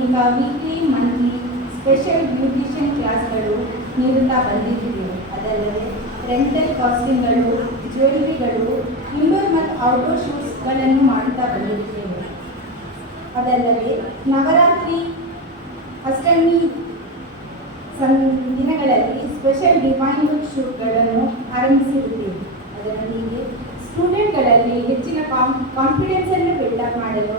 ಈಗ weekly monthly special beautician ಕ್ಲಾಸ್ಗಳು ನೀಡುತ್ತಾ ಬಂದಿದ್ದೀವಿ. ಅದಲ್ಲದೆ ರೆಂಟಲ್ ಕಾಸ್ಟಿಂಗ್ಗಳು, ಜ್ಯುವೆಲರಿಗಳು, ಇಂಡೋರ್ ಮತ್ತು ಔಟ್ಡೋರ್ ಶೂಟ್ಸ್ಗಳನ್ನು ಮಾಡುತ್ತಾ ಬಂದಿದ್ದೇವೆ. ಅದಲ್ಲದೆ ನವರಾತ್ರಿ ಅಷ್ಟಮಿ ದಿನಗಳಲ್ಲಿ ಸ್ಪೆಷಲ್ ಡಿವೈನ್ ಲುಕ್ ಶೂಟ್ಗಳನ್ನು ಆರಂಭಿಸಿರುತ್ತೇವೆ. ಅದರೊಂದಿಗೆ ಸ್ಟೂಡೆಂಟ್ಗಳಲ್ಲಿ ಹೆಚ್ಚಿನ ಕಾನ್ಫಿಡೆನ್ಸನ್ನು ಬಿಲ್ಡಪ್ ಮಾಡಲು,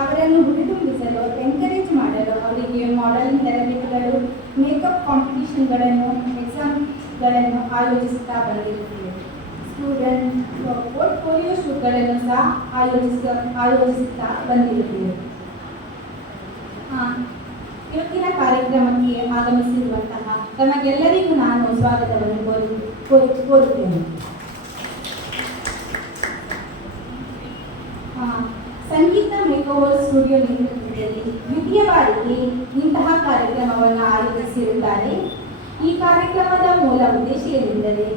ಅವರನ್ನು ಹುರಿದುಂಬಿಸಲು, ಎಂಕರೇಜ್ ಮಾಡಲು ಅವರಿಗೆ ಮಾಡೆಲಿಂಗ್ ತರಬೇತಿಗಳು, ಮೇಕಪ್ ಕಾಂಪಿಟಿಷನ್ಗಳನ್ನು, ಎಕ್ಸಾಮ್ಗಳನ್ನು ಆಯೋಜಿಸುತ್ತಾ ಬಂದಿರುತ್ತೇವೆ. ಸ್ಟೂಡೆಂಟ್ ಪೋರ್ಟ್ಫೋಲಿಯೋ ಶೂಟ್ಗಳನ್ನು ಸಹ ಆಯೋಜಿಸುತ್ತಾ ಬಂದಿರುತ್ತೇವೆ. ಇವತ್ತಿನ ಕಾರ್ಯಕ್ರಮಕ್ಕೆ ಆಗಮಿಸಿರುವಂತಹ ತಮಗೆಲ್ಲರಿಗೂ ನಾನು ಸ್ವಾಗತವನ್ನು ಕೋರುತ್ತೇನೆ. ಸಂಗೀತ ಮೇಕ್ಓವರ್ ಸ್ಟುಡಿಯೋ ನೇತೃತ್ವದಲ್ಲಿ ದ್ವಿತೀಯ ಬಾರಿಗೆ ಇಂತಹ ಕಾರ್ಯಕ್ರಮವನ್ನು ಆಯೋಜಿಸಿರುತ್ತಾರೆ. ಈ ಕಾರ್ಯಕ್ರಮದ ಮೂಲ ಉದ್ದೇಶ ಏನೆಂದರೆ,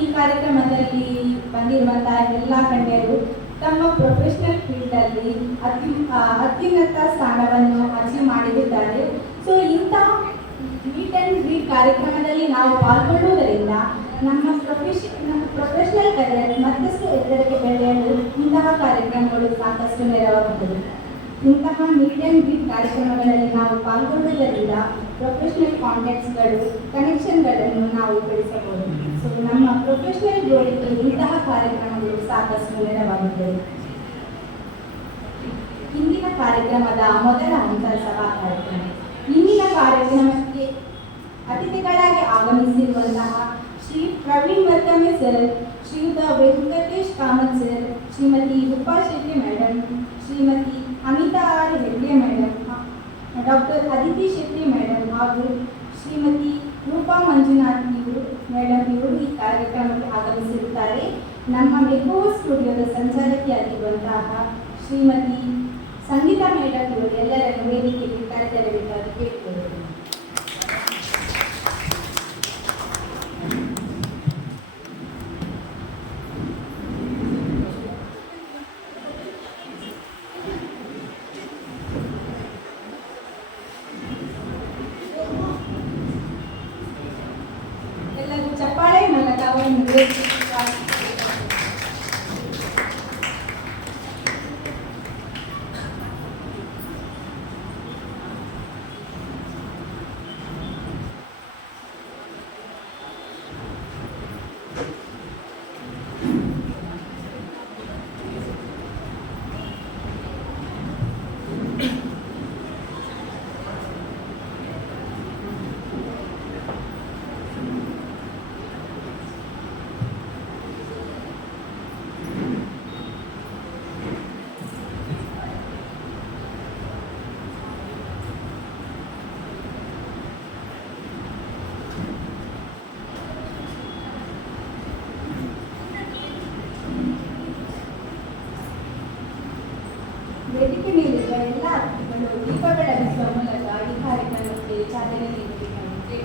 ಈ ಕಾರ್ಯಕ್ರಮದಲ್ಲಿ ಬಂದಿರುವಂತಹ ಎಲ್ಲ ಗಣ್ಯರು ತಮ್ಮ ಪ್ರೊಫೆಷನಲ್ ಫೀಲ್ಡಲ್ಲಿ ಅತ್ಯುನ್ನತ ಸ್ಥಾನವನ್ನು ಅಚೀವ್ ಮಾಡಿರುತ್ತಾರೆ. ಸೊ ಇಂತಹ ಮೀಟ್ ಆ್ಯಂಡ್ ಗ್ರೀಟ್ ಕಾರ್ಯಕ್ರಮದಲ್ಲಿ ನಾವು ಪಾಲ್ಗೊಳ್ಳುವುದರಿಂದ ನಮ್ಮ ಪ್ರೊಫೆಷನಲ್ ಕರಿಯರ್ ಮತ್ತಷ್ಟು ಎತ್ತರಕ್ಕೆ ಬೆಳೆಯಲು ಇಂತಹ ಕಾರ್ಯಕ್ರಮಗಳು ಸಾಕಷ್ಟು ನೆರವಾಗುತ್ತದೆ. ಇಂತಹ ಮೀಟ್ ಆ್ಯಂಡ್ ಗ್ರೀಟ್ ಕಾರ್ಯಕ್ರಮಗಳಲ್ಲಿ ನಾವು ಪಾಲ್ಗೊಳ್ಳುವುದರಿಂದ ಪ್ರೊಫೆಷನಲ್ ಕಾಂಟ್ಯಾಕ್ಟ್ಸ್ಗಳು, ಕನೆಕ್ಷನ್ಗಳನ್ನು ನಾವು ಬೆಳೆಸಬಹುದು. ಸೊ ನಮ್ಮ ಪ್ರೊಫೆಷನಲ್ ಗ್ರೋತ್ಗೆ ಇಂತಹ ಕಾರ್ಯಕ್ರಮಗಳು ಸಾಕಷ್ಟು ನೆರವಾಗುತ್ತದೆ. ಇಂದಿನ ಕಾರ್ಯಕ್ರಮದ ಮೊದಲ ಹಂತ ಸಭಾ ಕಾರ್ಯಕ್ರಮ. ಇಂದಿನ ಕಾರ್ಯಕ್ರಮಕ್ಕೆ ಅತಿಥಿಗಳಾಗಿ ಆಗಮಿಸಿರುವಂತಹ Shri Praveen Varkame sir, Shriyuta Venkatesh Kamath sir, Shrimati Roopa Shetty madam, Shrimati Amita R Hegde madam, doctor Aditi Shetty madam ಹಾಗೂ ಶ್ರೀಮತಿ ರೂಪಾ ಮಂಜುನಾಥ್ ಮೇಡಮ್ ಇವರು ಈ ಕಾರ್ಯಕ್ರಮಕ್ಕೆ ಆಗಮಿಸಿರುತ್ತಾರೆ. ನಮ್ಮ ಮೇಕ್ಓವರ್ ಸ್ಟುಡಿಯೋದ ಸಂಚಾಲಕಿಯಾಗಿರುವಂತಹ ಶ್ರೀಮತಿ ಸಂಗೀತ ಮೇಡಮ್ ಇವರು ಎಲ್ಲರನ್ನು ವೇದಿಕೆಗೆ ಕರೆತರಬೇಕಾಗಿ ಕೇಳಿಕೊಳ್ಳುತ್ತೇನೆ. ಎಲ್ಲರೂ ಚಪ್ಪಾಳೆ ಮೂಲಕ ಅವರನ್ನು ವೇದಿಕೆ ಮೇಲಿರುವ ಎಲ್ಲ ಅತಿಥಿಗಳು ದೀಪಗಳ ಹಚ್ಚುವ ಮೂಲಕ ಈ ಕಾರ್ಯಕ್ರಮಕ್ಕೆ ಚಾಲನೆ ನೀಡಬೇಕಾಗಿದೆ.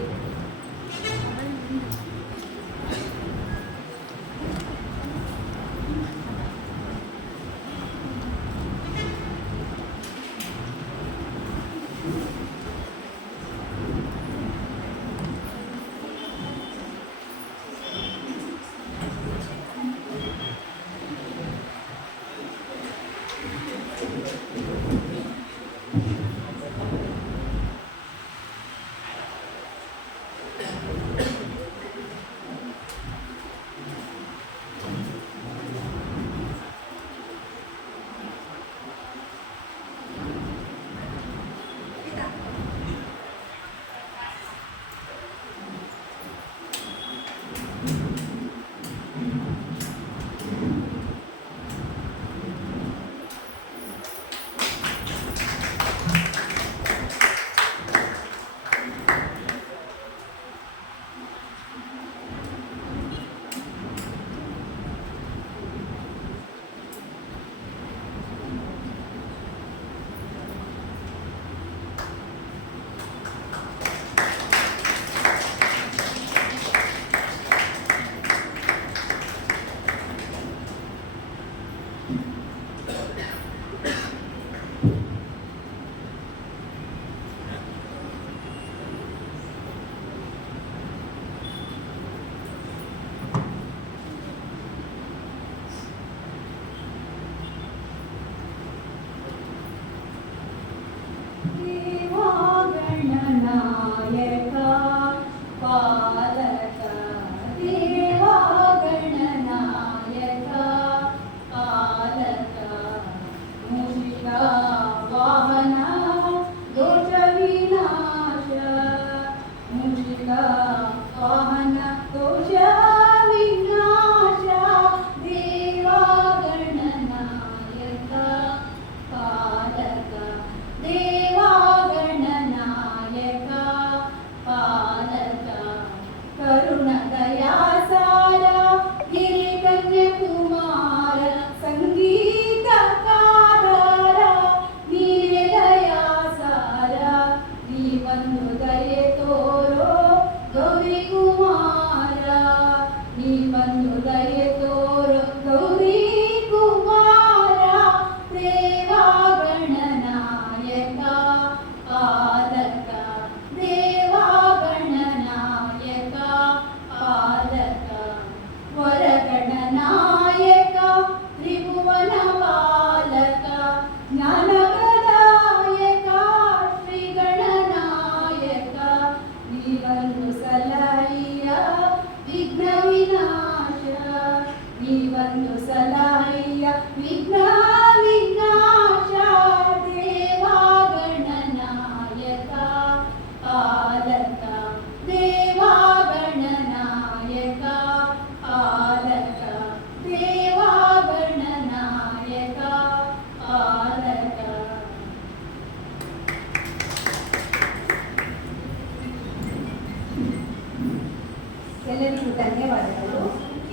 ಧನ್ಯವಾದಗಳು.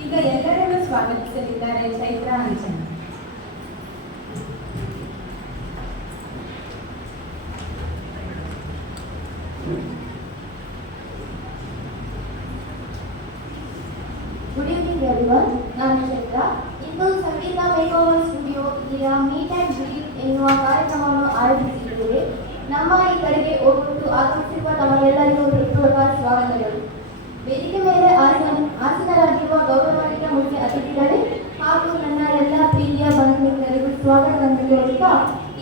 ಈಗ ಎಲ್ಲರನ್ನೂ ಸ್ವಾಗತಿಸಲಿದ್ದಾರೆ Chaitra Anchan. Good evening everyone. ನಾನು ಚೈತ್ರ. ಇಂದು ಸಂಗೀತ ಮೇಕೋವರ್ ಸ್ಟುಡಿಯೋ ಇದರ ಮೀಟ್ ಆ್ಯಂಡ್ ಗ್ರೀಟ್ ಎನ್ನುವ ಕಾರ್ಯಕ್ರಮವನ್ನು ಆಯೋಜಿಸಿದ್ದೇವೆ. ನಮ್ಮ ಈ ಕಡೆಗೆ ಒಟ್ಟು ಆಗಮಿಸಿರುವ ತಮಗೆಲ್ಲರಿಗೂ ಹೃತ್ಪೂರ್ವಕ ಸ್ವಾಗತಗಳು. ವೇದಿಕೆ ಮೇಲೆ ಆಸೀನರಾಗಿರುವ ಗೌರವಾನ್ವಿತ ಮುಖ್ಯ ಅತಿಥಿಗಳೇ ಹಾಗೂ ನನ್ನ ಎಲ್ಲ ಪ್ರೀತಿಯ ಬಂಧುಗಳಿಗೂ ಸ್ವಾಗತವನ್ನು ಹೇಳುತ್ತಾ,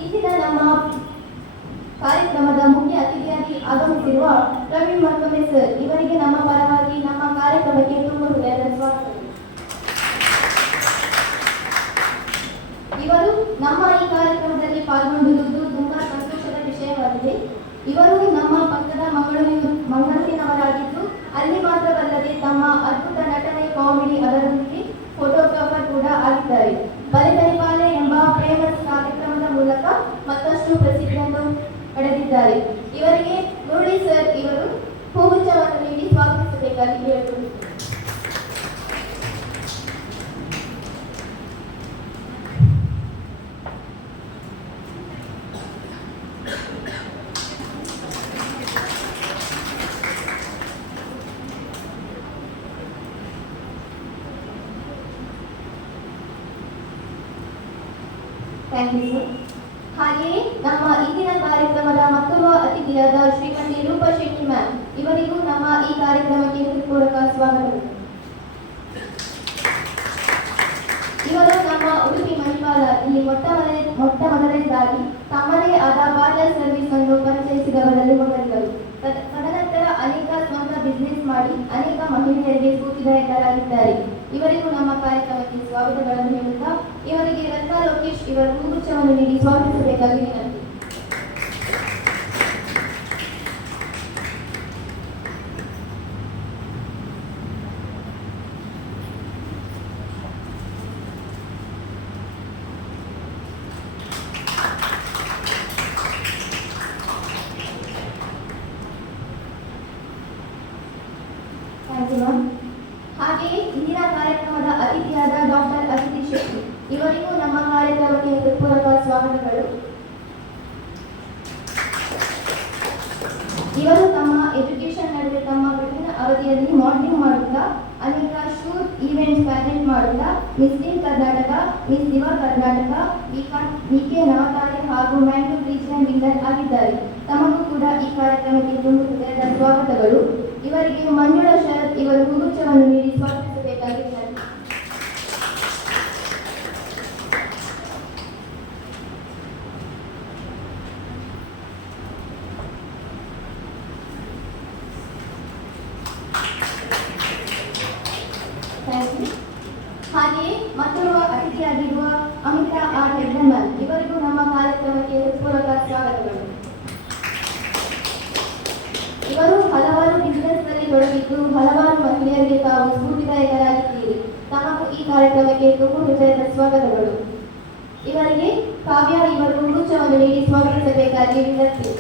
ಇಂದಿನ ನಮ್ಮ ಕಾರ್ಯಕ್ರಮದ ಮುಖ್ಯ ಅತಿಥಿಯಾಗಿ ಆಗಮಿಸಿರುವ ಪ್ರವೀಣ್ ಮತ್ತೊಮ್ಮೆ ಸರ್ ಇವರಿಗೆ ನಮ್ಮ ಪರವಾಗಿ ನಮ್ಮ ಕಾರ್ಯಕ್ರಮಕ್ಕೆ ತುಂಬ ಹೃದಯದ ಸ್ವಾಗತ. ಇವರು ನಮ್ಮ ಈ ಕಾರ್ಯಕ್ರಮದಲ್ಲಿ ಪಾಲ್ಗೊಂಡಿರುವುದು ತುಂಬಾ ಸಂತೋಷದ ವಿಷಯವಾಗಿದೆ. ಇವರು ನಮ್ಮ ಪಕ್ಕದ ಮಂಗಳೂರಿನವರಾಗಿದ್ದು ಅಲ್ಲಿ ಮಾತ್ರವಲ್ಲದೆ ತಮ್ಮ ಅದ್ಭುತ ನಟನೆ, ಕಾಮಿಡಿ, ಅದರೊಂದಿಗೆ ಫೋಟೋಗ್ರಾಫರ್ ಕೂಡ ಆಗಿದ್ದಾರೆ. ಬಲೆದರಿಪಾಲೆ ಎಂಬ ಫೇಮಸ್ ಕಾರ್ಯಕ್ರಮದ ಮೂಲಕ ಮತ್ತಷ್ಟು ಪ್ರಸಿದ್ಧಿಯನ್ನು ಪಡೆದಿದ್ದಾರೆ. ಇವರಿಗೆ ಮುರಳಿ ಸರ್ ಇವರು ಹೂಗುಚ್ಛವನ್ನು ನೀಡಿ ಸ್ವಾಗತಿಸಬೇಕಾಗಿ ಕೇಳಿಕೊಳ್ಳುತ್ತಾರೆ. Thank you sir. ಹಾಗೆಯೇ ನಮ್ಮ ಇಂದಿನ ಕಾರ್ಯಕ್ರಮದ ಮತ್ತೊಬ್ಬ ಅತಿಥಿಯಾದ ಶ್ರೀಮತಿ ರೂಪಾ ಶೆಟ್ಟಿ ಮ್ಯಾಮ್ ಇವರಿಗೂ ನಮ್ಮ ಈ ಕಾರ್ಯಕ್ರಮಕ್ಕೆ ಹೃತ್ಪೂರ್ವಕ ಸ್ವಾಗತಗಳು. ಇವರು ನಮ್ಮ ಉಡುಪಿ ಮಣಿಪಾಲ ಇಲ್ಲಿ ಮೊಟ್ಟ ಮೊದಲನೇದಾಗಿ ತಮ್ಮದೇ ಆದ ಪಾರ್ಲರ್ ಸರ್ವಿಸ್ ಅನ್ನು ಪರಿಚಯಿಸಿದವರಲ್ಲಿ ಮೊದಲಿಗರು. ತದನಂತರ ಅನೇಕ ಸ್ವಂತ ಬಿಸಿನೆಸ್ ಮಾಡಿ ಅನೇಕ ಮಹಿಳೆಯರಿಗೆ ಸ್ಫೂರ್ತಿದಾಯಕರಾಗಿದ್ದಾರೆ. ಇವರಿಗೂ ನಮ್ಮ ಕಾರ್ಯಕ್ರಮಕ್ಕೆ ಸ್ವಾಗತಗಳನ್ನು ಹೇಳುತ್ತಾ, ಇವರಿಗೆ ರತ್ನ ಲೋಕೇಶ್ ಇವರ ಹೂಗುಚ್ಛವನ್ನು ನೀಡಿ ಸ್ವಾಗತಿಸಬೇಕಾಗಿ ವಿನಂತಿ. ಹಾಗೆಯೇ ಇಂದಿನ ಕಾರ್ಯಕ್ರಮದ ಅತಿಥಿಯಾದ ಡಾಕ್ಟರ್ ಅತಿಥಿ ಶೆಟ್ಟಿ ಇವರಿಗೂ ನಮ್ಮ ಕಾರ್ಯಕ್ರಮಕ್ಕೆ ಹೃತ್ಪೂರ್ವಕ ಸ್ವಾಗತಗಳು. ಇವರು ತಮ್ಮ ಎಜುಕೇಶನ್ ನಡುವೆ ತಮ್ಮ ಬಿಡುವಿನ ಅವಧಿಯಲ್ಲಿ ಮಾಡೆಲಿಂಗ್ ಮಾಡುತ್ತಾ ಅನೇಕ ಶೂಟ್ ಈವೆಂಟ್ಸ್ ಪ್ಯಾನೆಟ್ ಮಾಡುತ್ತಾ ಮಿಸ್ ಇನ್ ಕರ್ನಾಟಕ, ಮಿಸ್ ದಿವಾ ಕರ್ನಾಟಕ, ವಿಕೆ ನವತಾರೆ ಹಾಗೂ ಮ್ಯಾಂಗ್ಳೂರ್ ರೀಜನಲ್ ವಿನ್ನರ್ ಆಗಿದ್ದಾರೆ. ತಮಗೂ ಕೂಡ ಈ ಕಾರ್ಯಕ್ರಮಕ್ಕೆ ತುಂಬ ಹೃದಯದ ಸ್ವಾಗತಗಳು. ಇವರಿಗೆ ಮಂಜುಳಾ ಶರತ್ ಇವರು ಹೂಗುಚ್ಛವನ್ನು ನೀಡಿ ಸ್ವಾಗತಿಸಬೇಕಾಗಿ ವಿನಂತಿ. ಹಾಗೆಯೇ ಮತ್ತೋರ್ವ ಅತಿಥಿಯಾಗಿರುವ ಅಮಿತಾ ಆರ್ ಹೆಗ್ಡಮಲ್ ಇವರಿಗೂ ನಮ್ಮ ಕಾರ್ಯಕ್ರಮಕ್ಕೆ ಹೃತ್ಪೂರ್ವಕ ಸ್ವಾಗತಗಳು. ಇವರು ಹಲವಾರು ಬಿಸಿನೆಸ್ನಲ್ಲಿ ತೊಡಗಿದ್ದು ಹಲವಾರು ಮಹಿಳೆಯರಿಗೆ ತಾವು ಸ್ಫೂರ್ತಿದಾಯಕರಾಗಿದ್ದೀರಿ. ತಮಗೂ ಈ ಕಾರ್ಯಕ್ರಮಕ್ಕೆ ತುಂಬ ಹೃದಯದ ಸ್ವಾಗತಗಳು. ಇವರಿಗೆ ಕಾವ್ಯ ಇವರು ಹೂಗುಚ್ಛವನ್ನು ನೀಡಿ ಸ್ವಾಗತಿಸಬೇಕಾಗಿ ವಿನಂತಿ.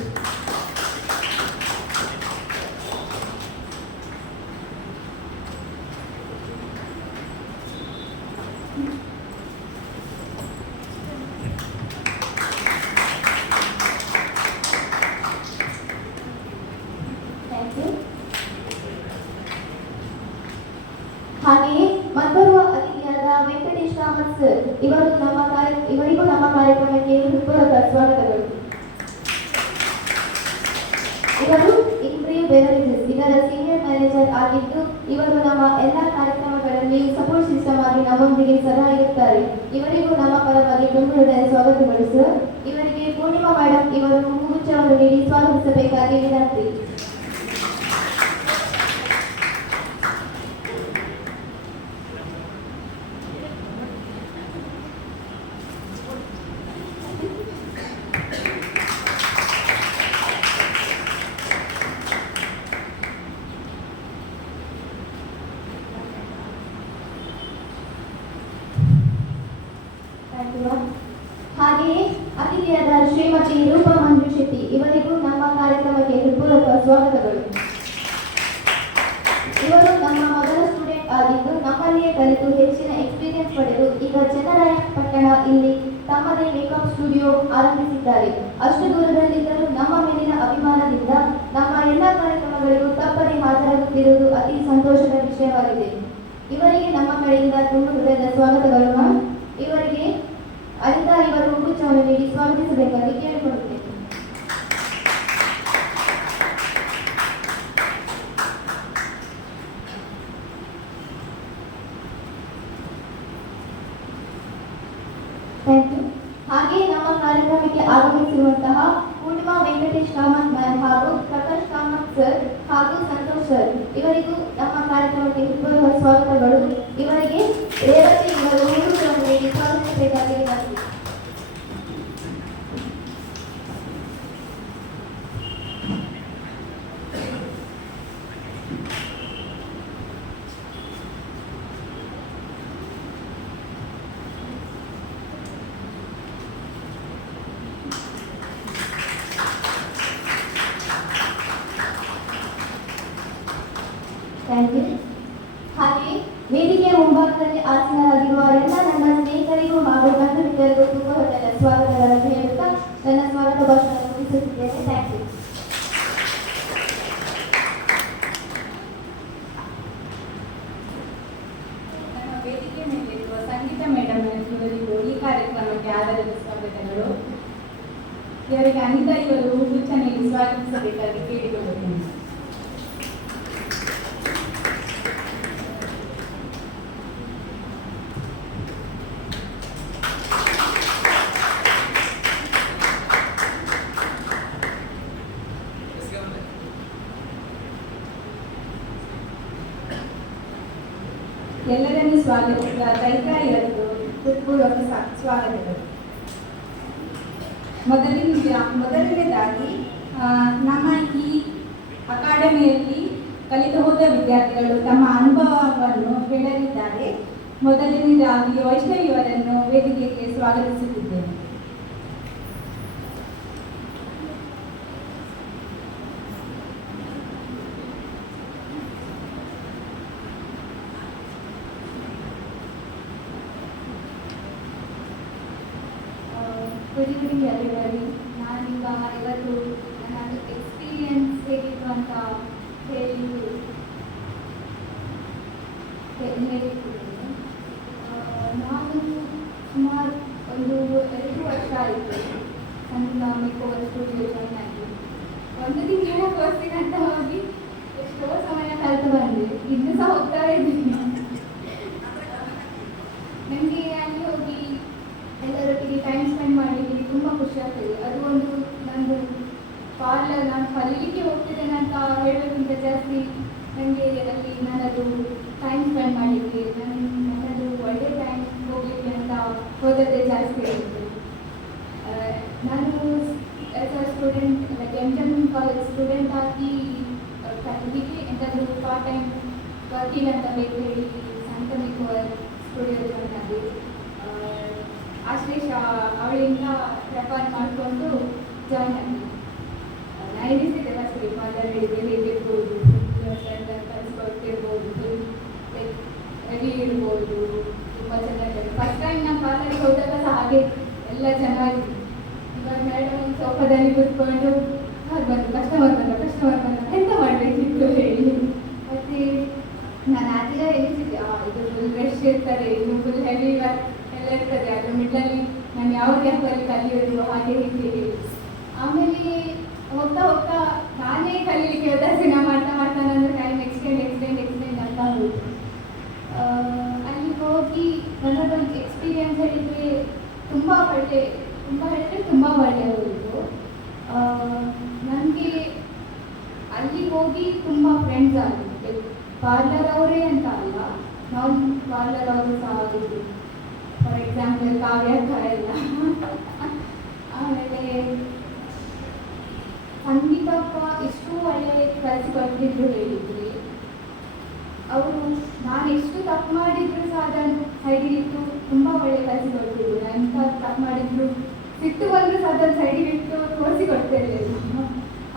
ಹಾಗೆಯೇ ಮತ್ತೋರ್ವ ಅತಿಥಿಯಾದ ವೆಂಕಟೇಶ್ ಕಾಮತ್ ಸರ್ ಇವರಿಗೂ ನಮ್ಮ ಕಾರ್ಯಕ್ರಮಕ್ಕೆ ಹೃತ್ಪೂರ್ವಕ ಸ್ವಾಗತಗಳು. ಇವರು ಇಂಪ್ರಿಯೂ ಬೆವರೇಜಸ್ ಇದರ ಸೀನಿಯರ್ ಮ್ಯಾನೇಜರ್ ಆಗಿದ್ದು ಇವರು ನಮ್ಮ ಎಲ್ಲ ಕಾರ್ಯಕ್ರಮಗಳಲ್ಲಿ ಸಪೋರ್ಟ್ ಸಿಸ್ಟಮ್ ಆಗಿ ನಮ್ಮೊಂದಿಗೆ ಸದಾ ಇರುತ್ತಾರೆ. ಇವರಿಗೂ ನಮ್ಮ ಪರವಾಗಿ ತುಂಬ ಹೃದಯ ಸ್ವಾಗತಗಳು ಸರ್. ಇವರಿಗೆ ಪೂರ್ಣಿಮಾ ಮೇಡಮ್ ಇವರು ಹೂಗುಚ್ಛವನ್ನು ನೀಡಿ ಸ್ವಾಗತಿಸಬೇಕಾಗಿ ವಿನಂತಿ. ಹಾಗೆಯೇ ಅತಿಥಿಯಾದ ಶ್ರೀಮತಿ ರೂಪಾ ಮಂಜು ಶೆಟ್ಟಿ ಇವರಿಗೂ ನಮ್ಮ ಕಾರ್ಯಕ್ರಮಕ್ಕೆ ಹೃತ್ಪೂರ್ವಕ ಸ್ವಾಗತ ನಮ್ಮದೇ ಮೇಕಪ್ ಸ್ಟುಡಿಯೋ ಆರಂಭಿಸಿದ್ದಾರೆ. ಅಷ್ಟು ದೂರದಲ್ಲಿದ್ದರೂ ನಮ್ಮ ಮೇಲಿನ ಅಭಿಮಾನದಿಂದ ನಮ್ಮ ಎಲ್ಲ ಕಾರ್ಯಕ್ರಮಗಳಿಗೂ ತಪ್ಪದೇ ಹಾಜರಾಗುತ್ತಿರುವುದು ಅತಿ ಸಂತೋಷದ ವಿಷಯವಾಗಿದೆ. ಇವರಿಗೆ ನಮ್ಮ ಕಡೆಯಿಂದ ತುಂಬ ಹೃದಯದ ಸ್ವಾಗತಗಳು ಮ್ಯಾಮ್. ಇವರಿಗೆ ಅನಿತಾ ಇವರು ಹೂಗುಚ್ಛವನ್ನು ನೀಡಿ ಸ್ವಾಗತಿಸಬೇಕಾಗಿ ಕೇಳಿಕೊಳ್ಳುತ್ತೇನೆ. Thank you. ಹಾಗೆ ನಮ್ಮ ಕಾರ್ಯಕ್ರಮಕ್ಕೆ ಆಗಮಿಸಿರುವಂತಹ ಪೂರ್ಣಿಮಾ ವೆಂಕಟೇಶ್ ಕಾಮತ್ ಮ್ಯಾಮ್ ಹಾಗೂ ಪ್ರಕಾಶ್ ಕಾಮತ್ ಸರ್ ಹಾಗೂ ಸಂತೋಷ್ ಸರ್ ಇವರಿಗೂ ನಮ್ಮ ಕಾರ್ಯಕ್ರಮಕ್ಕೆ ಹೃತ್ಪೂರ್ವಕ ಸ್ವಾಗತಗಳು. ಇವರಿಗೆ ರೇವತಿ ಇವರು ಹೂಗುಚ್ಛವನ್ನು ನೀಡಿ ಸ್ವಾಗತಿಸಬೇಕಾಗಿ ವಿನಂತಿ. Thank you. ಹಾಗೆ ವೇದಿಕೆಯ ಮುಂಭಾಗದಲ್ಲಿ ಆಸೀನರಾಗಿರುವ ಎಲ್ಲ ನನ್ನ ಸ್ನೇಹಿತರಿಗೂ ಹಾಗೂ ಬಂಧು ಮಿತ್ರರಿಗೂ ತುಂಬ ಹೃದಯದ ಸ್ವಾಗತಗಳನ್ನು ಹೇಳುತ್ತಾ ನನ್ನ ಸ್ವಾಗತ ಭಾಷಣ ಮುಗಿಸುತ್ತಿದ್ದೇನೆ. Thank you. ನನ್ನ ವೇದಿಕೆ ಮೇಲಿರುವ ಸಂಗೀತ ಮೇಡಮ್ ಇವರಿಗೂ ಈ ಕಾರ್ಯಕ್ರಮಕ್ಕೆ ಆಧಾರದ ಸ್ವಾಗತಗಳು. ಇವರಿಗೆ ಅನಿತಾ ಇವರು ಹೂಗುಚ್ಛ ನೀಡಿ ಸ್ವಾಗತಿಸಬೇಕಾಗಿ ಕೇಳಿಕೊಳ್ಳುತ್ತೇನೆ. ಎಲ್ಲರನ್ನೂ ಸ್ವಾಗತಿಸಿದ ಚೈತ್ರ ಇವರಿಗೂ ಹೃತ್ಪೂರ್ವಕ ಸ್ವಾಗತಗಳು. ಮೊದಲನೇದಾಗಿ ನಮ್ಮ ಈ ಅಕಾಡೆಮಿಯಲ್ಲಿ ಕಲಿತು ಹೋದ ವಿದ್ಯಾರ್ಥಿಗಳು ತಮ್ಮ ಅನುಭವವನ್ನು ಹೇಳಲಿದ್ದಾರೆ. ಮೊದಲನೇದಾಗಿ ವೈಷ್ಣವಿ ಅವರನ್ನು ವೇದಿಕೆಗೆ ಸ್ವಾಗತಿಸುತ್ತಿದ್ದೇನೆ. Good evening everybody. ನಾನೀಗ ಇವತ್ತು ನನ್ನ ಎಕ್ಸ್ಪೀರಿಯನ್ಸ್ ಹೇಗಿತ್ತು ಅಂತ ಹೇಳಿಕೊಡ್ತೀನಿ. ನಾನು ಸುಮಾರು ಒಂದು 2 ವರ್ಷ ಆಯಿತು ನನ್ನ ಮೇಕೋವರ್ ಸ್ಟುಡಿಯೋ ಜಾಯ್ನ್ ಆಗಿ. ಒಂದು ತಿಂಗಳ ಕೋರ್ಸಿಗೆ ಅಂತ ಹೋಗಿ ಎಷ್ಟೋ ಸಮಯ ಕಲಿತು ಬಂದೆ. ಇನ್ನೂ ಸಹ ಹೋಗ್ತಾ ಇದ್ದೀನಿ. ನನಗೆ ಅಲ್ಲಿ ಹೋಗಿ ಎಲ್ಲರೊಟ್ಟಿಗೆ ಟೈಮ್ ಸ್ಪೆಂಡ್ ಮಾಡಲಿಕ್ಕೆ ತುಂಬ ಖುಷಿ ಆಗ್ತದೆ. ಅದು ಒಂದು ನಂದು ಪಾರ್ಲರ್ ನಾನು ಕಲೀಲಿಕ್ಕೆ ಹೋಗ್ತಿದ್ದೇನೆ ಅಂತ ಹೇಳೋಕ್ಕಿಂತ ಜಾಸ್ತಿ ನನಗೆ ಅಲ್ಲಿ ನನ್ನದು ಟೈಮ್ ಸ್ಪೆಂಡ್ ಮಾಡಲಿಕ್ಕೆ ನನ್ನದು ಒಳ್ಳೆ ಟೈಮ್ ಹೋಗಲಿಕ್ಕೆ ಅಂತ ಹೋದದ್ದೇ ಜಾಸ್ತಿ ಇರುತ್ತೆ. ನಾನು as a student like M college student ಆಗಿ ಕಲೀಲಿಕ್ಕೆ ಎಂತಾದರೂ ಪಾರ್ಟ್ ಟೈಮ್ ವರ್ಕಿಲ್ಲ ಅಂತ ಬೇಕು ಹೇಳಿ ಸಂತ ಮೇಕೋವರ್ ಸ್ಟುಡಿಯೋ ಜಾಯ್ನ್ ಆಗಿ ಆಶ್ಲೇಷ ಅವಳಿಂದ ರೆಫರ್ ಮಾಡಿಕೊಂಡು ಜಾಯ್ನ್ ಆಗಿ ನಾನು ಎನಿಸಿದೆ ಫಸ್ಟಿಗೆ ಪಾರ್ಲರ್ ಹೇಗಿರ್ಬೋದು, ಕಲಿಸ್ಕೊಡ್ತಿರ್ಬೋದು, ಲೈಕ್ ಹೆವಿ ಇರ್ಬೋದು, ತುಂಬ ಚೆನ್ನಾಗಿದೆ. ಫಸ್ಟ್ ಟೈಮ್ ನಾನು ಪಾರ್ಲರ್ಗೆ ಹೋದಾಗ ಸಹ ಹಾಗೆ ಎಲ್ಲ ಚೆನ್ನಾಗಿತ್ತು. ಇವಾಗ ಮೇಡಮ್ ಸೋಫಾದಲ್ಲಿ ಕೂತ್ಕೊಂಡು ಕಸ್ಟಮರ್ ಬಂದ ಎಂತ ಮಾಡಬೇಕಿತ್ತು ಹೇಳಿ. ಮತ್ತು ನಾನು ಆಗ ಎನಿಸಿದ್ದೆ ಇದು ಫುಲ್ ರಶ್ ಇರ್ತಾರೆ, ಇದು ಫುಲ್ ಹೆವಿ ವರ್ಕ್ ಎಲ್ಲ ಇರ್ತದೆ, ಅದ್ರ ಮಿಡ್ಲಲ್ಲಿ ನಾನು ಯಾವ ಗ್ಯಾಪಲ್ಲಿ ಕಲಿಯೋದು ಹಾಗೆ ಹೀಗೆ ಹೇಳಿ. ಆಮೇಲೆ ಹೋಗ್ತಾ ಹೋಗ್ತಾ ನಾನೇ ಕಲೀಲಿಕ್ಕೆ ಉದಾಸೀನ ಮಾಡ್ತಾ ನನ್ನ ಟೈಮ್ ಎಕ್ಸ್ಟೆಂಡ್ ಅಂತ ಹೋಯ್ತು. ಅಲ್ಲಿ ಹೋಗಿ ನನ್ನದೊಂದು ಎಕ್ಸ್ಪೀರಿಯನ್ಸ್ ಹೇಳಿದರೆ ತುಂಬ ಒಳ್ಳೆಯ ಹೋಯಿತು. ನನಗೆ ಅಲ್ಲಿ ಹೋಗಿ ತುಂಬ ಫ್ರೆಂಡ್ಸ್ ಆಗಿತ್ತು. ಪಾರ್ಲರ್ ಅವರೇ ಅಂತ ಅಲ್ಲ, ನಾನ್ ಪಾರ್ಲರ್ ಅವರು ಸಹ ಆಗಿದ್ದು. ಫಾರ್ ಎಕ್ಸಾಂಪಲ್ ಕಾವ್ಯಕ್ಕ ಎಲ್ಲ. ಆಮೇಲೆ ಸಂಗೀತಪ್ಪ ಎಷ್ಟು ಒಳ್ಳೆ ಕಲಿಸಿಕೊಡ್ತಿದ್ರು ಹೇಳಿದ್ರಿ. ಅವರು ನಾನು ಎಷ್ಟು ತಪ್ಪು ಮಾಡಿದ್ರು ಸಹ ಅದನ್ನು ಸೈಡಿಗಿಟ್ಟು ತುಂಬ ಒಳ್ಳೆ ಕಲಿಸಿಕೊಡ್ತಿದ್ರು. ಎಂಥ ತಪ್ಪು ಮಾಡಿದ್ರು ಸಿಟ್ಟು ಬಂದರೂ ಸಹ ಅದನ್ನು ಸೈಡಿಗಿಟ್ಟು ತೋರಿಸಿಕೊಡ್ತಿರ್ಲಿಲ್ಲ,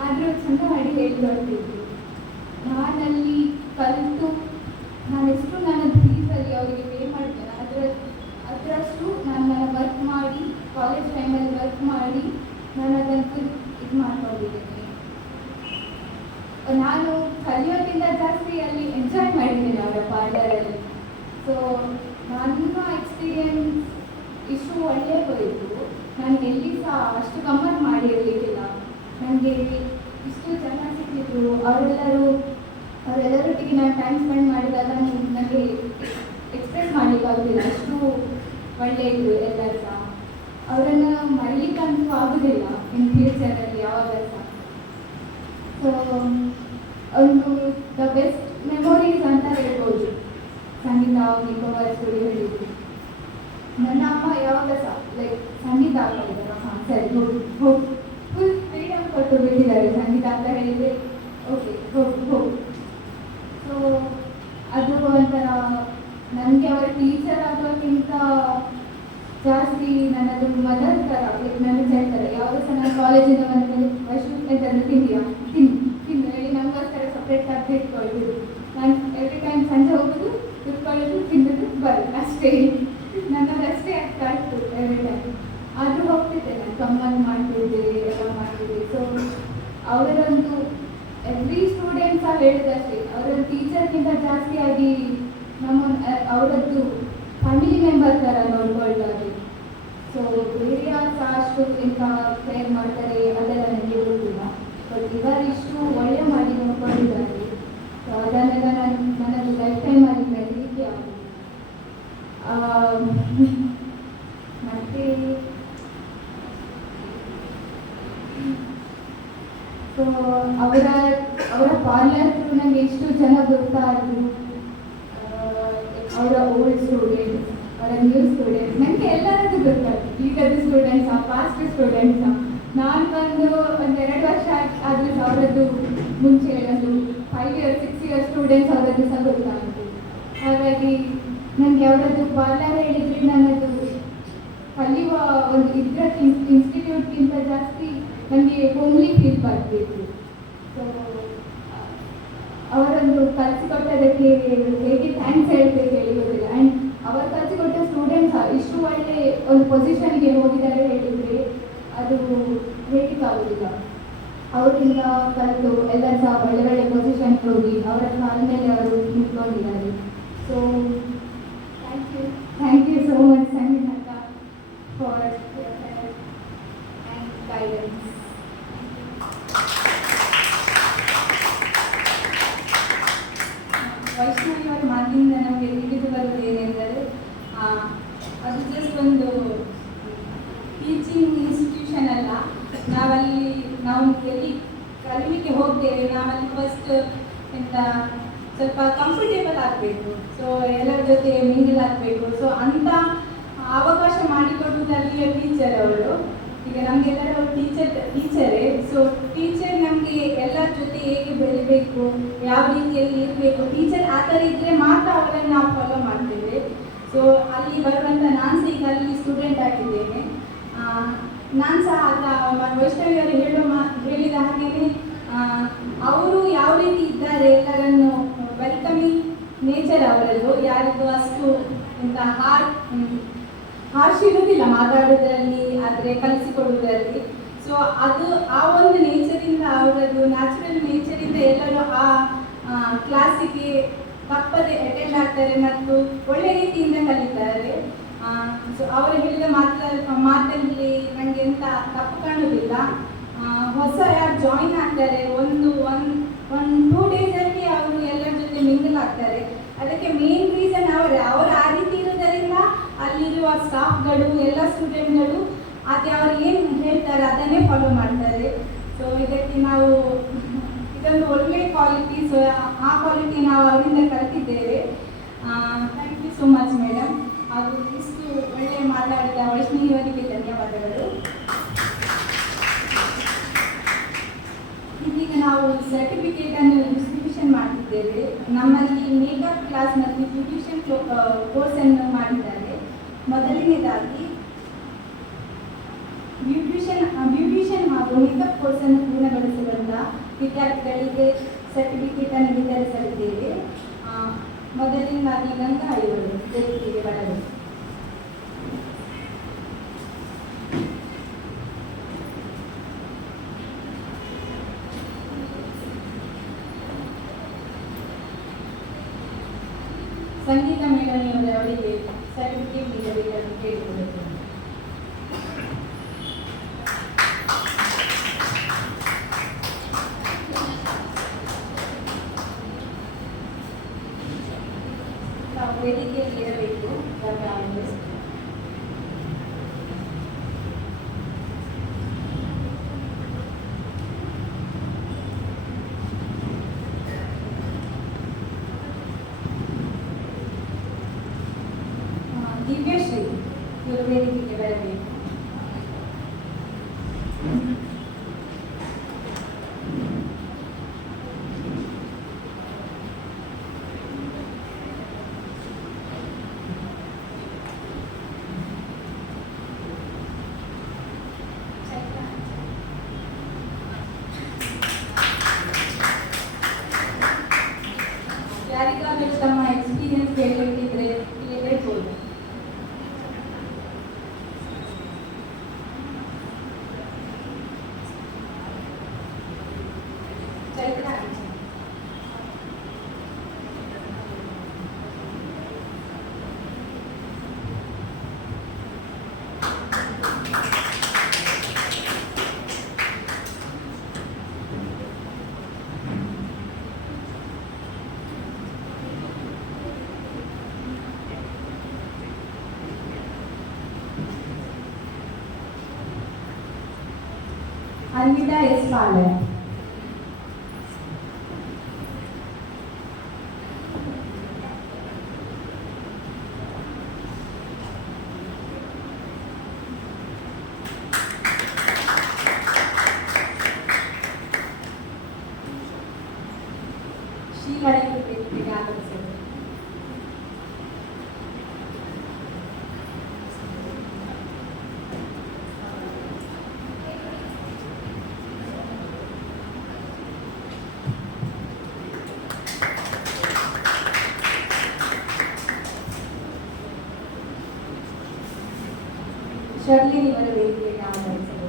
ಆದರೂ ಚೆಂದ ಮಾಡಿ ಹೇಳಿಕೊಡ್ತಿದ್ರು. ನಾನಲ್ಲಿ ಕಲಿತು ನಾನೆಷ್ಟು ನನ್ನ ಫೀಸಲ್ಲಿ ಅವರಿಗೆ ಪೇ ಮಾಡ್ತೇನೆ ಅದರಷ್ಟು ನಾನು ವರ್ಕ್ ಮಾಡಿ ಕಾಲೇಜ್ ಇದು ಮಾಡ್ಕೊಂಡಿದ್ದೀನಿ. ನಾನು ಕಲಿಯೋಕ್ಕಿಂತ ಜಾಸ್ತಿ ಅಲ್ಲಿ ಎಂಜಾಯ್ ಮಾಡಿದ್ದೀನಿ ಅವರ ಪಾರ್ಲರಲ್ಲಿ. ಸೊ ನನ್ನ ಎಕ್ಸ್ಪೀರಿಯನ್ಸ್ ಇಷ್ಟು ಒಳ್ಳೆ ಹೋಯಿತು. ನಾನು ಎಲ್ಲಿ ಸಹ ಅಷ್ಟು ಗಮ್ಮತ್ತು ಮಾಡಿರಲಿಕ್ಕಿಲ್ಲ. ನನಗೆ ಇಷ್ಟು ಜನ ಸಿಕ್ಕಿದ್ರು, ಅವರೆಲ್ಲರೊಟ್ಟಿಗೆ ನಾನು ಟೈಮ್ ಸ್ಪೆಂಡ್ ಮಾಡಿದಾಗ ನನಗೆ ಎಕ್ಸ್ಪ್ರೆಸ್ ಮಾಡಲಿಕ್ಕಾಗೋದಿಲ್ಲ, ಅಷ್ಟು ಒಳ್ಳೆ ಇದ್ರು ಎಲ್ಲರೂ ಸಹ. ಅವರನ್ನು ಮರೀಲಿಕ್ಕಂತೂ ಆಗೋದಿಲ್ಲ ಇನ್ ಫ್ಯೂಚರಲ್ಲಿ ಯಾವಾಗ ಸಹ. ಸೊ ಒಂದು ದ ಬೆಸ್ಟ್ ಮೆಮೊರೀಸ್ ಅಂತ ಹೇಳ್ಬೋದು ಸಂಗೀತ ಮೇಕೋವರ್ ಸ್ಟುಡಿಯೋ ಹೇಳಿದ್ರು. ನನ್ನ ಅಮ್ಮ ಯಾವಾಗ ಸಹ ಲೈಕ್ ಸಂಗೀತ ಹಾಕೊಂಡಿದ್ದಾರೆ, ಹಾಂ ಸರಿ ಹೋಗಿ ಹೋಗಿ ಫುಲ್ ಫ್ರೀಡಮ್ ಕೊಟ್ಟು ಬಿಟ್ಟಿದ್ದಾರೆ. ಸಂಗೀತ ಅಂತ ಹೇಳಿದರೆ ಓಕೆ ಹೋಗಿ ಹೋಗಿ. ಸೊ ಅದು ಒಂಥರ ನನಗೆ ಅವರ ಟೀಚರ್ ಆಗೋಕ್ಕಿಂತ ಜಾಸ್ತಿ ನನ್ನದು ಮದರ್ ಥರ. ಲೈಕ್ ನನಗೆ ಹೇಳ್ತಾರೆ ಯಾವಾಗ ಸಹ ನಾನು ಕಾಲೇಜಿಂದ ಬಂದರೆ ಎಂತಾದರೂ ತಿಂದಿಯಾ ತಿಂದು ಹೇಳಿ ನಮಗೋಸ್ಕರ ಸಪ್ರೇಟಾಗಿ ಇಟ್ಕೊಳ್ಬೋದು. ನಾನು ಎವ್ರಿ ಟೈಮ್ ಸಂಜೆ ಹೋಗೋದು ಕುತ್ಕೊಳ್ಳೋದು ತಿನ್ನೋದು ಬರೋದು ಅಷ್ಟೇ, ನನ್ನದಷ್ಟೇ ಆಗ್ತಾ ಇತ್ತು ಎವ್ರಿ ಟೈಮ್. ಆದರೂ ಹೋಗ್ತಿದ್ದೆ, ನಾನು ಗಮ್ಮತ್ತು ಮಾಡ್ತಿದ್ದೆ, ಎಲ್ಲ ಮಾಡ್ತಿದ್ದೆ. ಸೊ ಅವರೊಂದು ಎವ್ರಿ ಸ್ಟೂಡೆಂಟ್ ಸಹ ಹೇಳಿದಷ್ಟೇ, ಅವರೊಂದು ಟೀಚರ್ಗಿಂತ ಜಾಸ್ತಿಯಾಗಿ ಅವರದ್ದು ಫ್ಯಾಮಿಲಿ ಮೆಂಬರ್ ಥರ ನೋಡ್ಕೊಳ್ತಾರೆ. ಸೊ ಬೇರೆ ಯಾರು ಸಹ ಅಷ್ಟು ಎಂತ ಕೇರ್ ಮಾಡ್ತಾರೆ ಅದೆಲ್ಲ ನನಗೆ ಗೊತ್ತಿಲ್ಲ. ಬಟ್ ಇವರು ಇಷ್ಟು ಒಳ್ಳೆ ಮಾಡಿ ನೋಡ್ಕೊಂಡಿದ್ದಾರೆ. ಸೊ ಅದನ್ನೆಲ್ಲ ನನ್ನದು ಲೈಫ್ ಟೈಮಲ್ಲಿ ಬೆಳೀಲಿಕ್ಕೆ ಆಗುತ್ತೆ. ಮತ್ತು ಸೊ ಅವರ ಪಾರ್ಲರ್ ಥ್ರೂ ನನಗೆ ಎಷ್ಟು ಜನ ಗೊತ್ತಾದರು. ಅವರ ಓಲ್ಡ್ ಸ್ಟೂಡೆಂಟ್ಸ್, ಅವರ ನ್ಯೂ ಸ್ಟೂಡೆಂಟ್ಸ್, ನನಗೆ ಎಲ್ಲರದ್ದು ಗೊತ್ತಾಗ್ತದೆ. ಈಗದ್ದು ಸ್ಟೂಡೆಂಟ್ಸಾ ಪಾಸ್ಟ್ ಸ್ಟೂಡೆಂಟ್ಸಾ. ನಾನು ಬಂದು ಒಂದು 2 ವರ್ಷ ಆದರೂ ಅವರದ್ದು ಮುಂಚೆ ಒಂದು 5 years 6 years ಸ್ಟೂಡೆಂಟ್ಸ್ ಅವರದ್ದು ಸಹ ಗೊತ್ತಾಯಿತು. ಹಾಗಾಗಿ ನನಗೆ ಅವರದ್ದು ಪಾರ್ಲರ್ ಹೇಳಿದರೆ ನನ್ನದು ಕಲಿಯುವ ಒಂದು ಇದಕ್ಕೆ ಇನ್ಸ್ಟಿಟ್ಯೂಟ್ಗಿಂತ ಜಾಸ್ತಿ ನನಗೆ ಹೋಮ್ಲಿ ಫೀಲ್ ಬರ್ತಿತ್ತು. ಸೊ ಅವರನ್ನು ಕಲಿಸಿಕೊಟ್ಟದಕ್ಕೆ ಹೇಗೆ ಥ್ಯಾಂಕ್ಸ್ ಹೇಳಬೇಕು ಹೇಳಿ ಗೊತ್ತಿಲ್ಲ. ಆ್ಯಂಡ್ ಅವರು ಕಲಿಸಿಕೊಟ್ಟ ಸ್ಟೂಡೆಂಟ್ಸ್ ಇಷ್ಟು ಒಳ್ಳೆ ಒಂದು ಪೊಸಿಷನ್ಗೆ ಹೋಗಿದ್ದಾರೆ ಹೇಳಿದರೆ ಅದು ಹೇಳಲಿಕ್ಕಾಗೋದಿಲ್ಲ. ಅವರಿಂದ ಕಲಿತು ಎಲ್ಲರೂ ಸಹ ಒಳ್ಳೆ ಒಳ್ಳೆ ಪೊಸಿಷನ್ಗೆ ಹೋಗಿ ಅವರ ಕಾಲ ಮೇಲೆ ಅವರು ನಿಂತ್ಕೊಂಡಿದ್ದಾರೆ. So thank you so much Sangeeta for your help and guidance. ವೈಷ್ಣವಿಯವರ ಮಾತಿನಿಂದ ನಮಗೆ ತಿಳಿದು ಬರುವುದು ಏನೆಂದರೆ ಅದು ಜಸ್ಟ್ ಒಂದು ಟೀಚಿಂಗ್ ಇನ್ಸ್ಟಿಟ್ಯೂಷನ್ ಅಲ್ಲ. ನಾವು ಎಲ್ಲಿ ಕಲಿಲಿಕ್ಕೆ ಹೋಗ್ತೇವೆ ನಾವಲ್ಲಿ ಫಸ್ಟ್ ಎಂತ ಸ್ವಲ್ಪ ಕಂಫರ್ಟೇಬಲ್ ಆಗಬೇಕು. ಸೊ ಎಲ್ಲರ ಜೊತೆ ಮಿಂಗಲ್ ಆಗಬೇಕು. ಸೊ ಅಂಥ ಅವಕಾಶ ಮಾಡಿಕೊಡುವುದರಲ್ಲಿ ಟೀಚರ್ ಅವರು. ಈಗ ನಮಗೆಲ್ಲರೂ ಅವರು ಟೀಚರೇ. ಸೊ ಟೀಚರ್ ನಮಗೆ ಎಲ್ಲರ ಜೊತೆ ಹೇಗೆ ಬೆಳಿಬೇಕು, ಯಾವ ರೀತಿಯಲ್ಲಿ ಇರಬೇಕು, ಟೀಚರ್ ಆ ಥರ ಇದ್ದರೆ ಮಾತ್ರ ಅವರನ್ನು ನಾವು ಫಾಲೋ ಮಾಡ್ತೇವೆ. ಸೊ ಅಲ್ಲಿ ಬರುವಂಥ ನಾನು ಸಹ ಈಗ ಅಲ್ಲಿ ಸ್ಟೂಡೆಂಟ್ ಆಗಿದ್ದೇನೆ. ನಾನು ಸಹ ವೈಷ್ಣವಿಯವರು ಹೇಳಿದ ಹಾಗೆಯೇ ಅವರು ಯಾವ ರೀತಿ ಇದ್ದಾರೆ, ಎಲ್ಲರನ್ನು ವೆಲ್ಕಮಿಂಗ್ ನೇಚರ್ ಅವರದ್ದು. ಯಾರಿಗೂ ಅಷ್ಟು ಎಂತ ಹಾರ್ಶ್ ಇರುವುದಿಲ್ಲ ಮಾತಾಡೋದ್ರಲ್ಲಿ, ಆದರೆ ಕಲಿಸಿಕೊಡುವುದರಲ್ಲಿ. ಸೊ ಅದು ಆ ಒಂದು ನೇಚರಿಂದ, ಅವರದ್ದು ನ್ಯಾಚುರಲ್ ನೇಚರಿಂದ ಎಲ್ಲರೂ ಆ ಕ್ಲಾಸಿಗೆ ತಪ್ಪದೆ ಅಟೆಂಡ್ ಆಗ್ತಾರೆ ಮತ್ತು ಒಳ್ಳೆ ರೀತಿಯಿಂದ ಕಲಿತಾರೆ. ಸೊ ಅವರು ಹೇಳಿದ ಮಾತಲ್ಲಿ ನನಗೆ ಎಂತ ತಪ್ಪು ಕಾಣೋದಿಲ್ಲ. ಹೊಸ ಯಾರು ಜಾಯಿನ್ ಆಗ್ತಾರೆ ಒಂದು 2 ಡೇಸಲ್ಲಿ ಅವರು ಎಲ್ಲರ ಜೊತೆ ಮಿಂಗಲ್ ಆಗ್ತಾರೆ. ಅದಕ್ಕೆ ಮೇನ್ ರೀಸನ್ ಅವರು ಆ ರೀತಿ ಇರೋದರಿಂದ ಅಲ್ಲಿರುವ ಸ್ಟಾಫ್ಗಳು ಎಲ್ಲ ಸ್ಟೂಡೆಂಟ್ಗಳು ಅದೇ ಅವ್ರು ಏನು ಹೇಳ್ತಾರೆ ಅದನ್ನೇ ಫಾಲೋ ಮಾಡ್ತಾರೆ. ಸೊ ಇದಕ್ಕೆ ಇದೊಂದು ಒಳ್ಳೆಯ ಕ್ವಾಲಿಟಿ. ಸೊ ಆ ಕ್ವಾಲಿಟಿ ನಾವು ಅವರಿಂದ ಕಲಿತಿದ್ದೇವೆ. Thank you so much madam. ಅದು ಇಷ್ಟು ಒಳ್ಳೆ ಮಾತಾಡಿದ ವೈಷ್ಣವಿಯವರಿಗೆ ಧನ್ಯವಾದಗಳು. ಇದೀಗ ನಾವು ಸರ್ಟಿಫಿಕೇಟನ್ನು ಡಿಸ್ಟ್ರಿಬ್ಯೂಷನ್ ಮಾಡ್ತಿದ್ದೇವೆ. ನಮ್ಮಲ್ಲಿ ಮೇಕಪ್ ಕ್ಲಾಸ್ ಮತ್ತು ಬ್ಯೂಟಿಷಿಯನ್ ಕೋರ್ಸನ್ನು ಮಾಡಿದ್ದಾರೆ. ಮೊದಲನೇದಾಗಿ ಬ್ಯೂಟಿಷಿಯನ್ ಹಾಗೂ ಮೇಕಪ್ ಕೋರ್ಸನ್ನು ಪೂರ್ಣಗೊಳಿಸಿರುವಂಥ ವಿದ್ಯಾರ್ಥಿಗಳಿಗೆ ಸರ್ಟಿಫಿಕೇಟನ್ನು ವಿತರಿಸಲಿದ್ದೇವೆ. ಮೊದಲನೇದಾಗಿ ಗಂಗಾ ಇವರು ವೇದಿಕೆಗೆ ಬರಬೇಕು. ಸಂಗೀತ ಮೇಡಮಿಯವರಿಗೆ ಸರ್ಟಿಫಿಕೇಟ್ ನೀಡಬೇಕೆಂದು ಕೇಳಿಕೊಳ್ಳುತ್ತೇನೆ. ನಾವು ವೇದಿಕೆಯಲ್ಲಿ ಇರಬೇಕು. ದಿವ್ಯಶ್ರೀ ಇವರು ವೇದಿಕೆಗೆ ಬರಬೇಕು. ಯಾರಿಗಾದರೂ ತಮ್ಮ ಎಕ್ಸ್ಪೀರಿಯನ್ಸ್ ಹೇಳಬೇಕಿದ್ರೆ ಇಲ್ಲಿ ಹೇಳ್ಬೋದು. ಚೈತ್ರ ಅನ್ವಿತಾ ಎಸ್ ಪಾಲೆ, ಶ್ರೀಮಣಿ ವೇದಿಕೆಗೆ ಆಗಮಿಸಿದರು. ಶರ್ಲಿನ್ ಇವರ ವೇದಿಕೆಗೆ ಆಗಮಿಸಿದರು.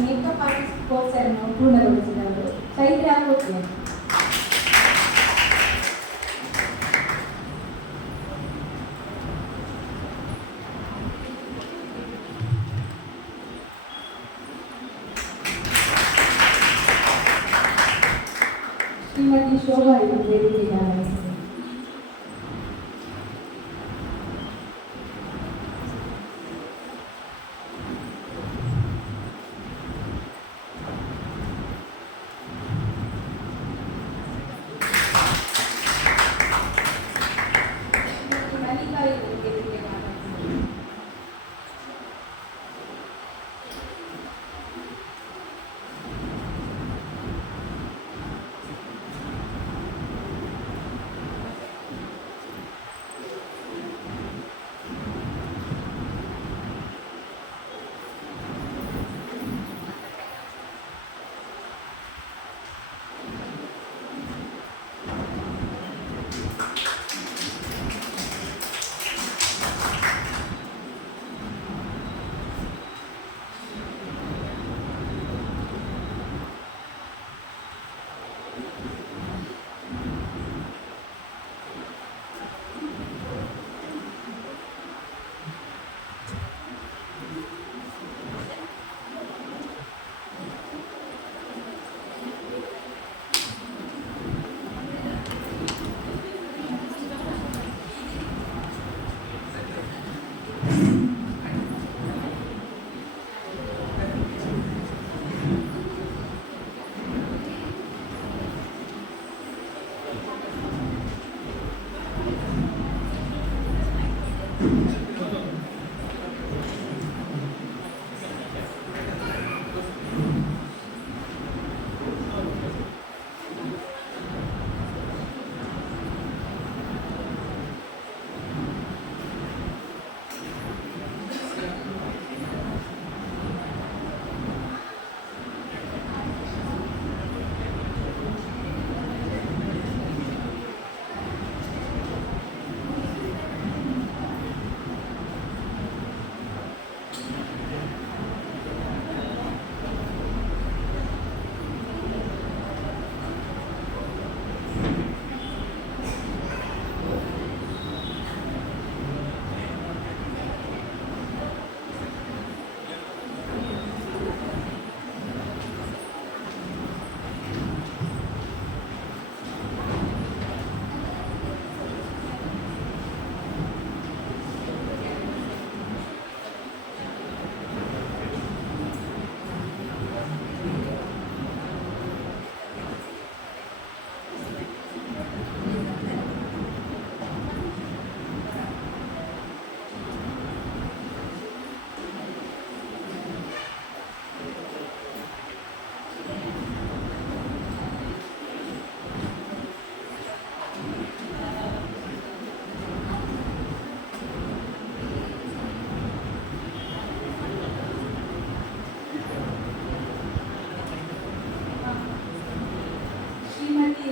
ಮೇಕಪ್ ಆರ್ಟಿಸ್ಟ್ ಕೋರ್ಸ್ ಅನ್ನು ಪೂರ್ಣಗೊಳಿಸಿದವರು ಚೈತ್ರ ಕೋಟ್ಯ. ಶ್ರೀಮತಿ ಶೋಭಾ ಇವರು ವೇದಿಕೆಗೆ ಆಗಮಿಸಿದರು.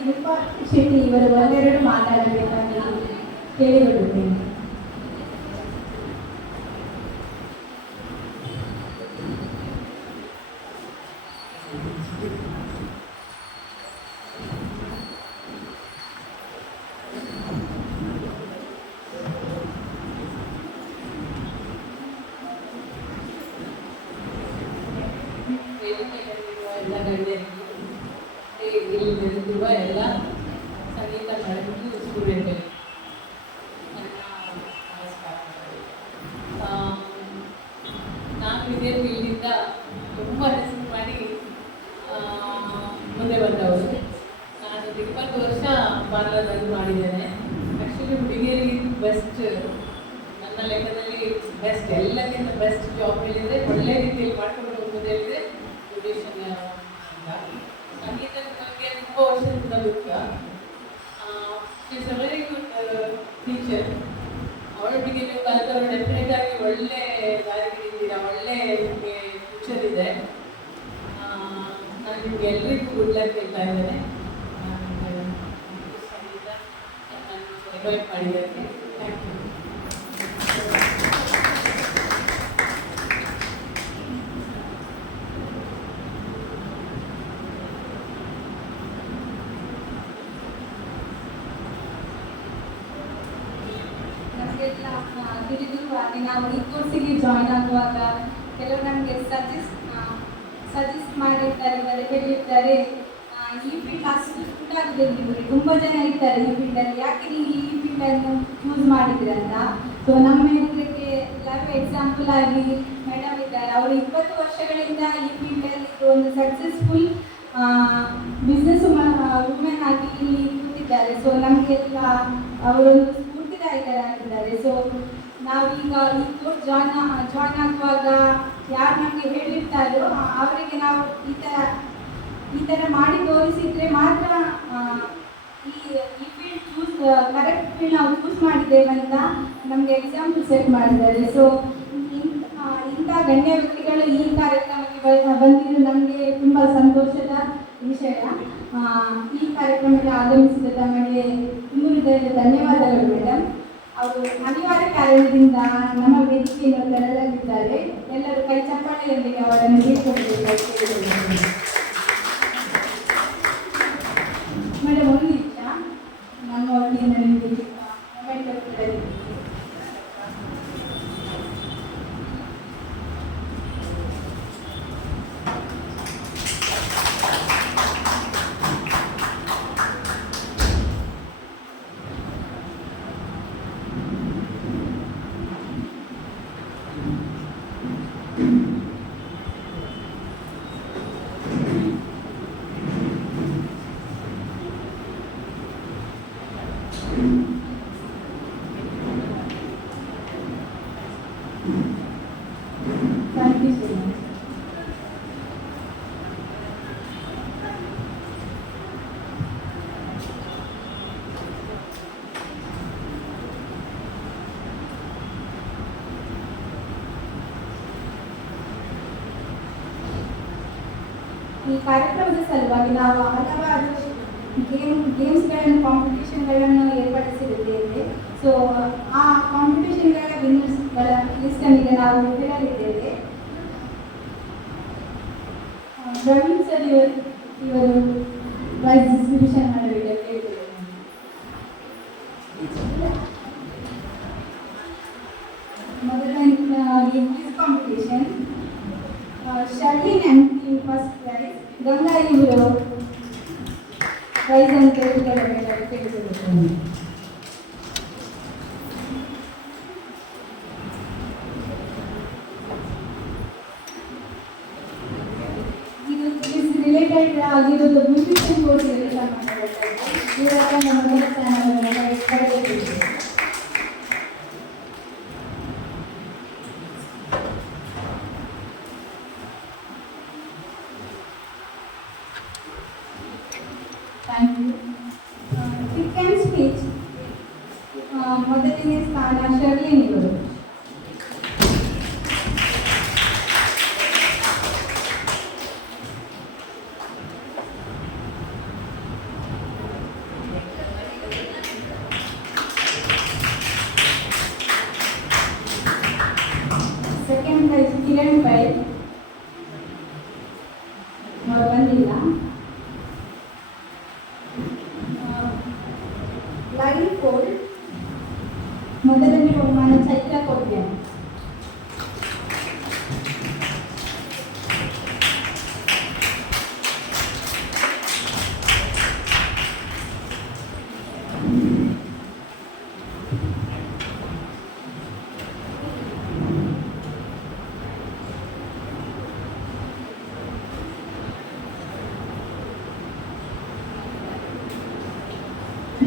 ಶಿಲ್ಪಾ ಶೆಟ್ಟಿ ಇವರು ಒಂದೆರಡು ಮಾತಾಡಬೇಕಂತ ಕೇಳಿಬಿಡುತ್ತೇನೆ. ಎಲ್ಲ ಗಣ್ಯರಿಗೆ ಇಲ್ಲಿ ನೆರೆದಿರುವ ಎಲ್ಲ ಸಂಗೀತ ಕಾಲೇಜು ಸ್ಟೂಡೆಂಟ್ಗಳಿಗೆ ನನ್ನ ನಮಸ್ಕಾರಗಳು. ನಾನು ಇದೇ ಫೀಲ್ಡಿಂದ ತುಂಬ ಹೆಸರು ಮಾಡಿ ಮುಂದೆ ಬಂದವರು. ನಾನು 20 ವರ್ಷ ಪಾರ್ಲರಲ್ಲಿ ಮಾಡಿದ್ದೇನೆ. ಆ್ಯಕ್ಚುಲಿ ಹುಡುಗಿಯರಿಗೆ ಬೆಸ್ಟ್, ನನ್ನ ಲೆಕ್ಕದಲ್ಲಿ ಬೆಸ್ಟ್, ಎಲ್ಲಕ್ಕಿಂತ ಬೆಸ್ಟ್ ಜಾಬ್ ಹೇಳಿದರೆ ಒಳ್ಳೆ ರೀತಿಯಲ್ಲಿ ಮಾಡ್ಕೊಂಡು ಹೋಗೋದು ಹೇಳಿದರೆ ಬ್ಯೂಟಿಷಿಯನ್ ಅಂತ. ಸಂಗೀತದ ಬಗ್ಗೆ ತುಂಬ ವರ್ಷದಿಂದ ಗೊತ್ತು. Is a very good teacher. ಅವಳೊಟ್ಟಿಗೆ ನೀವು ಕಲಿತವರು ಡೆಫಿನೆಟ್ ಆಗಿ ಒಳ್ಳೆ ದಾರಿಗೆ ಇದ್ದೀರಾ, ಒಳ್ಳೆ ನಿಮಗೆ ಫ್ಯೂಚರ್ ಇದೆ. ನಾನು ನಿಮ್ಗೆ ಎಲ್ರಿಗೂ ಗುಡ್ ಲಕ್ ಹೇಳ್ತಾ ಇದ್ದೇನೆ. ಸಂಗೀತ ನಾನು ರಿಕ್ವೆಸ್ಟ್ ಮಾಡಿದ್ದೇನೆ. Thank you. ನಮಗೆಲ್ಲ ತಿಳಿದು ಹಾಗೆ ನಾವು ಈ ಕೋರ್ಸಿಗೆ ಜಾಯ್ನ್ ಆಗುವಾಗ ಕೆಲವರು ನಮಗೆ ಸಜೆಸ್ಟ್ ಮಾಡಿರ್ತಾರೆ, ಹೇಳಿರ್ತಾರೆ ಈ ಫೀಲ್ಡ್ ಅಷ್ಟು ಸೂಟ್ ಆಗೋದಿಲ್ಲ ನಿಮಗೆ, ತುಂಬ ಜನ ಇರ್ತಾರೆ ಈ ಫೀಲ್ಡಲ್ಲಿ, ಯಾಕೆ ನೀವು ಈ ಫೀಲ್ಡನ್ನು ಚೂಸ್ ಮಾಡಿದ್ದೀರಂತ. ಸೊ ನಮ್ಮ ಇದಕ್ಕೆ ಲೈವ್ ಎಕ್ಸಾಂಪಲ್ ಆಗಿ ಮೇಡಮ್ ಇದ್ದಾರೆ. ಅವರು 20 ವರ್ಷಗಳಿಂದ ಈ ಫೀಲ್ಡಲ್ಲಿ ಒಂದು ಸಕ್ಸಸ್ಫುಲ್ ಬಿಸ್ನೆಸ್ ವುಮೆನ್ ಆಗಿ ಇಲ್ಲಿ ಕೂತಿದ್ದಾರೆ. ಸೊ ನಮಗೆಲ್ಲ ಅವರೊಂದು ಸ್ಫೂರ್ತಿದಾಯಕರಾಗಿದ್ದಾರೆ. ಸೊ ನಾವೀಗ ಈ ಕೋರ್ಸ್ ಜಾಯ್ನ್ ಆಗುವಾಗ ಯಾರು ನಮಗೆ ಹೇಳಿರ್ತಾರೋ ಅವರಿಗೆ ನಾವು ಈ ಥರ ಮಾಡಿ ತೋರಿಸಿದರೆ ಮಾತ್ರ ಈ ಫೀಲ್ಡ್ ಕರೆಕ್ಟ್ ಫೀಲ್ಡ್ ನಾವು ಚೂಸ್ ಮಾಡಿದ್ದೇವೆ ಅಂತ ನಮಗೆ ಎಕ್ಸಾಂಪಲ್ ಸೆಟ್ ಮಾಡಿದ್ದಾರೆ. ಸೊ ಇಂಥ ಗಣ್ಯ ವ್ಯಕ್ತಿಗಳು ಈ ಕಾರ್ಯಕ್ರಮಕ್ಕೆ ಬಂದಿದ್ದು ನಮಗೆ ತುಂಬ ಸಂತೋಷದ ವಿಷಯ. ಈ ಕಾರ್ಯಕ್ರಮಕ್ಕೆ ಆಗಮಿಸಿದ ತಮಗೆ ತುಂಬ ಧನ್ಯವಾದಗಳು ಮೇಡಮ್. ಅವರು ಅನಿವಾರ್ಯ ಕಾರಣದಿಂದ ನಮ್ಮ ವೇದಿಕೆಯನ್ನು ತೆರಳಲಿದ್ದಾರೆ. ಎಲ್ಲರೂ ಕೈ ಚಪ್ಪಾಳೆಯೊಂದಿಗೆ ಅವರನ್ನು ಬೀಳ್ಕೊಳ್ಬೇಕು. ಮೇಡಮ್ ಒಂದು ನಿಮಿಷ, ನಮ್ಮ ವತಿಯಿಂದ ನಿಮಗೆ ಮೊಮೆಂಟ್ ಕೊಡ್ತಾರೆ. Thank you so much. ಈ ಕಾರ್ಯಕ್ರಮದ ಸಲುವಾಗಿ ನಾವು ಹಲವಾರು ಗೇಮ್ಸ್ಗಳನ್ನು ಕಾಂಪಿಟೇಷನ್ಗಳನ್ನು ಏರ್ಪಡಿಸಿರುತ್ತೇವೆ. ಸೊ ಆ ಕಾಂಪಿಟೇಷನ್ಗಳ ವಿನ್ನರ್ಸ್ಗಳ ಲಿಸ್ಟನ್ನು ನಾವು ಹೇಳಲಿದ್ದೇವೆ. ಪ್ರವೀಣ್ ಸರ್ ಇವರು ಪ್ರೈಸ್ ಡಿಸ್ಟ್ರಿಬ್ಯೂಷನ್ ಮಾಡಬೇಕು ಹೇಳ್ತೇವೆ. ಮೊದಲನೇ competition Sherlin and team first prize, Ganga ಇವರು ಪ್ರೈಸ್ ಅಂತ ತೆಗೆದುಕೊಳ್ಳಬೇಕಾಗಿ ಕೇಳಿಕೊಳ್ಳುತ್ತೇನೆ. ಇದು ರಿಲೇಟೆಡ್ ಆಗಿರೋದು ಬ್ಯೂಟಿಷಿಯನ್ ಕೋರ್ಸ್ಗೆ ಸಂಬಂಧಪಟ್ಟದ್ದು. ಇವಾಗ ನಮ್ಮ ಮೊದಲ ಸ್ಥಾನವನ್ನು ಪಡೆದಿದ್ದೇವೆ. Thank you. Pick and speech. ಮೊದಲನೇ ಸ್ಥಾನ ಶರ್ಲಿನ್ ಇವರು. ಕಿರಣ್ ಪೈ ಅವ್ರು ಬಂದಿಲ್ಲ. ಲೈನ್ ಫೋಲ್ಡ್ ಮೊದಲನೇ ಬಹುಮಾನ ಚೈತ್ರ ಕೊಡ್ತೇನೆ.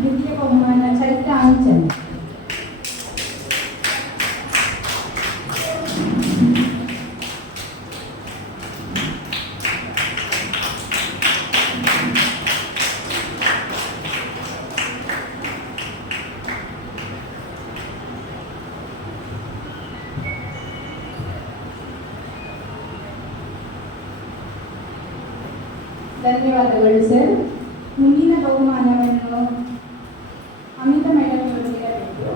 ದ್ವಿತೀಯ ಬಹುಮಾನ ಚೈತ್ರ ಅಂಚನ್. ಧನ್ಯವಾದಗಳು ಸರ್. ಮುಂದಿನ ಬಹುಮಾನವನ್ನು ಅಮಿತಾ ಮೇಡಮ್ ಅವರು ನೀಡಬೇಕು.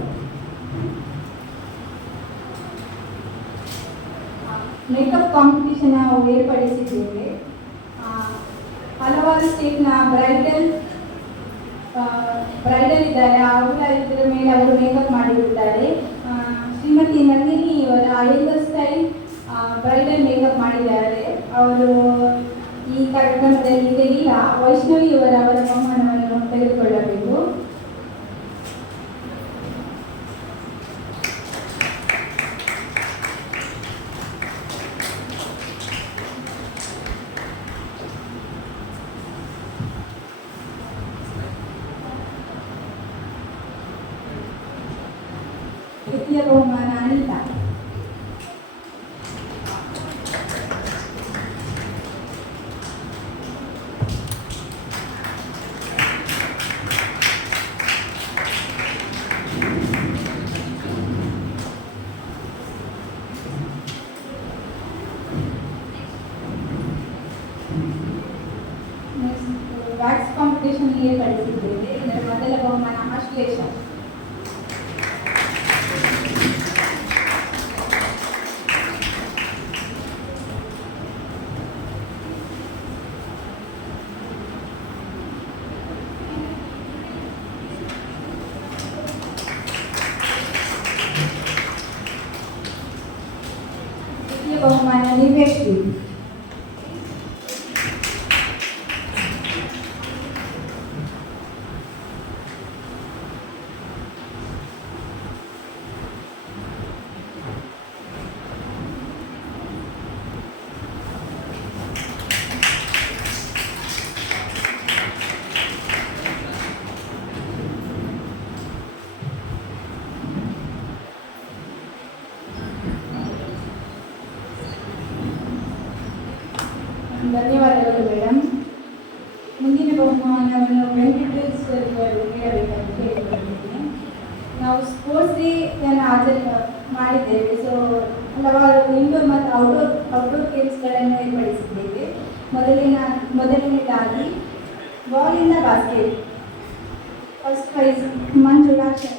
ಮೇಕಪ್ ಕಾಂಪಿಟಿಷನ್ ನಾವು ಏರ್ಪಡಿಸಿದ್ದೇವೆ. ಹಲವಾರು ಸ್ಟೇಟ್ನ ಬ್ರೈಡಲ್ ಇದ್ದಾರೆ, ಅವರ ಇದರ ಮೇಲೆ ಅವರು ಮೇಕಪ್ ಮಾಡಿರುತ್ತಾರೆ. ಶ್ರೀಮತಿ ನಂದಿನಿ ಅವರ ಹೇರ್ ಸ್ಟೈಲ್ ಬ್ರೈಡಲ್ ಮೇಕಪ್ ಮಾಡಿದ್ದಾರೆ. ಅವರು ಈ ಕಾರ್ಯಕ್ರಮದಲ್ಲಿ ಈಗ ವೈಷ್ಣವಿ ಅವರ ಬಹುಮಾನವನ್ನು ತೆಗೆದುಕೊಳ್ಳಬೇಕು. ತೃತೀಯ ಬಹುಮಾನ ಅನಿತಾ. Wax competition ಏರ್ಪಡಿಸಿದ್ದೇವೆ. ಇದರ ಮೊದಲ ಬಹುಮಾನ ಆಶ್ಲೇಷ. ತೃತೀಯ ಬಹುಮಾನ ದಿವ್ಯಶ್ರೀ. ಧನ್ಯವಾದಗಳು ಮೇಡಮ್. ಮುಂದಿನ ಬಹುಮಾನವನ್ನು ವೆಂಕಟೇಶ್ ಸರ್ ಅವರು ನೀಡಬೇಕಂತ ಕೇಳಿಕೊಂಡಿದ್ದೇನೆ. ನಾವು ಸ್ಪೋರ್ಟ್ಸ್ ಡೇ ಮಾಡಿದ್ದೇವೆ. ಸೊ ಹಲವಾರು ಇಂಡೋರ್ ಮತ್ತು ಔಟ್ಡೋರ್ ಗೇಮ್ಸ್ಗಳನ್ನು ಏರ್ಪಡಿಸಿದ್ದೇವೆ. ಮೊದಲನೇದಾಗಿ ಬಾಲಿಂದ ಬಾಸ್ಕೆಟ್. ಫಸ್ಟ್ ಪ್ರೈಸ್ ಮಂಜುಳಾಕ್ಷರ.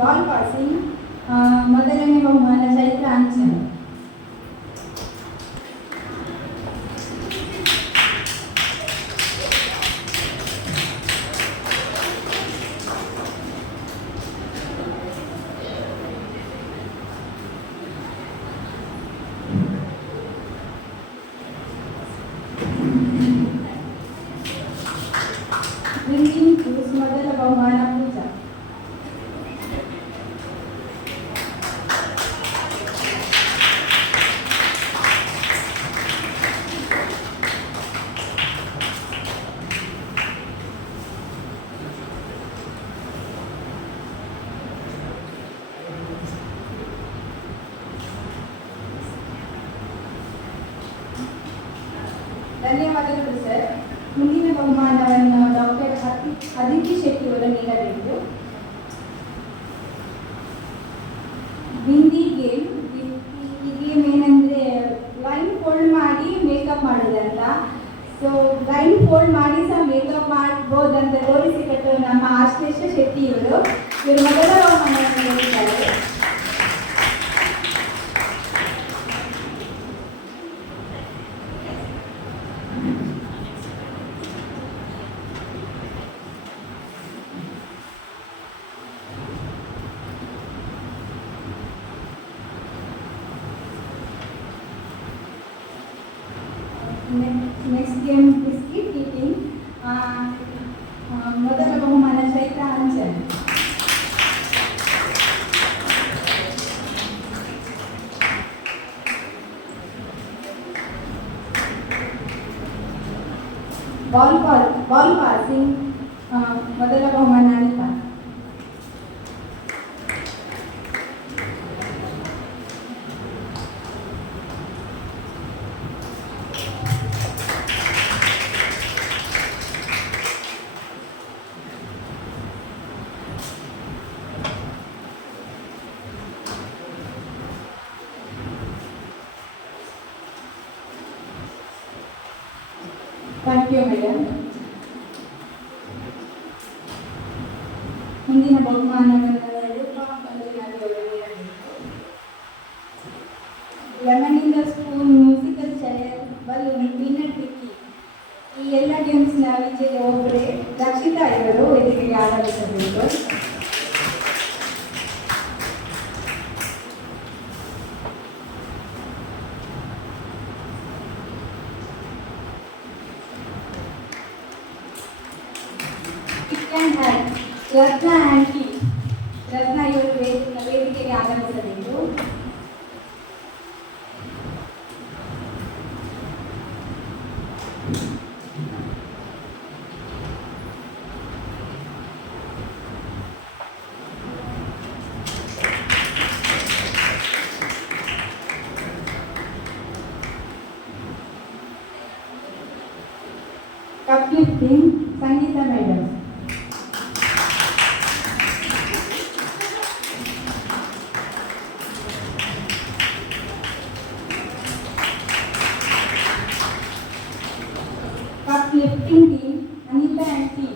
ಬಾಲ್ ಪಾಸಿಂಗ್ ಮೊದಲನೇ ಬಹುಮಾನ ಚೈತ್ರ ಅಂಚನ್. ಡ್ರಿಂಕಿಂಗ್ ಜ್ಯೂಸ್ ಮೊದಲ ಬಹುಮಾನ ಪೂಜಾ. ಧನ್ಯವಾದಗಳು ಸರ್. ಮುಂದಿನ ಬಹುಮಾನವನ್ನು ಡಾಕ್ಟರ್ ಅದಿತಿ ಶೆಟ್ಟಿ ಅವರು ನೀಡಬೇಕು. ಬಿಂದಿ ಗೇಮ್. ಈ ಗೇಮ್ ಏನಂದರೆ ಲೈನ್ ಮಾಡಬಹುದು ಅಂತ ತೋರಿಸಿಕೊಟ್ಟು ನಮ್ಮ ಆಶ್ಲೇಷ ಶೆಟ್ಟಿ ಇವರು ಮೊದಲ ಬಹುಮಾನವನ್ನು ಗೆದ್ದಿದ್ದಾರೆ. Next game biscuit eating. ಮೊದಲ ಬಹುಮಾನ ಚೈತ್ರ ಅಂಚನ್. ಬಾಲ್ ಪಾಸಿಂಗ್ ಮೊದಲ ಬಹುಮಾನ ಅನಿತಾ. Thank you madam. ಮುಂದಿನ ಬಹುಮಾನವನ್ನು lemon in the spoon, musical chair, balloon, peanut ಟಿಕ್ಕಿ ಈ ಎಲ್ಲ ಗೇಮ್ಸ್ನ ವಿಜಯ ಒಬ್ಬರೇ ರಕ್ಷಿತಾ ಇವರು ವೇದಿಕೆಗೆ ಆಗಮಿಸಬೇಕು. ರತ್ನ ಆಂಟಿ, ರತ್ನ ಇವರು ವೇದಿಕೆಗೆ ಆಗಮಿಸಬೇಕು. Cup lifting Sangeetha madam. Lifting team, Anita and team.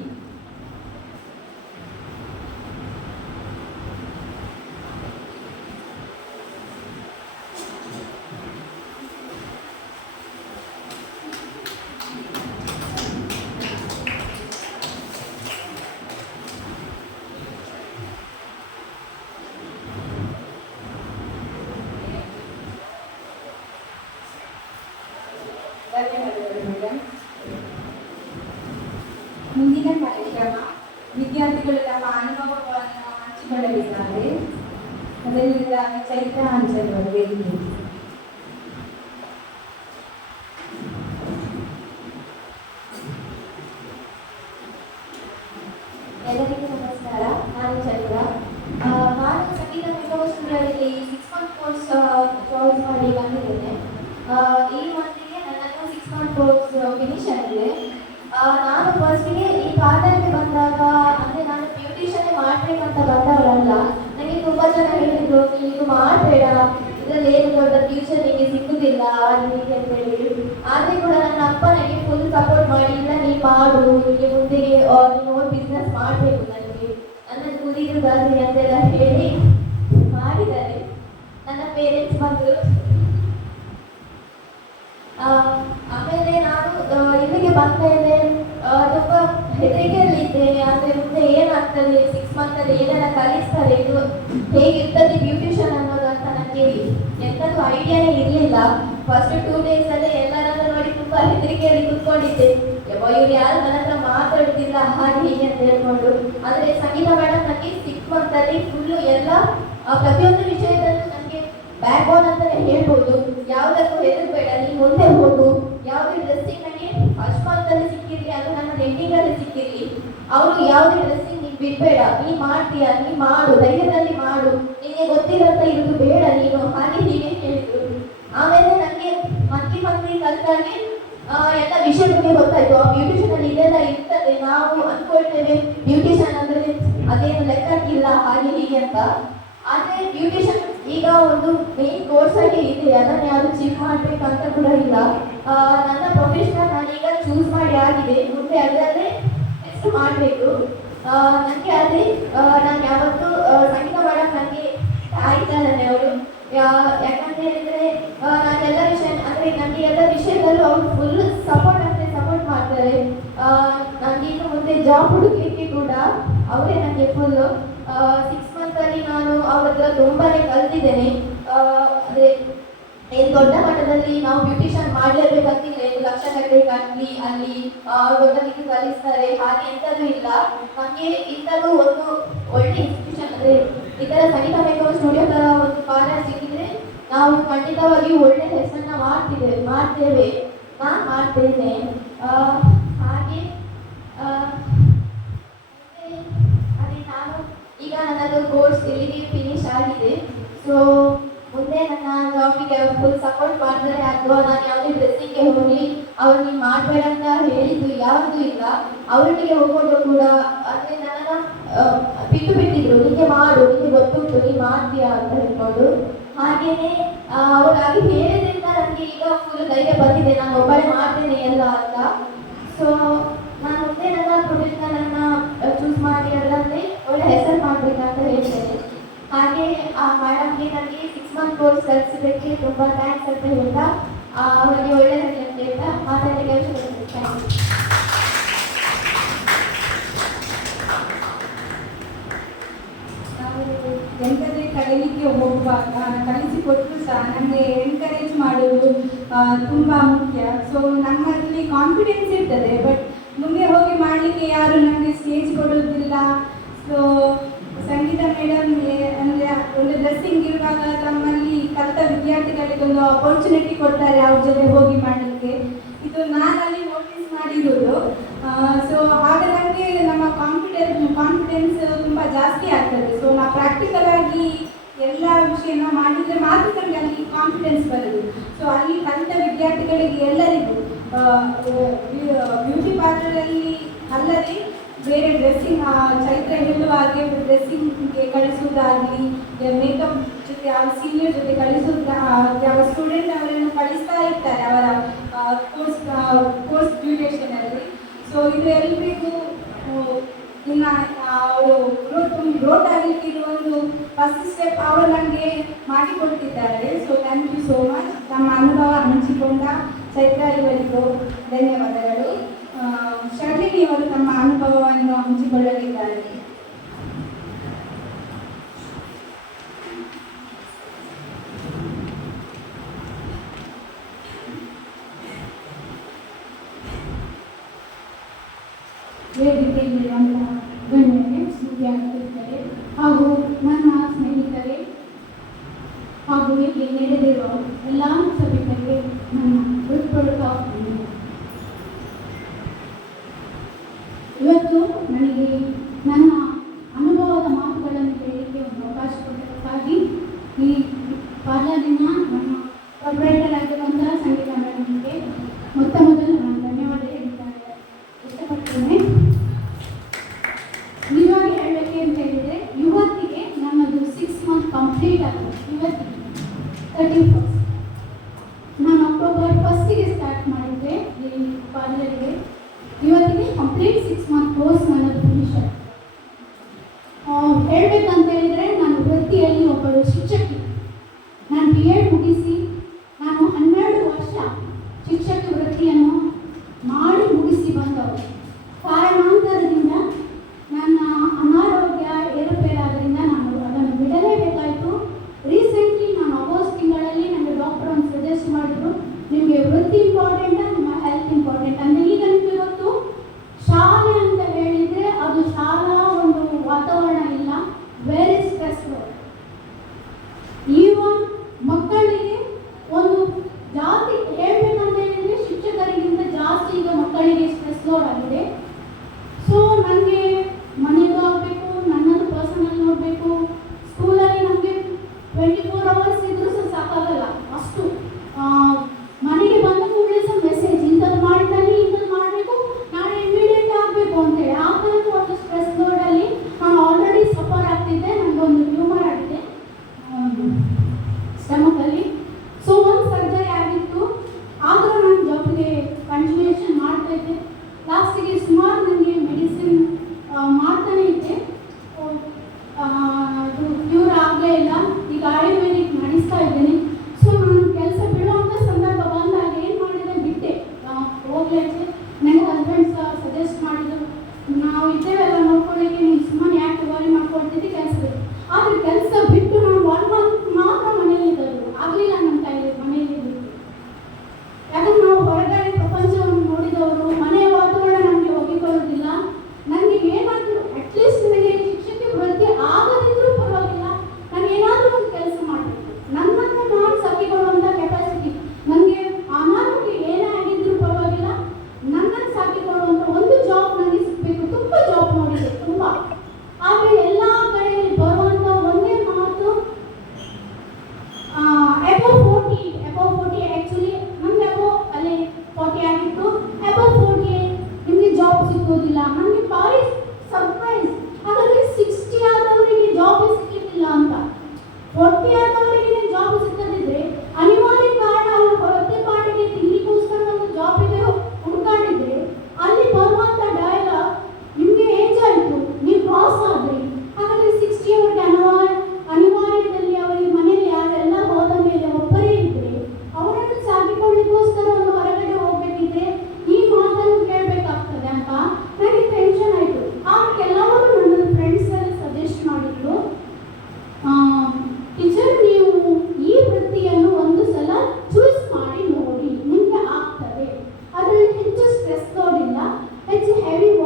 ಮುಂದಿನ ಕಾರ್ಯಕ್ರಮ ವಿದ್ಯಾರ್ಥಿಗಳು ತಮ್ಮ ಅನುಭವಗಳನ್ನು ಹಂಚಿಕೊಳ್ಳಲಿದ್ದಾರೆ. ಮೊದಲನೇದಾಗಿ ಚೈತ್ರ ಅಂಚಲ್ ಅವರು ವೇದಿಕೆ. ಎಲ್ಲರಿಗೂ ನಮಸ್ಕಾರ. ನಾನು ಚೈತ್ರ. ನಾನು ಸಂಗೀತ ಮೆಕೋಸ್ಟೂಡಿಯೋದಲ್ಲಿ 6 ಮಂತ್ ಕೋರ್ಸ್ ಚಾಯ್ಸ್ ಮಾಡಿ ಬಂದಿದ್ದೇನೆ. ಈ ಮಂತಿಗೆ ನನ್ನದು 6 ಮಂತ್ ಕೋರ್ಸ್ ಫಿನಿಶ್ ಆಗಿದೆ. ನಾನು ಫಸ್ಟಿಗೆ ಈ ಪಾರ್ಲರ್ಗೆ ಬಂದಾಗ ಅಂದರೆ ನಾನು ಬ್ಯೂಟಿಷನ್ನೇ ಮಾಡಬೇಕಂತ ಬಂದವರಲ್ಲ. ನನಗೆ ತುಂಬ ಜನ ಹೇಳಿದ್ರು, ನೀನು ಇದು ಮಾಡಬೇಡ, ಇದರಲ್ಲಿ ಏನು ದೊಡ್ಡ ಫ್ಯೂಚರ್ ನಿಮಗೆ ಸಿಗುವುದಿಲ್ಲ ಹೀಗೆ ಅಂತ ಹೇಳಿ. ಆದರೆ ಕೂಡ ನನ್ನ ಅಪ್ಪ ನನಗೆ ಫುಲ್ ಸಪೋರ್ಟ್ ಮಾಡಿ, ಇಲ್ಲ ನೀನು ಮಾಡು, ನಿಮಗೆ ಮುಂದೆ ನೀನು ಬಿಸ್ನೆಸ್ ಮಾಡಬೇಕು, ನನ್ನ ಗುರಿಗೆ ಬರ್ತೀನಿ ಅಂತೆಲ್ಲ ಹೇಳಿ ಮಾಡಿದ್ದಾರೆ. ನನ್ನ ಪೇರೆಂಟ್ಸ್ ಬಂದರು. ಆಮೇಲೆ ನಾನು ಇಲ್ಲಿಗೆ ಬಂದ ಮೇಲೆ ತುಂಬ ಹೆದರಿಕೆಯಲ್ಲಿದ್ದೇನೆ. ಅಂದರೆ ಮುಂದೆ ಏನಾಗ್ತದೆ, 6 ಮಂತಲ್ಲಿ ಏನೆಲ್ಲ ಕಲಿಸ್ತಾರೆ, ಇದು ಹೇಗಿರ್ತದೆ ಬ್ಯೂಟಿಷನ್ ಅನ್ನೋದು ಅಂತ ನನಗೆ ಎಂಥದ್ದು ಐಡಿಯಾನೇ ಇರಲಿಲ್ಲ. ಫಸ್ಟ್ 2 ಡೇಸಲ್ಲೇ ಎಲ್ಲರನ್ನ ನೋಡಿ ತುಂಬ ಹೆದರಿಕೆಯಲ್ಲಿ ಕೂತ್ಕೊಂಡಿದ್ದೆ. ಇವ್ರು ಯಾರು ನನ್ನ ಹತ್ರ ಮಾತಾಡೋದಿಲ್ಲ ಹಾಗೆ ಹೀಗೆ ಅಂತ ಹೇಳ್ಕೊಂಡು. ಆದರೆ ಸಂಗೀತ ಮೇಡಮ್ ನನಗೆ 6 ಮಂತಲ್ಲಿ ಫುಲ್ಲು ಎಲ್ಲ ಪ್ರತಿಯೊಂದು ವಿಷಯದಲ್ಲೂ ನನಗೆ ಬ್ಯಾಕ್ ಬೋನ್ ಅಂತಲೇ ಹೇಳ್ಬೋದು. ಯಾವುದಕ್ಕೂ ಹೆದರಬೇಡ, ನೀನು ಮುಂದೆ ಹೋಗು. ಯಾವುದೇ ಡ್ರೆಸ್ಸಿಂಗ್ ನನಗೆ ಫಸ್ಟ್ ಮಂತಲ್ಲಿ ಸಿಕ್ಕಿರಲಿ, ಅದು ನನ್ನ ಎಂಡಿಂಗಲ್ಲಿ ಸಿಕ್ಕಿರಲಿ, ಅವರು ಯಾವುದೇ ಡ್ರೆಸ್ಸಿಂಗ್ ನೀನು ಬಿಡಬೇಡ, ನೀನು ಮಾಡ್ತೀಯ, ನೀನು ಮಾಡು, ಧೈರ್ಯದಲ್ಲಿ ಮಾಡು, ನಿನಗೆ ಗೊತ್ತಿರಂತ ಇರೋದು ಬೇಡ ನೀನು, ಹಾಗೆ ಹೀಗೆ ಹೇಳಿದರು. ಆಮೇಲೆ ನನಗೆ ಮಂತ್ಲಿ ಕಲಿತಾಗೆ ಎಲ್ಲ ವಿಷಯ ಬಗ್ಗೆ ಗೊತ್ತಾಯ್ತು. ಆ ಬ್ಯೂಟಿಷನಲ್ಲಿ ಇದೆಲ್ಲ ಇರ್ತದೆ, ನಾವು ಅಂದ್ಕೊಳ್ತೇವೆ ಬ್ಯೂಟಿಷನ್ ಅಂದರೆ ಅದೇನು ಲೆಕ್ಕಕ್ಕಿಲ್ಲ ಹಾಗೆ ಹೀಗೆ ಅಂತ. ಆದರೆ ಬ್ಯೂಟಿಷನ್ ಈಗ ಒಂದು ಮೇನ್ ಕೋರ್ಸ್ ಆಗಿ ಇದೆ, ಅದನ್ನು ಯಾರು ಚೀಪ್ ಮಾಡಬೇಕಂತ ಕೂಡ ಇಲ್ಲ. ನನ್ನ ಪ್ರೊಫೆಷನಲ್ ನಾನೀಗ ಚೂಸ್ ಮಾಡಿ ಆಗಿದೆ. ಮುಂದೆ ಅದರಲ್ಲೇ ನೆಕ್ಸ್ಟ್ ಮಾಡಬೇಕು. ನನಗೆ ಅದೇ ನಾನು ಯಾವತ್ತೂ ಸಂಗೀತ ಮಾಡೋಕ್ಕೆ ನನಗೆ ಆಯ್ತಾನೆ ಅವರು. ಯಾಕಂತ ಹೇಳಿದರೆ ನಾನೆಲ್ಲ ವಿಷಯ ಅಂದರೆ ನನಗೆ ಎಲ್ಲ ವಿಷಯದಲ್ಲೂ ಅವ್ರು ಫುಲ್ ಸಪೋರ್ಟ್ ಮಾಡ್ತಾರೆ. ನನಗೆ ಇನ್ನು ಮುಂದೆ ಜಾಬ್ ಹುಡುಕಲಿಕ್ಕೆ ಕೂಡ ಅವರೇ ನನಗೆ ಫುಲ್ಲು 6 ಮಂತಲ್ಲಿ ನಾನು ಅವ್ರ ಹತ್ರ ತುಂಬಾ ಕಲ್ತಿದ್ದೇನೆ. ಅದೇ ಏನು ದೊಡ್ಡ ಮಟ್ಟದಲ್ಲಿ ನಾವು ಬ್ಯೂಟಿಷಿಯನ್ ಮಾಡಲೇಬೇಕಂತಿಲ್ಲ, ಏನು ಲಕ್ಷ ಕಟ್ಟಬೇಕಂತಲಿ ಅಲ್ಲಿ ದೊಡ್ಡದಿಕ್ಕೆ ಕಲಿಸ್ತಾರೆ ಹಾಗೆ ಎಂಥದ್ದು ಇಲ್ಲ. ನನಗೆ ಇಂಥದ್ದು ಒಂದು ಒಳ್ಳೆ ಇನ್ಸ್ಟಿಟ್ಯೂಷನ್ ಅಂದರೆ ಈ ಥರ ಸಂಗೀತ ಮೇಕೋವರ್ ಸ್ಟುಡಿಯೋ ಥರ ಒಂದು ಕಾರ್ಯ ಸಿಕ್ಕಿದ್ರೆ ನಾವು ಖಂಡಿತವಾಗಿ ಒಳ್ಳೆ ಹೆಸರನ್ನ ಮಾಡ್ತೇವೆ. ನಾನು ಮಾಡ್ತೇನೆ. ಹಾಗೆ ಅದೇ ನಾನು ಈಗ ನನ್ನದು ಕೋರ್ಸ್ ಇಲ್ಲಿಗೆ ಫಿನಿಶ್ ಆಗಿದೆ. ಸೊ ಮುಂದೆ ನನ್ನ ಜಾಬಿಗೆ ಅವರು ಫುಲ್ ಸಪೋರ್ಟ್ ಮಾಡ್ತಾರೆ. ಅಥವಾ ನಾನು ಯಾವುದೇ ಡ್ರೆಸ್ಸಿಂಗ್ಗೆ ಹೋಗಲಿ ಅವ್ರು ನೀವು ಮಾಡಬೇಡ ಅಂತ ಹೇಳಿದ್ದು ಯಾವುದೂ ಇಲ್ಲ. ಅವರೊಟ್ಟಿಗೆ ಹೋಗೋದು ಕೂಡ ಅಂದರೆ ನನ್ನನ್ನು ಬಿಟ್ಟಿದ್ರು, ನಿಮಗೆ ಮಾಡು, ನಿಮಗೆ ಗೊತ್ತುಂಟು ನೀನು ಮಾಡ್ತೀಯಾ ಅಂತ ಹೇಳ್ಕೊಂಡು. ಹಾಗೆಯೇ ಅವರಾಗಿ ಹೇಳಿದ್ರಿಂದ ನನಗೆ ಈಗ ಫುಲ್ ಧೈರ್ಯ ಬಂದಿದೆ, ನಾನು ಒಬ್ಬರೇ ಮಾಡ್ತೇನೆ ಎಲ್ಲ ಅಂತ. ಸೊ ನಾನು ಮುಂದೆ ನನ್ನ ಪ್ರೊಫೆಷನಲನ್ನು ಚೂಸ್ ಮಾಡಿ ಅದರಲ್ಲಿ ಒಳ್ಳೆ ಹೆಸರು ಮಾಡಬೇಕಂತ ಹೇಳ್ತೇನೆ. ಹಾಗೆ ಆ ಮೇಡಮ್ಗೆ ನನಗೆ 6 ಮಂತ್ ಕೋರ್ಸ್ ಕಲಿಸಿದ್ದಕ್ಕೆ ತುಂಬ ಥ್ಯಾಂಕ್ಸ್ ಅಂತ ಹೇಳ್ತಾ ಅವರಿಗೆ ಒಳ್ಳೆಯದಾಗಲಿ ಅಂತ ಹೇಳ್ತಾ ಮಾತಾಡಿ ಕೆಲಸ ಥ್ಯಾಂಕ್ ಯು. ನಾವು ಎಂಥದೇ ಕಲೀಲಿಕ್ಕೆ ಹೋಗುವಾಗ ಕಲಿಸಿಕೊಟ್ಟು ಸಹ ನಮಗೆ ಎನ್ಕರೇಜ್ ಮಾಡೋದು ತುಂಬ ಮುಖ್ಯ. ಸೊ ನಮ್ಮಲ್ಲಿ ಕಾನ್ಫಿಡೆನ್ಸ್ ಇರ್ತದೆ, ಬಟ್ ಮುಂದೆ ಹೋಗಿ ಮಾಡಲಿಕ್ಕೆ ಯಾರು ನಮಗೆ ಸ್ಟೇಜ್ ಕೊಡೋದಿಲ್ಲ. ಸೊ ಸಂಗೀತ ಮೇಡಮ್ ಅಂದರೆ ಒಂದು ಡ್ರೆಸ್ಸಿಂಗ್ ಇರುವಾಗ ತಮ್ಮಲ್ಲಿ ಕಲಿತ ವಿದ್ಯಾರ್ಥಿಗಳಿಗೆ ಒಂದು ಅಪರ್ಚುನಿಟಿ ಕೊಡ್ತಾರೆ ಅವ್ರ ಜೊತೆ ಹೋಗಿ ಮಾಡಲಿಕ್ಕೆ. ಇದು ನಾನಲ್ಲಿ ನೋಟಿಸ್ ಮಾಡಿರೋದು. ಸೊ ಆಗ ನಮಗೆ ನಮ್ಮ ಕಾನ್ಫಿಡೆನ್ಸ್ ತುಂಬ ಜಾಸ್ತಿ ಆಗ್ತದೆ. ಸೊ ನಾವು ಪ್ರಾಕ್ಟಿಕಲ್ ಆಗಿ ಎಲ್ಲ ವಿಷಯನ ಮಾಡಿದರೆ ಮಾತ್ರ ನಮಗೆ ಅಲ್ಲಿ ಕಾನ್ಫಿಡೆನ್ಸ್ ಬರೋದು. ಸೊ ಅಲ್ಲಿ ಕಲಿತ ವಿದ್ಯಾರ್ಥಿಗಳಿಗೆ ಎಲ್ಲರಿಗೂ ಬ್ಯೂಟಿ ಪಾರ್ಲರಲ್ಲಿ ಅಲ್ಲದೆ ಬೇರೆ ಡ್ರೆಸ್ಸಿಂಗ್ ಚೈತ್ರ ಹೇಳುವ ಹಾಗೆ ಡ್ರೆಸ್ಸಿಂಗ್ಗೆ ಕಳಿಸುವುದಾಗಲಿ, ಮೇಕಪ್ ಜೊತೆ ಯಾವ ಸೀನಿಯರ್ ಜೊತೆ ಕಳಿಸೋದು, ಯಾವ ಸ್ಟೂಡೆಂಟ್ ಅವರನ್ನು ಕಳಿಸ್ತಾ ಇರ್ತಾರೆ ಅವರ ಕೋರ್ಸ್ ಡ್ಯೂರೇಷನಲ್ಲಿ. ಸೊ ಇದು ಎಲ್ರಿಗೂ ಇನ್ನು ಅವರು ಗ್ರೋತ್ ಆಗಲಿಕ್ಕೆ ಇದು ಒಂದು ಫಸ್ಟ್ ಸ್ಟೆಪ್ ಅವರು ನನಗೆ ಮಾಡಿಕೊಡ್ತಿದ್ದಾರೆ. So thank you so much. ನಮ್ಮ ಅನುಭವ ಹಂಚಿಕೊಂಡ ಚೈತ್ರ ಇವರಿಗೂ ಧನ್ಯವಾದಗಳು. ಶರ್ಮಿನಿ ಅವರು ತಮ್ಮ ಅನುಭವವನ್ನು ಹಂಚಿಕೊಳ್ಳಲಿದ್ದಾರೆ. ವೇದಿಕೆಯಲ್ಲಿರುವಂತಹ ಗಣ್ಯರೇ, ವಿದ್ಯಾರ್ಥಿಗಳೇ ಹಾಗೂ ನನ್ನ ಸ್ನೇಹಿತರೇ ಹಾಗೂ ಇಲ್ಲಿ ನಡೆದಿರುವ ಎಲ್ಲ ಸಭಿಕರಿಗೆ ನನ್ನ ಹೃತ್ಪೂರ್ವಕ ಇವತ್ತು ನನಗೆ ನನ್ನ ಅನುಭವದ ಮಾತುಗಳನ್ನು ಹೇಳಲಿಕ್ಕೆ ಒಂದು ಅವಕಾಶ ಕೊಟ್ಟದಕ್ಕಾಗಿ ಈ ಪಾರ್ಲರ್ನ ನಮ್ಮ ಪ್ರೊಪ್ರೈಟರ್ ಆಗಿರುವಂತಹ ಸಂಗೀತ ಮೇಡಮ್ಗೆ ಮೊದಲು ನಾನು ಧನ್ಯವಾದ ಹೇಳಿದ್ದಾರೆ ಇಷ್ಟಪಡ್ತೇನೆ. ನಿಜವಾಗಿ ಹೇಳಬೇಕು ಅಂತ ಹೇಳಿದರೆ ಇವತ್ತಿಗೆ ನನ್ನದು 6 ಮಂತ್ ಕಂಪ್ಲೀಟ್ ಆಗಿದೆ. ಇವತ್ತಿಗೆ 31st ನಾನು ಅಕ್ಟೋಬರ್ 1ಗೆ ಸ್ಟಾರ್ಟ್ ಮಾಡಿದ್ದೆ ಈ ಪಾರ್ಲರ್ಗೆ. ಇವತ್ತಿಗೆ ಕಂಪ್ಲೀಟ್ 6 ಮಂತ್ ಕೋರ್ಸ್ ನನ್ನದು ಫಿನಿಶ್ ಆಗಿದೆ. ಹೇಳಬೇಕಂತ ಹೇಳಿದರೆ ನಾನು ವೃತ್ತಿಯಲ್ಲಿ ಒಬ್ಬಳು ಶಿಕ್ಷಕಿ. ನಾನು BEd ಮುಗಿಸಿ ನಾನು 12 ವರ್ಷ ಶಿಕ್ಷಕ ವೃತ್ತಿಯನ್ನು ಮಾಡಿ ಮುಗಿಸಿ ಬಂದವರು. ಕಾರಣಾಂತರದಿಂದ ನನ್ನ ಅನಾರೋಗ್ಯ ಏರುಪೇರಾದ್ರಿಂದ ನಾನು ಅದನ್ನು ಬಿಡಲೇಬೇಕಾಯಿತು. ರೀಸೆಂಟ್ಲಿ ನಾನು ಆಗಸ್ಟ್ ತಿಂಗಳಲ್ಲಿ ನನಗೆ ಡಾಕ್ಟರ್ ಒಂದು ಸಜೆಸ್ಟ್ ಮಾಡಿದ್ರು, ನಿಮಗೆ ವೃತ್ತಿ ಇಂಪಾರ್ಟೆಂಟಾ ನಿಮ್ಮ ಹೆಲ್ತ್ ಇಂಪಾರ್ಟೆಂಟ್ ಅಂದರೆ. ಈಗ ನಿಮಗೆ ಗೊತ್ತು ಶಾಲೆ ಅಂತ ಹೇಳಿದರೆ ಅದು ಶಾಲಾ ಒಂದು ವಾತಾವರಣ ಇಲ್ಲ, ವೆರಿ ಸ್ಟ್ರೆಸ್ಫುಲ್. ಈವನ್ ಮಕ್ಕಳಿಗೆ ಒಂದು ಜಾಸ್ತಿ ಹೇಳಬೇಕಂತ ಹೇಳಿದರೆ ಶಿಕ್ಷಕರಿಗಿಂತ ಜಾಸ್ತಿ ಈಗ ಮಕ್ಕಳಿಗೆ ಸ್ಟ್ರೆಸ್ ಲೋಡ್ ಆಗಿದೆ. ಸೊ ನನಗೆ ಮನೆಯದು ಆಗಬೇಕು, ನನ್ನದು ಪರ್ಸನಲ್ ನೋಡಬೇಕು. ಸ್ಕೂಲಲ್ಲಿ ನಮಗೆ 24 ಅವರ್ಸ್ ಇದ್ರೂ ಸಹ ಸಾಕಾಗಲ್ಲ ಅಷ್ಟು. ಮನೆಗೆ ಬಂದ ಕೂಡಲೇ ಸಹ ಮೆಸೇಜ್ ಇಂಥದ್ದು ಮಾಡಿದ್ದಾನೆ, ಇಂಥದ್ದು ಮಾಡಬೇಕು, ನಾಳೆ ಇಮಿಡಿಯೇಟ್ ಆಗಬೇಕು ಅಂತೇಳಿ. ಆ ಥರದ್ದು ಒಂದು ಸ್ಟ್ರೆಸ್ ಲೋಡಲ್ಲಿ ನಾನು ಆಲ್ರೆಡಿ ಸಫರ್ ಆಗ್ತಿದ್ದೆ. ನನಗೊಂದು ಟ್ಯೂಮರ್ ಆಗಿದೆ ಸ್ಟಮಕಲ್ಲಿ. ಸೊ ಒಂದು ಸರ್ಜರಿ ಆಗಿತ್ತು. ಆದರೂ ನಾನು ಜಾಬ್ಗೆ ಕಂಟಿನ್ಯೂಷನ್ ಮಾಡ್ತಾ ಇದ್ದೆ. ಲಾಸ್ಟಿಗೆ ಸುಮಾರು ನನಗೆ ಮೆಡಿಸಿನ್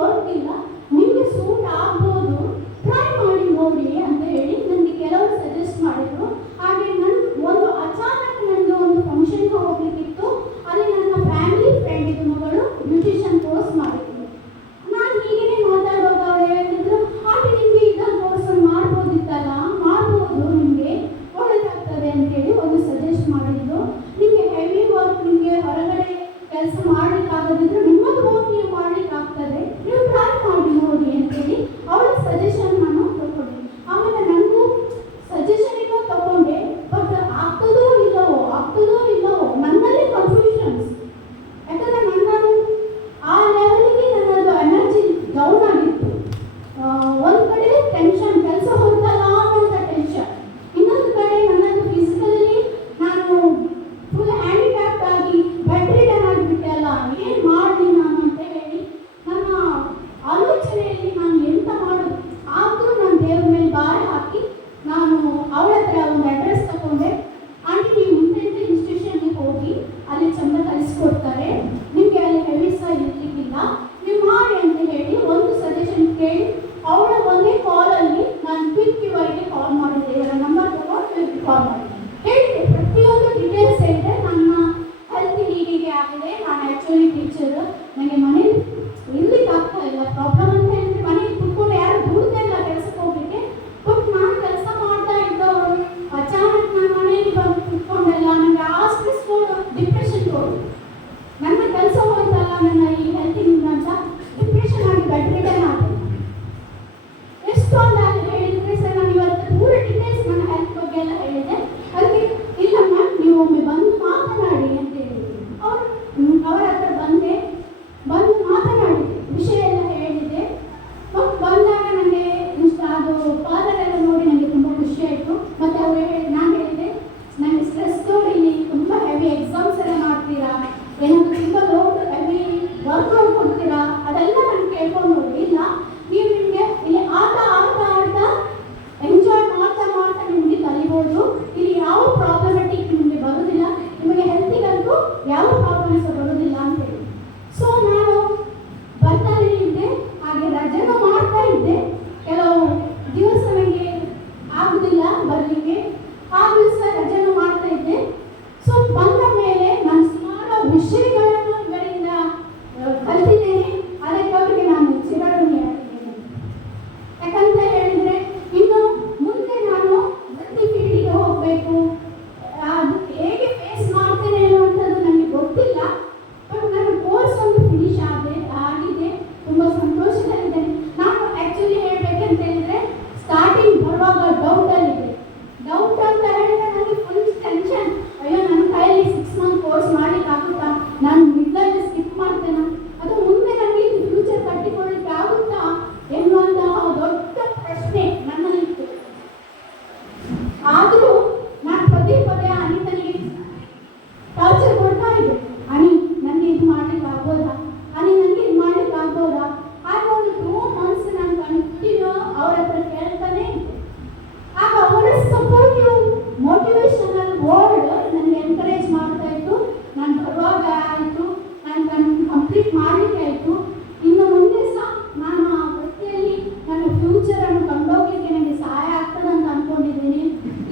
ವರ್ಕ್ ಇಲ್ಲ, ನಿಮಗೆ ಸೂಟ್ ಆಗ್ಬೋದು, ಟ್ರೈ ಮಾಡಿ ನೋಡಿ ಅಂತ ಹೇಳಿ ನನಗೆ ಕೆಲವರು ಸಜೆಸ್ಟ್ ಮಾಡಿದ್ರು. ಹಾಗೆ ಒಂದು ಅಚಾನಕ್ ನನಗೆ ಒಂದು ಫಂಕ್ಷನ್ಗೆ ಹೋಗ್ಲಿಕ್ಕಿತ್ತು. ಅಲ್ಲಿ ನನ್ನ ಫ್ಯಾಮಿಲಿ ಫ್ರೆಂಡಿಗೆ ಮಗಳು ಬ್ಯೂಟಿಷಿಯನ್ ಕೋರ್ಸ್ ಮಾಡಿದ್ರು. ನಾನು ಹೀಗೇ ಮಾತಾಡುವಾಗ ಅವ್ರು ಹೇಳ್ತಿದ್ರು, ಆಂಟಿ ನಿಮಗೆ ಇದನ್ನು ಕೋರ್ಸ್ ಮಾಡ್ಬೋದಿತ್ತಲ್ಲ, ಮಾಡ್ಬೋದು, ನಿಮಗೆ ಒಳ್ಳೆದಾಗ್ತದೆ ಅಂತೇಳಿ ಒಂದು ಸಜೆಸ್ಟ್ ಮಾಡಿದ್ರು. ನಿಮಗೆ ಹೆವಿ ವರ್ಕ್, ನಿಮಗೆ ಹೊರಗಡೆ ಕೆಲಸ ಮಾಡಲಿಕ್ಕಾಗದಿದ್ರು ನಿಮ್ಮದು ವರ್ಕ್ ನೀವು ಮಾಡಲಿಕ್ಕಾಗ್ತದೆ, ನೀವು ಟ್ರೈ ಮಾಡಿ ನೋಡಿ ಅಂತೇಳಿ ಅವಳ ಸಜೆಷನ್ ನಾನು ತಗೊಂಡೆ. ಆಮೇಲೆ ನನಗೂ ಸಜೆಷನಿಗೂ ತಗೊಂಡೆ, ಬಟ್ ಆಗ್ತದೋ ಇಲ್ಲವೋ ನನ್ನಲ್ಲಿ ಕನ್ಫ್ಯೂಷನ್ಸ್. ಯಾಕಂದರೆ ನನ್ನದು ಆ ಲೆವೆಲ್ಗೆ ನನ್ನದು ಎನರ್ಜಿ ಡೌನ್ ಆಗಿತ್ತು. ಒಂದು ಕಡೆ ಟೆನ್ಷನ್, ಕೆಲಸ ಹೋಗ್ತಲ್ಲ ಅನ್ನೋಂಥ ಟೆನ್ಷನ್, ಇನ್ನೊಂದು ಕಡೆ ನನ್ನದು ಫಿಸಿಕಲಿ ನಾನು ಫುಲ್ ಹ್ಯಾಂಡಿಕ್ಯಾಪ್ಟ್ ಆಗಿ ಬೆಡ್ ರಿಡನ್ ಆಗಿಬಿಟ್ಟೆ ಅಲ್ಲ, ಏನು ಮಾಡಲಿ ನಾನು ಅಂತ ಹೇಳಿ ನನ್ನ ಆಲೋಚನೆಯಲ್ಲಿ ನಾನು ಎಂತ ಮಾಡೋದು. ಆದರೂ ನಾನು ದೇವ್ರ ಮೇಲೆ ಭಾರ ಹಾಕಿ ನಾನು ಅವಳ ಹತ್ರ ಒಂದು ಅಡ್ರೆಸ್ ತಗೊಂಡೆ. ಆಂಟಿ ನೀವು ಇಂಥ ಇನ್ಸ್ಟಿಟ್ಯೂಷನ್ಗೆ ಹೋಗಿ ಅಲ್ಲಿ ಚಂದ ಕಲಿಸ್ಕೊಡ್ತಾರೆ, ನಿಮಗೆ ಅಲ್ಲಿ ಹೆವಿ ಸಹ ಇರಲಿಕ್ಕಿಲ್ಲ, ನೀವು ಮಾಡಿ ಅಂತ ಹೇಳಿ ಒಂದು ಸಜೆಷನ್ ಕೇಳಿ ಅವಳ ಒಂದೇ ಕಾಲಲ್ಲಿ ನಾನು ಕ್ವಿಕ್ಕಿವರೆಗೆ ಕಾಲ್ ಮಾಡಿದ್ದೆ. ಇವರ ನಂಬರ್ ತಗೊಂಡು ಕಾಲ್ ಮಾಡಿದ್ದೆ, ಹೇಳಿದೆ ಪ್ರತಿಯೊಂದು ಡೀಟೇಲ್ಸ್ ಹೇಳಿದೆ. ನನ್ನ ಹೆಲ್ತ್ ಹೀಗೆ ಆಗಿದೆ, ನಾನು ಆ್ಯಕ್ಚುಲಿ ಟೀಚರ್, ನನಗೆ ಮನೇಲಿ ಇರ್ಲಿಕ್ಕೆ ಆಗ್ತಾ ಇಲ್ಲ. ಪ್ರಾಬ್ಲಮ್ ಅಂತ ಹೇಳಿದ್ರೆ ಮನೇಲಿ ಕುತ್ಕೊಂಡು ಯಾರು ದುಡ್ತಾ ಇಲ್ಲ ಕೆಲಸಕ್ಕೆ ಹೋಗ್ಲಿಕ್ಕೆ. ಬಟ್ ನಾನು ಕೆಲಸ ಮಾಡ್ತಾ ಇದ್ದವರು ಅಚಾನಕ್ ನನ್ನ ಮನೆಯಲ್ಲಿ ಬಂದು ಕುತ್ಕೊಂಡೆಲ್ಲ ನನಗೆ ಆ ಸ್ಟ್ರೆಸ್ ಡಿಪ್ರೆಷನ್ ಹೋಗಿ ನನ್ನ ಕೆಲಸ ಹೋಯ್ತಲ್ಲ, ನನ್ನ ಈ ಹೆಲ್ತಿಂದ ಅಂತ ಡಿಪ್ರೆಷನ್ ಆಗಿ ಬೆಡ್ ರಿಡನ್ ಆಗಿದೆ. ಎಷ್ಟು ಅಂತ ಹೇಳಿದರೆ ಸರ್ ನಾನು ಇವತ್ತು ಪೂರ ಡೀಟೇಲ್ಸ್ ನನ್ನ ಹೆಲ್ತ್ ಬಗ್ಗೆ ಎಲ್ಲ ಹೇಳಿದೆ. ಅದಕ್ಕೆ ಇಲ್ಲ ಮ್ಯಾಮ್ ನೀವು ಒಮ್ಮೆ ಬಂದು ಮಾತನಾಡಿ ಅಂತ ಹೇಳಿದ್ರು. ಅವರ ಹತ್ರ ಬಂದು ಮಾತನಾಡಿದೆ, ವಿಷಯ ಎಲ್ಲ ಹೇಳಿದೆ. ಮತ್ತು ಬಂದಾಗ ನನಗೆ ಅದು ಫಾದರ್ ಎಲ್ಲ ನೋಡಿ ನನಗೆ ತುಂಬ ಖುಷಿ ಆಯಿತು. ಮತ್ತು ಅವರು ನಾನು ಹೇಳಿದೆ ನನಗೆ ಸ್ಟ್ರೆಸ್ ಇಲ್ಲಿ ತುಂಬ ಹೆವಿ ಎಕ್ಸಾಮ್ಸ್ ಎಲ್ಲ ಮಾಡ್ತೀರಾ, ಏನಾದರೂ ತುಂಬ ಲೋಡ್ ಹೆವಿ ವರ್ಕ್ ಲೋಡ್ ಕೊಡ್ತೀರಾ, ಅದೆಲ್ಲ ನಾನು ಕೇಳ್ಕೊಂಡು ಹೋಗಿ ಇಲ್ಲ ನೀವು ನಿಮಗೆ ಇಲ್ಲಿ ಆಟ ಎಂಜಾಯ್ ಮಾಡ್ತಾ ನಿಮಗೆ ಕಲಿಬೋದು. ಇಲ್ಲಿ ಯಾವ ಪ್ರಾಬ್ಲಮೆಟಿಕ್ ನಿಮಗೆ ಬರೋದಿಲ್ಲ, ನಿಮಗೆ ಹೆಲ್ತಿಗಂತೂ ಯಾವ ಪ್ರಾಬ್ಲಮ್ಸ್ ಬರೋದಿಲ್ಲ ಅಂತೇಳಿ. ಸೊ ನಾನು ಬರ್ತಾನೆ ಇದ್ದೆ, ಹಾಗೆ ರಜೆನೂ ಮಾಡ್ತಾ ಇದ್ದೆ. ಕೆಲವು ದಿವಸ ನನಗೆ ಆಗುದಿಲ್ಲ ಬರಲಿಕ್ಕೆ, ಆ ದಿವಸ ರಜೆನೂ ಮಾಡ್ತಾ ಇದ್ದೆ. ಸೊ ಬಂದ ಮೇಲೆ ನಾನು ಸುಮಾರು ವಿಷಯಗಳನ್ನು ಇವರಿಂದ ಕಲ್ತಿದ್ದೇನೆ. ಅದಕ್ಕೆ ಅವರಿಗೆ ನಾನು ಚಿರಋಣಿಯಾಗಿದ್ದೇನೆ. ಯಾಕಂತ ಹೇಳಿದರೆ ಇನ್ನು ಮುಂದೆ ನಾನು ವೃತ್ತಿ ಫೀಲ್ಡಿಗೆ ಹೋಗಬೇಕು, ಅದು ಹೇಗೆ ಫೇಸ್ ಮಾಡ್ತೇನೆ ಅನ್ನುವಂಥದ್ದು ನನಗೆ ಗೊತ್ತಿಲ್ಲ. ಬಟ್ ನನ್ನ ಕೋರ್ಸ್ ಒಂದು ಫಿನಿಶ್ ಆಗಿದೆ, ತುಂಬ ಸಂತೋಷದಲ್ಲಿದ್ದೇನೆ. ನಾನು ಆ್ಯಕ್ಚುಲಿ ಹೇಳಬೇಕಂತ ಹೇಳಿದರೆ ಸ್ಟಾರ್ಟಿಂಗ್ ಬರುವಾಗ ಡೌಟ್ ಅಂತ ಹೇಳಿದರೆ ನನಗೆ ಫುಲ್ ಟೆನ್ಷನ್. ಅಯ್ಯೋ ನನ್ನ ಕೈಯಲ್ಲಿ 6 ಮಂತ್ ಕೋರ್ಸ್ ಮಾಡಲಿಕ್ಕೆ ಆಗುತ್ತಾ, ನಾನು ಮಿಡ್ಲಲ್ಲಿ ಸ್ಕಿಪ್ ಮಾಡ್ತೇನೆ, ಅದು ಮುಂದೆ ನನಗೆ ಫ್ಯೂಚರ್ ಕಟ್ಟಿಕೊಳ್ಳಿಕ್ಕೆ ಆಗುತ್ತಾ ಎನ್ನುವಂತಹ ದೊಡ್ಡ ಪ್ರಶ್ನೆ ನನ್ನಲ್ಲಿತ್ತು. ಆದರೂ ನಾನು ಪದೇ ಅನಿತನಿಗೆ ಟಾರ್ಚರ್ ಕೊಡ್ತಾ ಇದ್ದೆ, ಅನಿ ನನಗೆ ಇದು ಮಾಡ್ಲಿಕ್ಕೆ ಆಗ್ಬೋದಾ, ಹಾಗೆ ಒಂದು 2 ಮಂತ್ಸ್ ನಾನು ಕಂಟಿನ್ಯೂ ಅವ್ರ ಹತ್ರ ಕೇಳ್ತಾನೆ ಇದ್ದೆ. ಆಗ ಅವರ ಸಪೋರ್ಟಿವ್ ಮೋಟಿವೇಶನಲ್ ವರ್ಡ್ ನನಗೆ ಎನ್ಕರೇಜ್ ಮಾಡ್ತಾ ಇತ್ತು. ನಾನು ಬರುವಾಗ ಆಯಿತು, ನಾನು ಕಂಪ್ಲೀಟ್ ಮಾಡಲಿಕ್ಕೆ ಆಯಿತು. ಇನ್ನು ಮುಂದೆ ಸಹ ನಾನು ಆ ವೃತ್ತಿಯಲ್ಲಿ ನನ್ನ ಫ್ಯೂಚರನ್ನು ಕೊಂಡೋಗ್ಲಿಕ್ಕೆ ನನಗೆ ಸಹಾಯ ಆಗ್ತದೆ ಅಂತ ಅಂದ್ಕೊಂಡಿದ್ದೇನೆ.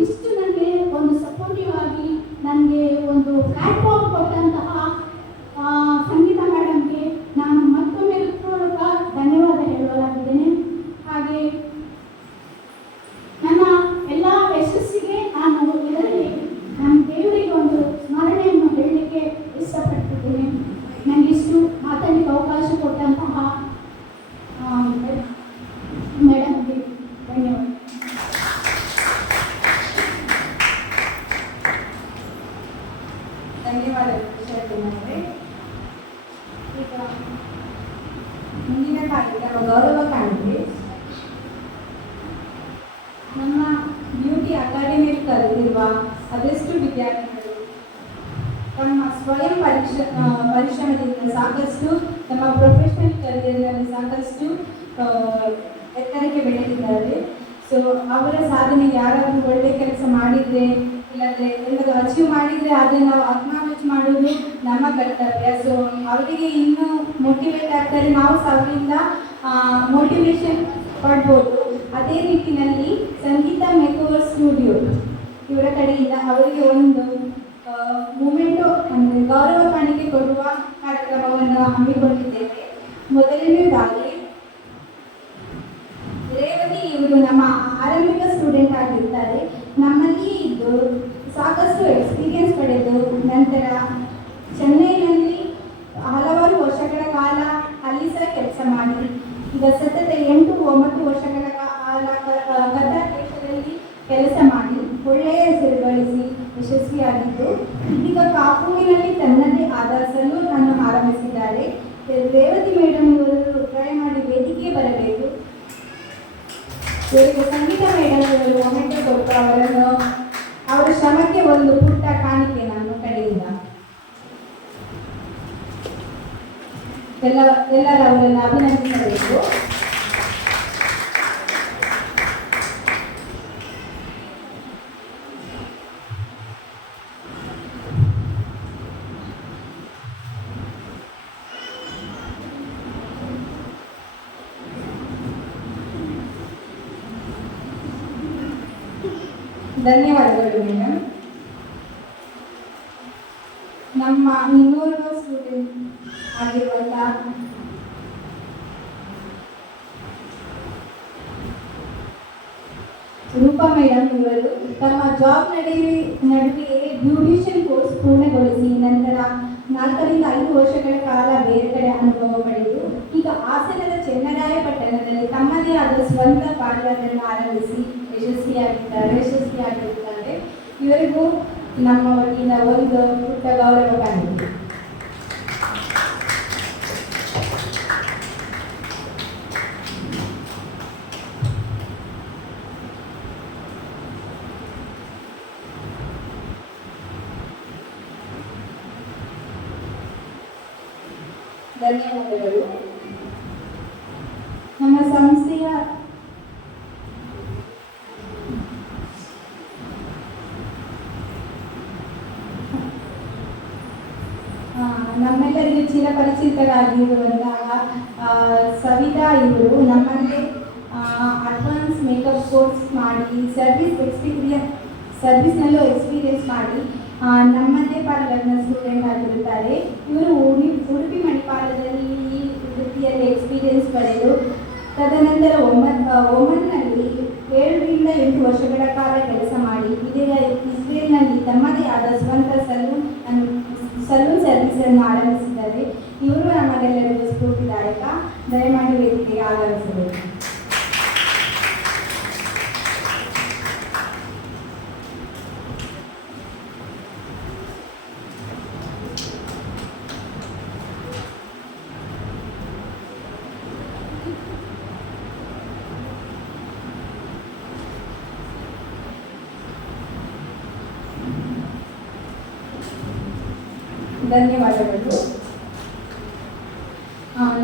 ಇಷ್ಟು ನನಗೆ ಒಂದು ಸಪೋರ್ಟಿವ್ ಆಗಿ ನನಗೆ ಒಂದು ಪ್ಲ್ಯಾಟ್ಫಾರ್ಮ್ ಕೊಟ್ಟಂತಹ ಸಂಗೀತ ಮೇಡಮ್ಗೆ ನಾನು ಮತ್ತೊಮ್ಮೆ ಹೃತ್ಪೂರ್ವಕ ಧನ್ಯವಾದ ಹೇಳಲಾಗಿದ್ದೇನೆ. ಹಾಗೆ ನನ್ನ ಎಲ್ಲ ಯಶಸ್ಸಿಗೆ ನಾನು ಇದರಲ್ಲಿ ನನ್ನ ದೇವರಿಗೆ ಒಂದು ಸ್ಮರಣೆಯನ್ನು ಹೇಳಲಿಕ್ಕೆ ಇಷ್ಟಪಡ್ತಿದ್ದೇನೆ. ನನಗಿಷ್ಟು ಮಾತಾಡಲಿಕ್ಕೆ ಅವಕಾಶ ಕೊಟ್ಟಂತಹ ಮೇಡಮ್ಗೆ ಧನ್ಯವಾದ. ಧನ್ಯವಾದಗಳು. ಈಗ ಮುಂದಿನ ಕಾರ್ಯಕ್ರಮ ಗೌರವ ಕಾಣಿಕೆ. ನಮ್ಮ ಬ್ಯೂಟಿ ಅಕಾಡೆಮಿಯಲ್ಲಿ ಕರೆದಿರುವ ಅದೆಷ್ಟು ವಿದ್ಯಾರ್ಥಿಗಳು ತಮ್ಮ ಸ್ವಯಂ ಪರಿಶ್ರಮದಿಂದ ಸಾಕಷ್ಟು ತಮ್ಮ ಪ್ರೊಫೆಷನಲ್ ಕರಿಯರ್ನಲ್ಲಿ ಸಾಕಷ್ಟು ಎತ್ತರಕ್ಕೆ ಬೆಳೆದಿದ್ದಾರೆ. ಸೊ ಅವರ ಸಾಧನೆ ಯಾರಾದರೂ ಒಳ್ಳೆ ಕೆಲಸ ಮಾಡಿದರೆ, ಇಲ್ಲಾಂದರೆ ಏನಾದರೂ ಅಚೀವ್ ಮಾಡಿದರೆ ಅದನ್ನು ನಾವು ಅಕ್ನಾಲೇಜ್ ಮಾಡೋದು ನಮ್ಮ ಕರ್ತವ್ಯ. ಸೊ ಅವರಿಗೆ ಇನ್ನೂ ಮೋಟಿವೇಟ್ ಆಗ್ತಾರೆ, ನಾವು ಸಹ ಅವರಿಂದ ಮೋಟಿವೇಶನ್ ಪಡ್ಬೋದು. ಅದೇ ನಿಟ್ಟಿನಲ್ಲಿ ಸಂಗೀತ ಮೇಕೋವರ್ ಸ್ಟುಡಿಯೋ ಇವರ ಕಡೆಯಿಂದ ಅವರಿಗೆ ಒಂದು ಮೂಮೆಂಟು ಅಂದರೆ ಗೌರವ ಕಾಣಿಕೆ ಕೊಡುವ ಕಾರ್ಯಕ್ರಮವನ್ನು ಹಮ್ಮಿಕೊಂಡಿದ್ದೇವೆ. ಮೊದಲನೇದಾಗಿ ರೇವತಿ ಇವರು ನಮ್ಮ ಆರಂಭಿಕ ಸ್ಟೂಡೆಂಟ್ ಆಗಿರ್ತಾರೆ. ನಮ್ಮಲ್ಲಿ ಇದ್ದು ಸಾಕಷ್ಟು ಎಕ್ಸ್ಪೀರಿಯನ್ಸ್ ಪಡೆದು ನಂತರ ಚೆನ್ನೈನಲ್ಲಿ ಹಲವಾರು ವರ್ಷಗಳ ಕಾಲ ಅಲ್ಲಿ ಸಹ ಕೆಲಸ ಮಾಡಿ ಈಗ ಸತತ 8-9 ವರ್ಷಗಳ ಕಾಲ ಕನ್ನಡ ದೇಶದಲ್ಲಿ ಕೆಲಸ ಮಾಡಿ ಒಳ್ಳೆಯ ಹೆಸರು ಗಳಿಸಿ ಯಶಸ್ವಿಯಾಗಿದ್ದು ಇದೀಗ ಕಾಪುವಿನಲ್ಲಿ ತನ್ನದೇ ಆದ ಸಲೂನ್ ಅನ್ನು ಆರಂಭಿಸಿದ್ದಾರೆ. ರೇವತಿ ಮೇಡಮ್ ಇವರು ಟ್ರೈ ಮಾಡಿ ವೇದಿಕೆ ಬರಬೇಕು. ಇವರಿಗೆ ಸಂಗೀತ ಮೇಡಮ್ ಇವರು ಮೊಮೆಂಟೋ ಕೊಟ್ಟು ಅವರ ಶ್ರಮಕ್ಕೆ ಒಂದು ಪುಟ್ಟ ಕಾಣಿಕೆ ನಮ್ಮ ಕಡೆಯಿಂದ ಎಲ್ಲರೂ ಅವರನ್ನು ಅಭಿನಂದಿಸಬೇಕು. ಧನ್ಯವಾದಗಳು ಮೇಡಮ್. ನಮ್ಮ ಇನ್ನೋರ್ವ ಸ್ಟೂಡೆಂಟ್ ಆಗಿರುವಂಥ ರೂಪಾ ಮೇಡಮ್ ಇವರು ತಮ್ಮ ಜಾಬ್ ನಡುವೆ ಬ್ಯೂಟಿಷಿಯನ್ ಕೋರ್ಸ್ ಪೂರ್ಣಗೊಳಿಸಿ ನಂತರ 4-5 ವರ್ಷಗಳ ಕಾಲ ಬೇರೆ ಕಡೆ ಅನುಭವ ಪಡೆದು ಈಗ ಹಾಸನದ ಚೆನ್ನರಾಯಪಟ್ಟಣದಲ್ಲಿ ತಮ್ಮದೇ ಆದ ಸ್ವಂತ ಪಾರ್ಲರ್ ಅನ್ನು ಆರಂಭಿಸಿ ಯಶಸ್ವಿಯಾಗಿರುತ್ತಾರೆ. ಇವರಿಗೂ ನಮ್ಮ ವತಿಯಿಂದ ಒಂದು ಪುಟ್ಟ ಗೌರವ ಕಾಣಿಕೆ. ಧನ್ಯವಾದಗಳು. ನಮ್ಮ ಸಂಸ್ಥೆಯ ನಮ್ಮೆಲ್ಲರಿಗೆ ಚಿರಪರಿಚಿತರಾಗಿರುವಂತಹ ಸವಿತಾ ಇವರು ನಮ್ಮಲ್ಲಿ ಅಡ್ವಾನ್ಸ್ ಮೇಕಪ್ ಕೋರ್ಸ್ ಮಾಡಿ ಸರ್ವಿಸ್ನಲ್ಲೂ ಎಕ್ಸ್ಪೀರಿಯನ್ಸ್ ಮಾಡಿ ನಮ್ಮದೇ ಪಾರ್ಲರ್ನ ಸ್ಟೂಡೆಂಟ್ ಆಗಿರುತ್ತಾರೆ. ಇವರು ಉಡುಪಿ ಮಣಿಪಾಲದಲ್ಲಿ ಈ ವೃತ್ತಿಯಲ್ಲಿ ಎಕ್ಸ್ಪೀರಿಯನ್ಸ್ ಪಡೆದು ತದನಂತರ ಒಮನ್ನಲ್ಲಿ 7-8 ವರ್ಷಗಳ ಕಾಲ ಕೆಲಸ ಮಾಡಿ ಇದೀಗ ಇಸ್ರೇಲ್ನಲ್ಲಿ ತಮ್ಮದೇ ಆದ ಸ್ವಂತ ಸಲೂನ್ ಸರ್ವಿಸನ್ನು ಆರಂಭಿಸಿದ್ದಾರೆ. ಇವರು ನಮಗೆಲ್ಲರಿಗೂ ಸ್ಫೂರ್ತಿದಾಯಕ. ದಯಮಾಡಿ ವೇದಿಕೆಗೆ ಆಗಮಿಸಬೇಕು. ಧನ್ಯವಾದಗಳು.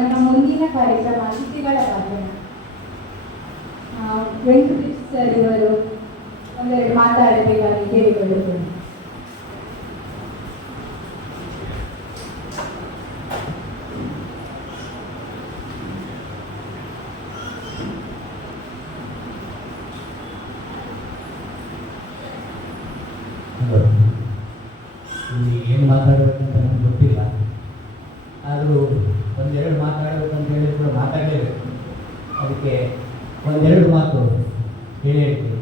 ನಮ್ಮ ಮುಂದಿನ ಕಾರ್ಯಕ್ರಮ ಅತಿಥಿಗಳ ಭಾಷಣ. ವೆಂಕಟೇಶ್ ಸರ್ ಇವರು ಒಂದೆರಡು ಮಾತಾಡಬೇಕಾಗಿ ಹೇಳಿಕೊಳ್ಳುತ್ತೇನೆ. ಇಲ್ಲಿ ಏನು ಮಾತಾಡಬೇಕಂತ ನಮ್ಗೆ ಗೊತ್ತಿಲ್ಲ, ಆದರೂ ಒಂದೆರಡು ಮಾತಾಡಬೇಕಂತ ಹೇಳಿ ಕೂಡ ಮಾತಾಡಲೇಬೇಕು. ಅದಕ್ಕೆ ಒಂದೆರಡು ಮಾತು ಹೇಳಿ ಹೇಳ್ತೀನಿ.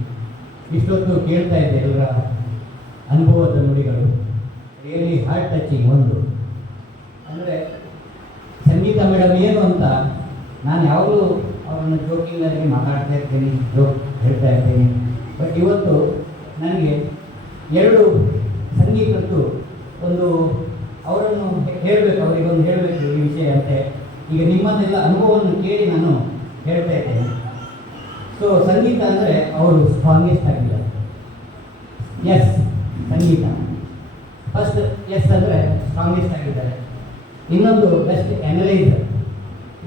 ಇಷ್ಟೊತ್ತು ಕೇಳ್ತಾ ಇದ್ದೆ ಎಲ್ಲರ ಅನುಭವದ ನುಡಿಗಳು, ರಿಯಲಿ ಹಾರ್ಟ್ ಟಚಿಂಗ್. ಒಂದು ಅಂದರೆ ಸಂಗೀತ ಮೇಡಮ್ ಏನು ಅಂತ ನಾನು ಯಾವಾಗಲೂ ಅವರನ್ನು ಜೋಕಿಂಗಾಗಿ ಮಾತಾಡ್ತಾ ಇರ್ತೀನಿ, ಜೋಕ್ ಹೇಳ್ತಾ ಇರ್ತೀನಿ. ಬಟ್ ಇವತ್ತು ನನಗೆ ಎರಡು ಸಂಗೀತದ್ದು ಒಂದು ಅವರನ್ನು ಹೇಳಬೇಕು, ಅವರಿಗೊಂದು ಹೇಳಬೇಕು ಈ ವಿಷಯ ಅಂತೆ. ಈಗ ನಿಮ್ಮನ್ನೆಲ್ಲ ಅನುಭವವನ್ನು ಕೇಳಿ ನಾನು ಹೇಳ್ತಾ ಇದ್ದೇನೆ. ಸೊ ಸಂಗೀತ ಅಂದರೆ ಅವರು ಸ್ಟ್ರಾಂಗೆಸ್ಟ್ ಆಗಿದ್ದಾರೆ. ಎಸ್ ಸಂಗೀತ ಫಸ್ಟ್, ಎಸ್ ಅಂದರೆ ಸ್ಟ್ರಾಂಗೆಸ್ಟ್ ಆಗಿದ್ದಾರೆ. ಇನ್ನೊಂದು ಬೆಸ್ಟ್ ಅನಲೈಸರ್.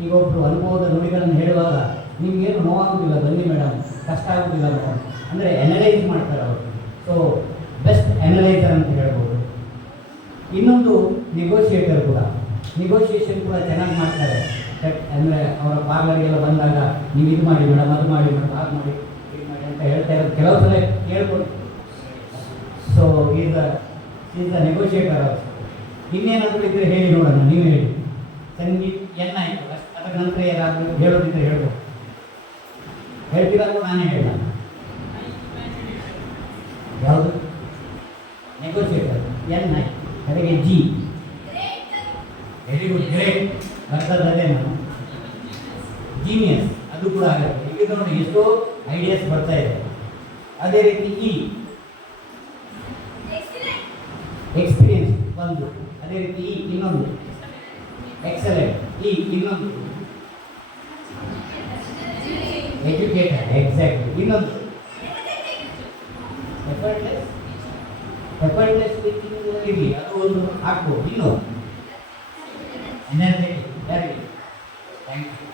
ಈಗ ಒಬ್ಬರು ಅನುಭವದ ನುಡಿಗಳನ್ನು ಹೇಳುವಾಗ ನಿಮಗೇನು ನೋವಾಗೋದಿಲ್ಲ, ಬನ್ನಿ ಮೇಡಮ್, ಕಷ್ಟ ಆಗೋದಿಲ್ಲ ಮೇಡಮ್ ಅಂದರೆ ಅನಲೈಸ್ ಮಾಡ್ತಾರೆ ಅವರು. ಸೊ ಬೆಸ್ಟ್ ಅನಲೈಸರ್ ಅಂತ ಹೇಳ್ಬೋದು. ಇನ್ನೊಂದು ನೆಗೋಷಿಯೇಟರ್ ಕೂಡ, ನೆಗೋಷಿಯೇಷನ್ ಕೂಡ ಚೆನ್ನಾಗಿ ಮಾಡ್ತಾರೆ. ಅಂದರೆ ಅವರ ಪಾರ್ಲರ್ಗೆಲ್ಲ ಬಂದಾಗ ನೀವು ಇದು ಮಾಡಿ ಮೇಡಮ್, ಅದು ಮಾಡಿ ಮೇಡಮ್, ಹಾಗೆ ಮಾಡಿ, ಇದು ಮಾಡಿ ಅಂತ ಹೇಳ್ತಾ ಇರೋದು ಕೆಲವು ಸಲ ಕೇಳ್ಬೋದು. So is a negotiator also. ಇನ್ನೇನಾದರೂ ಇದ್ದರೆ ಹೇಳಿ ನೋಡೋಣ, ನೀವು ಹೇಳಿ. ಸಂಗೀತ ಏನಾಯಿತು, ಅದರ ನಂತರ ಏನಾದರೂ ಹೇಳೋದಿದ್ದರೆ ಹೇಳ್ಬೋದು. ಹೇಳ್ತೀರಾದ್ರೂ ನಾನೇ ಹೇಳ. ಯಾವುದು? ನೆಗೋಷಿಯೇಟರ್ ಎನ್ ಐ, ಕಡೆಗೆ ಜಿ. Very good, great. ಬರ್ತದೆ ನಾನು ಜೀನಿಯಸ್, ಅದು ಕೂಡ ಆಗುತ್ತೆ. ಈಗ ನೋಡಿ ಎಷ್ಟೋ ಐಡಿಯಾಸ್ ಬರ್ತಾ ಇದೆ. ಅದೇ ರೀತಿ ಇ, ಎಕ್ಸ್ಪೀರಿಯನ್ಸ್ ಒಂದು. ಅದೇ ರೀತಿ ಇ ಇನ್ನೊಂದು, ಎಕ್ಸಲೆಂಟ್. ಇ ಇನ್ನೊಂದು, ಎಜುಕೇಟೆಡ್. ಎಕ್ಸಾಕ್ಟ್ಲಿ. ಇನ್ನೊಂದು ಎಫರ್ಟ್ಲೆಸ್. ಎಫರ್ಟ್ಲೆಸ್ ಇರಲಿ, ಅದು ಒಂದು ಹಾಕ್ಬೋದು. ಇನ್ನು ಎನರ್ಜೆಟಿಕ್. Very thank you.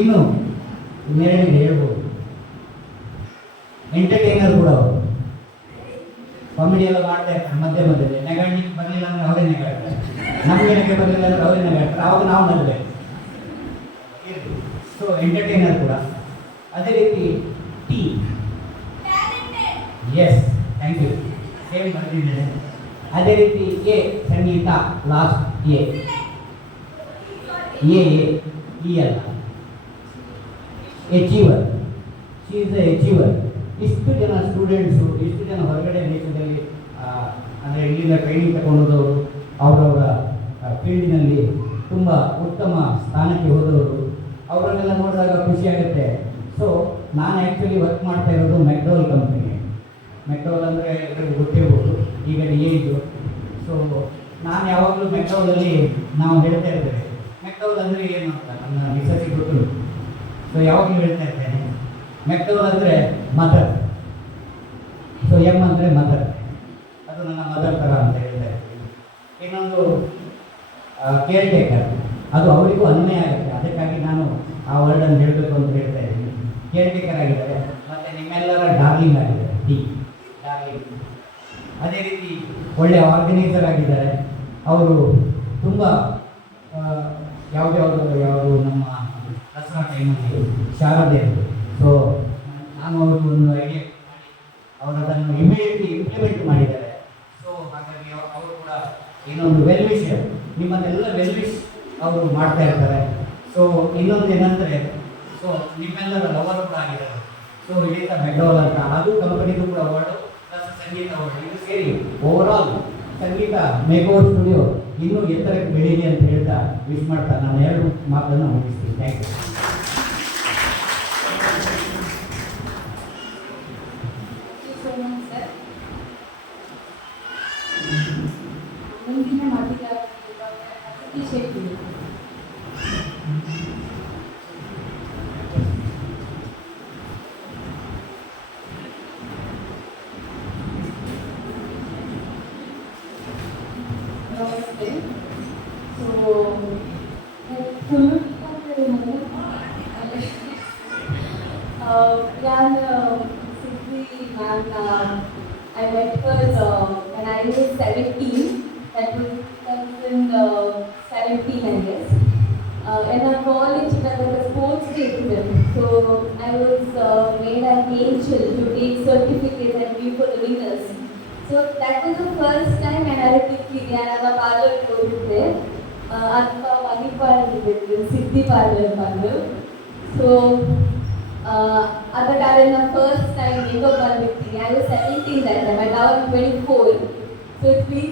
ಇನ್ನು ಇನ್ನೆರಡಿಗೆ ಹೇಳ್ಬೋದು. ಎಂಟರ್ಟೈನರ್ ಕೂಡ ಅವರು ಕಾಮಿಡಿ ಎಲ್ಲ ಮಾಡ್ತಾ ಇರ್ತಾರೆ ಮಧ್ಯೆ ಮಧ್ಯೆ. ನೆಗಾಡ್ಲಿಕ್ಕೆ ಬರಲಿಲ್ಲ ಅಂದರೆ ಅವರೇ ನೆಗಾಡ್ತಾರೆ, ನಮಗೆ ನೆಗೆ ಬರಲಿಲ್ಲ ಅಂದರೆ ಅವರೇ ನೆಗಾಡ್ತಾರೆ, ಆವಾಗ ನಾವು ನಗಬೇಕು. ಸೊ ಎಂಟರ್ಟೈನರ್ ಕೂಡ. ಅದೇ ರೀತಿ T, S thank you, same ಬರ್ತಿದ್ದೇನೆ. ಅದೇ ರೀತಿ A, Sangeeta. Last A, E ಅಲ್ಲ, achiever. She is the achiever. ಇಷ್ಟು ಜನ ಸ್ಟೂಡೆಂಟ್ಸು, ಇಷ್ಟು ಜನ ಹೊರಗಡೆ ದೇಶದಲ್ಲಿ ಅಂದರೆ ಇಲ್ಲಿಂದ ಟ್ರೈನಿಂಗ್ ತಗೊಂಡೋದವರು, ಅವರವರ ಫೀಲ್ಡಿನಲ್ಲಿ ತುಂಬ ಉತ್ತಮ ಸ್ಥಾನಕ್ಕೆ ಹೋದವರು, ಅವರನ್ನೆಲ್ಲ ನೋಡಿದಾಗ ಖುಷಿಯಾಗುತ್ತೆ. ಸೊ ನಾನು ಆ್ಯಕ್ಚುಲಿ ವರ್ಕ್ ಮಾಡ್ತಾ ಇರೋದು ಮೆಕ್ಡೋಲ್ ಕಂಪ್ನಿಗೆ. ಮೆಕ್ಡೋಲ್ ಅಂದರೆ ಎಲ್ಲರಿಗೂ ಗೊತ್ತಿರ್ಬೋದು, ಈಗ ಏಜು. ಸೊ ನಾನು ಯಾವಾಗಲೂ ಮೆಕ್ಡೋಲಲ್ಲಿ ನಾವು ಹೇಳ್ತಾ ಇರ್ತೇವೆ, ಮೆಕ್ಡೋಲ್ ಅಂದರೆ ಏನು ಅಂತ ನನ್ನ ಮಿಸಸ್ಸಿಗೆ ಗೊತ್ತು. ಸೊ ಯಾವಾಗಲೂ ಹೇಳ್ತಾ ಇರ್ತೇನೆ, ಮೆಕ್ಡೋಲ್ ಅಂದರೆ ಮದರ್. ಸೊ ಎಮ್ ಅಂದರೆ ಮದರ್, ಅದು ನನ್ನ ಮದರ್ ಥರ ಅಂತ ಹೇಳ್ತಾ ಇರ್ತೀನಿ. ಇನ್ನೊಂದು ಕೇರ್ ಟೇಕರ್, ಅದು ಅವರಿಗೂ ಅನ್ವಯ ಆಗುತ್ತೆ, ಅದಕ್ಕಾಗಿ ನಾನು ಆ ವರ್ಡನ್ನು ಹೇಳಬೇಕು ಅಂತ ಹೇಳ್ತಾ ಇದ್ದೀನಿ. ಕೇರ್ ಟೇಕರ್ ಆಗಿದ್ದಾರೆ, ಮತ್ತು ನಿಮ್ಮೆಲ್ಲರ ಡಾರ್ಲಿಂಗ್ ಆಗಿದ್ದಾರೆ, ಡಿ ಡಾರ್ಲಿಂಗ್. ಅದೇ ರೀತಿ ಒಳ್ಳೆಯ ಆರ್ಗನೈಸರ್ ಆಗಿದ್ದಾರೆ. ಅವರು ತುಂಬ ಯಾವುದು ನಮ್ಮ ದಸರಾ ಟೈಮಲ್ಲಿ ಶಾರದೆ. ಸೊ ನಾನು ಅವರು ಒಂದು ಐಡಿಯಾ ಮಾಡಿ ಅವರು ಅದನ್ನು ಇಮಿಡಿಯೇಟ್ಲಿ ಇಂಪ್ಲಿಮೆಂಟ್ ಮಾಡಿದ್ದಾರೆ. ಸೊ ಹಾಗಾಗಿ ಅವರು ಕೂಡ ಇನ್ನೊಂದು ವೆಲ್ವಿಷರ್, ನಿಮ್ಮನ್ನೆಲ್ಲ ವೆಲ್ವಿಶ್ ಅವರು ಮಾಡ್ತಾ ಇರ್ತಾರೆ. ಸೊ ಇನ್ನೊಂದು ಏನಂದರೆ, ಸೊ ನಿಮ್ಮೆಲ್ಲರ ಲವರ್ ಕೂಡ ಆಗಿದ್ದಾರೆ. ಸೊ ಇಡೀತ ಮೆಕ್ಡೋಲ್ ಅಂತ, ಅದು ಕಂಪನಿಗೂ ಕೂಡ ಅವಾರ್ಡು ಪ್ಲಸ್ ಸಂಗೀತ ಅವಾರ್ಡು, ಇದು ಸೇರಿ ಓವರಾಲ್ ಸಂಗೀತ ಮೇಕೋವರ್ ಸ್ಟುಡಿಯೋ ಇನ್ನೂ ಎತ್ತರಕ್ಕೆ ಬೆಳೀಲಿ ಅಂತ ಹೇಳ್ತಾ ವಿಶ್ ಮಾಡ್ತಾ ನಾನು ಎರಡು ಮಾತನ್ನು ಮುಗಿಸ್ತೀನಿ. Thank you. ಮುಂದಿನ ಮಾತಿಗೆ ಅತಿಥಿ ಶೆಟ್ಟಿ. ನಮಸ್ತೆ. So I met her when I was 17. That was 2017, I guess. In our college, there was a sports day event. So I was made an angel to take certificates and give for the winners. So that was the first time and I did the parlor there. Adpa Mani parlor, Siddhi parlor. So at the time, the first time makeup parlor, I was 17 that time. And now I'm 24. So it's been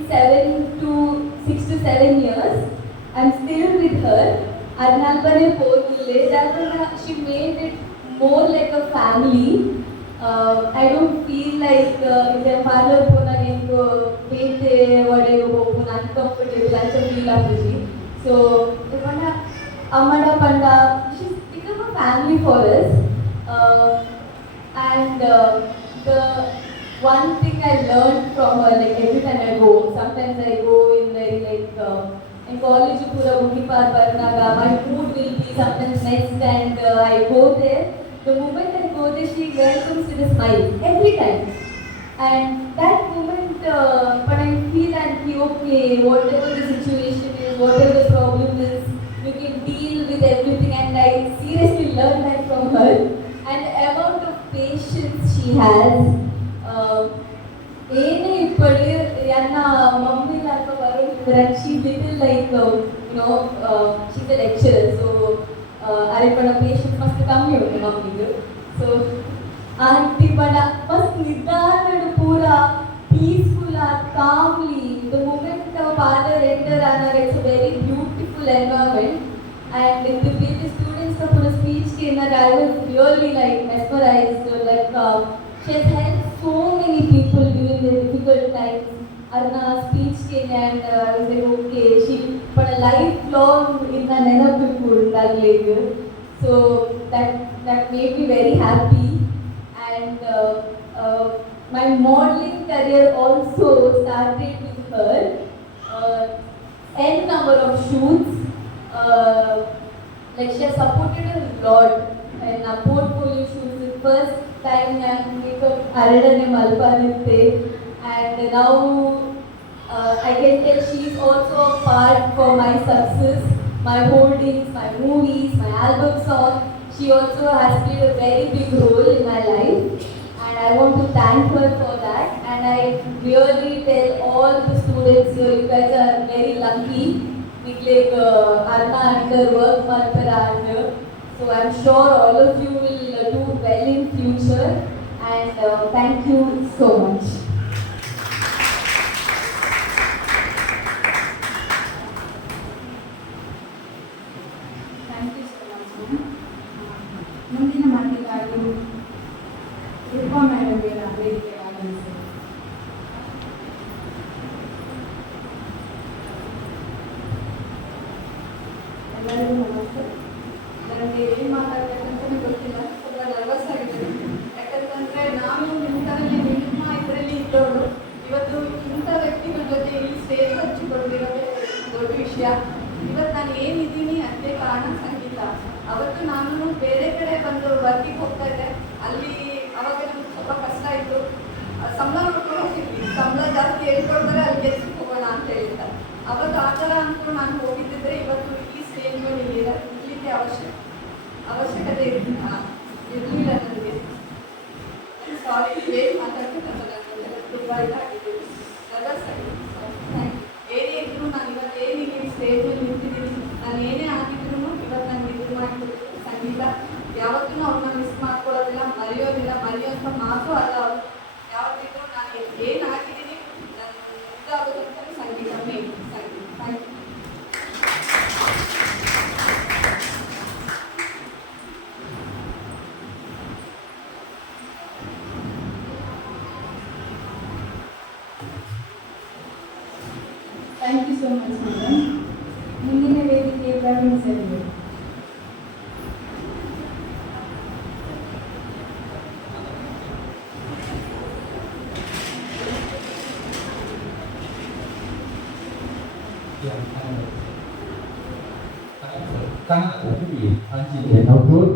6 to 7 years. I'm still with her. She made it more like a family. I don't feel like if I'm parlor uncomfortable, that's a feel of it. So Amada Panda, she's become a family for us. And the one thing I learned from her, like every time I go, sometimes I go in very in college, my mood will be sometimes next, and I go there. The moment I go there, she welcomes with a smile every time, and that moment but I feel that okay, whatever the situation is, whatever the problem is, you can deal with everything. And I seriously learned that from her. And the amount of patience she has. ಏನೇ ಇಪ್ಪಡಿ ನನ್ನ mummy ಅಥವಾ ಬರೋದ್ರೆ she little like she's a lecturer so ಅರೆ ಪಡ patience ಮಸ್ತ್ ಕಮ್ಮಿ ಉಂಟು ಮಮ್ಮಿಗೆ ಸೊ ಆಂಟಿ ಪಡ ಮಸ್ತ್ ನಿಧಾನ ಪೂರಾ peaceful calmly the moment father enter ಅನ್ನೋದು it's a very beautiful environment and the way the students are put a speech in that I was really like mesmerized like she has helped so many people during the difficult times. Arna speech came and I was like, okay, she put a lifelong in the Nenapipur later. So that made me very happy. And my modeling career also started with her. N number of shoots. Like she has supported a lot in our portfolio shoots. The first time I make up Aradane Malpanitte, and now I can tell she is also a part for my success, my holdings, my movies, my album song. She also has played a very big role in my life, and I want to thank her for that. And I really tell all the students here, you guys are very lucky. Like Arna and her work Martara and so I'm sure all of you will do well in future and thank you so much. Thank you so much, ma'am. ಮುಂದಿನ ಮಾತುಗಾರರು Roopa madam ವೇದಿಕೆಗೆ ಆಗಮಿಸಿದರು. ಎಲ್ಲರಿಗೂ ನಮಸ್ತೆ. ನನಗೆ ಏನು ಮಾತಾಡಬೇಕಂತಲೇ ಗೊತ್ತಿಲ್ಲ, ಸ್ವಲ್ಪ nervous ಆಗಿದ್ದೀನಿ. ಯಾಕಂತಂದರೆ ನಾನು ಇಂಥರಲ್ಲಿ ನಿಮ್ಮ ಇದರಲ್ಲಿ ಇದ್ದವರು ಇವತ್ತು ಇಂಥ ವ್ಯಕ್ತಿಗಳ ಜೊತೆ ಇಲ್ಲಿ ಸ್ಟೇಜ್ ಹಚ್ಚಿಕೊಂಡಿರೋದೇ ದೊಡ್ಡ ವಿಷಯ. ಇವತ್ತು ನಾನು ಏನಿದ್ದೀನಿ ಅದೇ ಕಾರಣ ಸಂಗೀತ. ಅವತ್ತು ನಾನು ಬೇರೆ ಕಡೆ ಬಂದು ವರ್ಕಿಗೆ ಹೋಗ್ತಾ ಇದ್ದೆ. ಅಲ್ಲಿ ಅವಾಗ ನಮ್ಗೆ ಸ್ವಲ್ಪ ಕಷ್ಟ ಇತ್ತು. ಸಂಬಳ ನೋಡ್ಕೊಂಡು ಹೋಗಿದ್ವಿ, ಸಂಬಳ ಜಾಸ್ತಿ ಹೇಳ್ಕೊಡ್ತಾರೆ ಅಲ್ಲಿ ಕೆಲ್ಸಕ್ಕೆ ಹೋಗೋಣ ಅಂತ ಹೇಳಿದ್ದಾರೆ. ಅವಾಗ ಆ ಥರ ಅಂದ್ಕೊಂಡು ನಾನು ಹೋಗಿದ್ದಿದ್ರೆ ಇವತ್ತು ಈ ಸ್ಟೇಜ್ ಮೇಲೆ ಇರಲಿಕ್ಕೆ ಅವಶ್ಯಕತೆ ಇರಲಿಲ್ಲ ನನಗೆ. ಸಾರಿ, ಏನು ಮಾತಾಡ್ತೀನಿ ತುಂಬ ಇದಾಗಿದ್ದೀನಿ, ನರ್ವಸ್ ಆಗಿದ್ದೀನಿ. ಏನೇ ಇದ್ರು ನಾನು ಇವತ್ತು ಏನಿಗೆ ಸ್ಟೇಜ್ ಮೇಲೆ ನಿಂತಿದ್ದೀನಿ, ನಾನು ಏನೇ ಆಗಿದ್ರು ಇವತ್ತು ನಾನು ಇದು ಮಾಡಿಕೊಡ್ತೀನಿ. ಸಂಗೀತ ಯಾವತ್ತೂ ಅವ್ರನ್ನ ಮಿಸ್ ಮಾಡ್ಕೊಳ್ಳೋದಿಲ್ಲ, ಮರೆಯೋಂಥ ಮಾತು ಅಲ್ಲ ಅವರು. ಯಾವತ್ತಿದ್ರು ನಾನು ಏನು ಆಗಿದ್ದೀನಿ ನಾನು ಇದಾಗೋದು ಅಂತ Sangeeta main Sangeeta. Thank you. Thank you so much madam. ಮುಂದಿನ ವೇದಿಕೆ ಪ್ರವೀಣ್ ಸರ್. ನಾವು ತೋರ್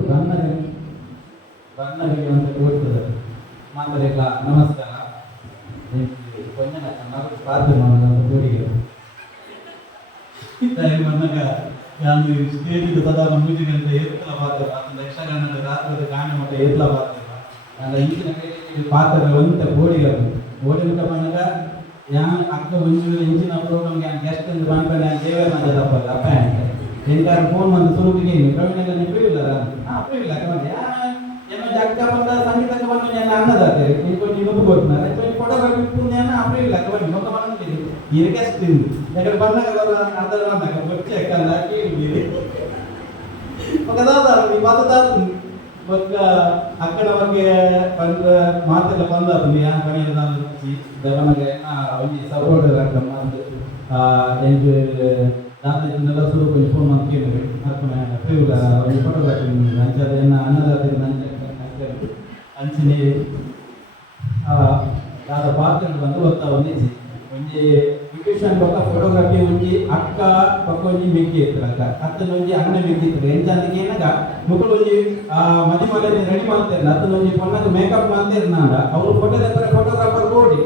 ಬಣ್ಣಗಳಿಗೆ ಅಂತ ತೋರ್ತದೆ ಮಾತಾಡಲ್ಲ. ನಮಸ್ಕಾರ. ಕೊಂಚ ಪಾತ್ರ ಮಾಡೋದು ತೋರಿಗೆ ಮನ್ನಗ ನಾನು ಸ್ಟೇಜಿದ ಸದಾ ಮ್ಯೂಸಿಕ್ ಅಂತ ಏರ್ಕಲ ಪಾತ್ರ ಅದೊಂದು ಯಕ್ಷಗಾನದ ರಾತ್ರದ ಕಾಣೆ ಮಟ್ಟ ಏರ್ಲ ಪಾತ್ರ ಅಲ್ಲ ಈಗಿನ ಪಾತ್ರ ಒಂತ ಗೋಡಿಗದು ಗೋಡಿಗ ಮನ್ನಗ ಯಾನ್ ಅಕ್ಕ ಮುಂಜು ಇಂಚಿನ ಪ್ರೋಗ್ರಾಮ್ಗೆ ಯಾನ್ ಗೆಸ್ಟ್ ಅಂತ ಬಂದ್ಕೊಂಡು ಯಾನ್ ದೇವರ ಮಂಜ ತಪ್ಪಲ್ಲ ಅಪ್ಪ ಅಂತ ಎಂಗಾರು ಫೋನ್ ಬಂದು ಸುರುಕಿಗೆ ಪ್ರವೀಣೆಲ್ಲ ನೆನಪಿಲ್ಲ ಅಪ್ಪಿಲ್ಲ ಏನೋ ಜಾಗೃತ ಬಂದ ಸಂಗೀತಕ್ಕೆ ಬಂದು ನಾನು ಅನ್ನದಾಗ್ತಾರೆ ನೀವು ಕೊಡ್ತಾರೆ ಫೋಟೋಗ್ರಫಿ ಪುಣ್ಯನ ಅಪ್ಪಿಲ್ಲ ಬನ್ನಿ ಮುಖ ಬಂದಿದ್ದೀರಿ ಇರಗೆಸ್ತೀನಿ ಯಾಕಂದ್ರೆ ಬಂದಾಗ ಅರ್ಧ ಬಂದಾಗ ಬಚ್ಚಿ ಅಕ್ಕಲ್ಲ ಕೇಳಿದ್ದೀರಿ ఒకదాదా మీ బాధదాదు ఒక అక్కడ వరకే పండ్ర మాటల పందాదు మీ ఆ పని ఏదాలు వచ్చి దవనగా ఈ సపోర్ట్ రకం ఏంటి దాంట్లో నెల సురు కొంచెం ఫోన్ మనకి అక్కడ ఫేవర్ ఈ ఫోటోగ్రఫీ అంచది అన్నదాది ಅಂಚಿನಿ ದಾದ ಪಾತ್ರ ಬಂದು ಗೊತ್ತಾ ಒಂದಿಸಿ ಒಂಜಿ ಬ್ಯೂಟಿಷಿಯನ್ ಪಕ್ಕ ಫೋಟೋಗ್ರಫಿ ಒಂಜಿ ಅಕ್ಕ ಪಕ್ಕ ಒಂಜಿ ಮಿಗ್ಗಿ ಇತ್ತು ಅಕ್ಕ ಅತ್ತನ ಒಂಜಿ ಅಣ್ಣ ಮಿಗ್ಗಿ ಇತ್ತು ಎಂಚಂದಿಗೆ ಏನಾಗ ಮಕ್ಕಳು ಒಂಜಿ ಮದಿ ಮನೆ ರೆಡಿ ಮಾಡ್ತಾರೆ ಅತ್ತನ ಒಂಜಿ ಪೊನ್ನಗ ಮೇಕಪ್ ಮಾಡ್ತಾರೆ ನಾಡ ಅವ್ರು ಫೋಟೋ ಫೋಟೋಗ್ರಾಫರ್ ಓಡಿ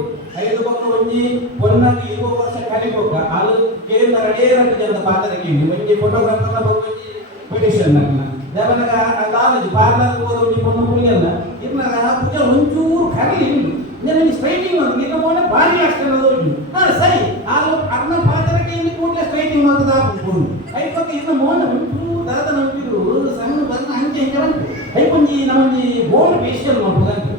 ಐದು ಪಕ್ಕ ಒಂಜಿ ಒಂಜಿ ಪೊನ್ನಾಗಿ 20 ವರ್ಷ ಕಲಿಬೋಕ ಅದು ಕೇಂದ್ರ ರೇರಂಟ್ ಜನ ಪಾತ್ರಕ್ಕೆ ಒಂಜಿ ಫೋಟೋಗ್ರಾಫರ್ನ ಒಂಜಿ ಪಿಟಿಷನ್ ದೇವನಗ ಕಾಲೇಜ್ ಪಾರ್ಲರ್ ಹೋದ ಒಂಜಿ ಪೊನ್ನ ಪುಳಿಯಲ್ಲ ಇರ್ನಾಗ ಪೂಜೆ ಒಂಚೂರು ಕರಲಿ నేను స్ట్రైటింగ్ ఉంది నిన్న పోనే భారీ యాక్సిడెంట్ అవుతుంది సరే అన్న పాత్రకి ఇంటి కూట్ల స్ట్రైటింగ్ అవుతుందా అయిపోతే ఇన్న మోన దాదా ನಂಬಿರು ಸಣ್ಣ ಬಂದ ಹಂಗೆ ಹಿಂಗೆ అయిపోయి ನಮಗೆ ಬೋನ್ ಫೇಶಿಯಲ್ ಮಾಡ್ಬೋದಂತ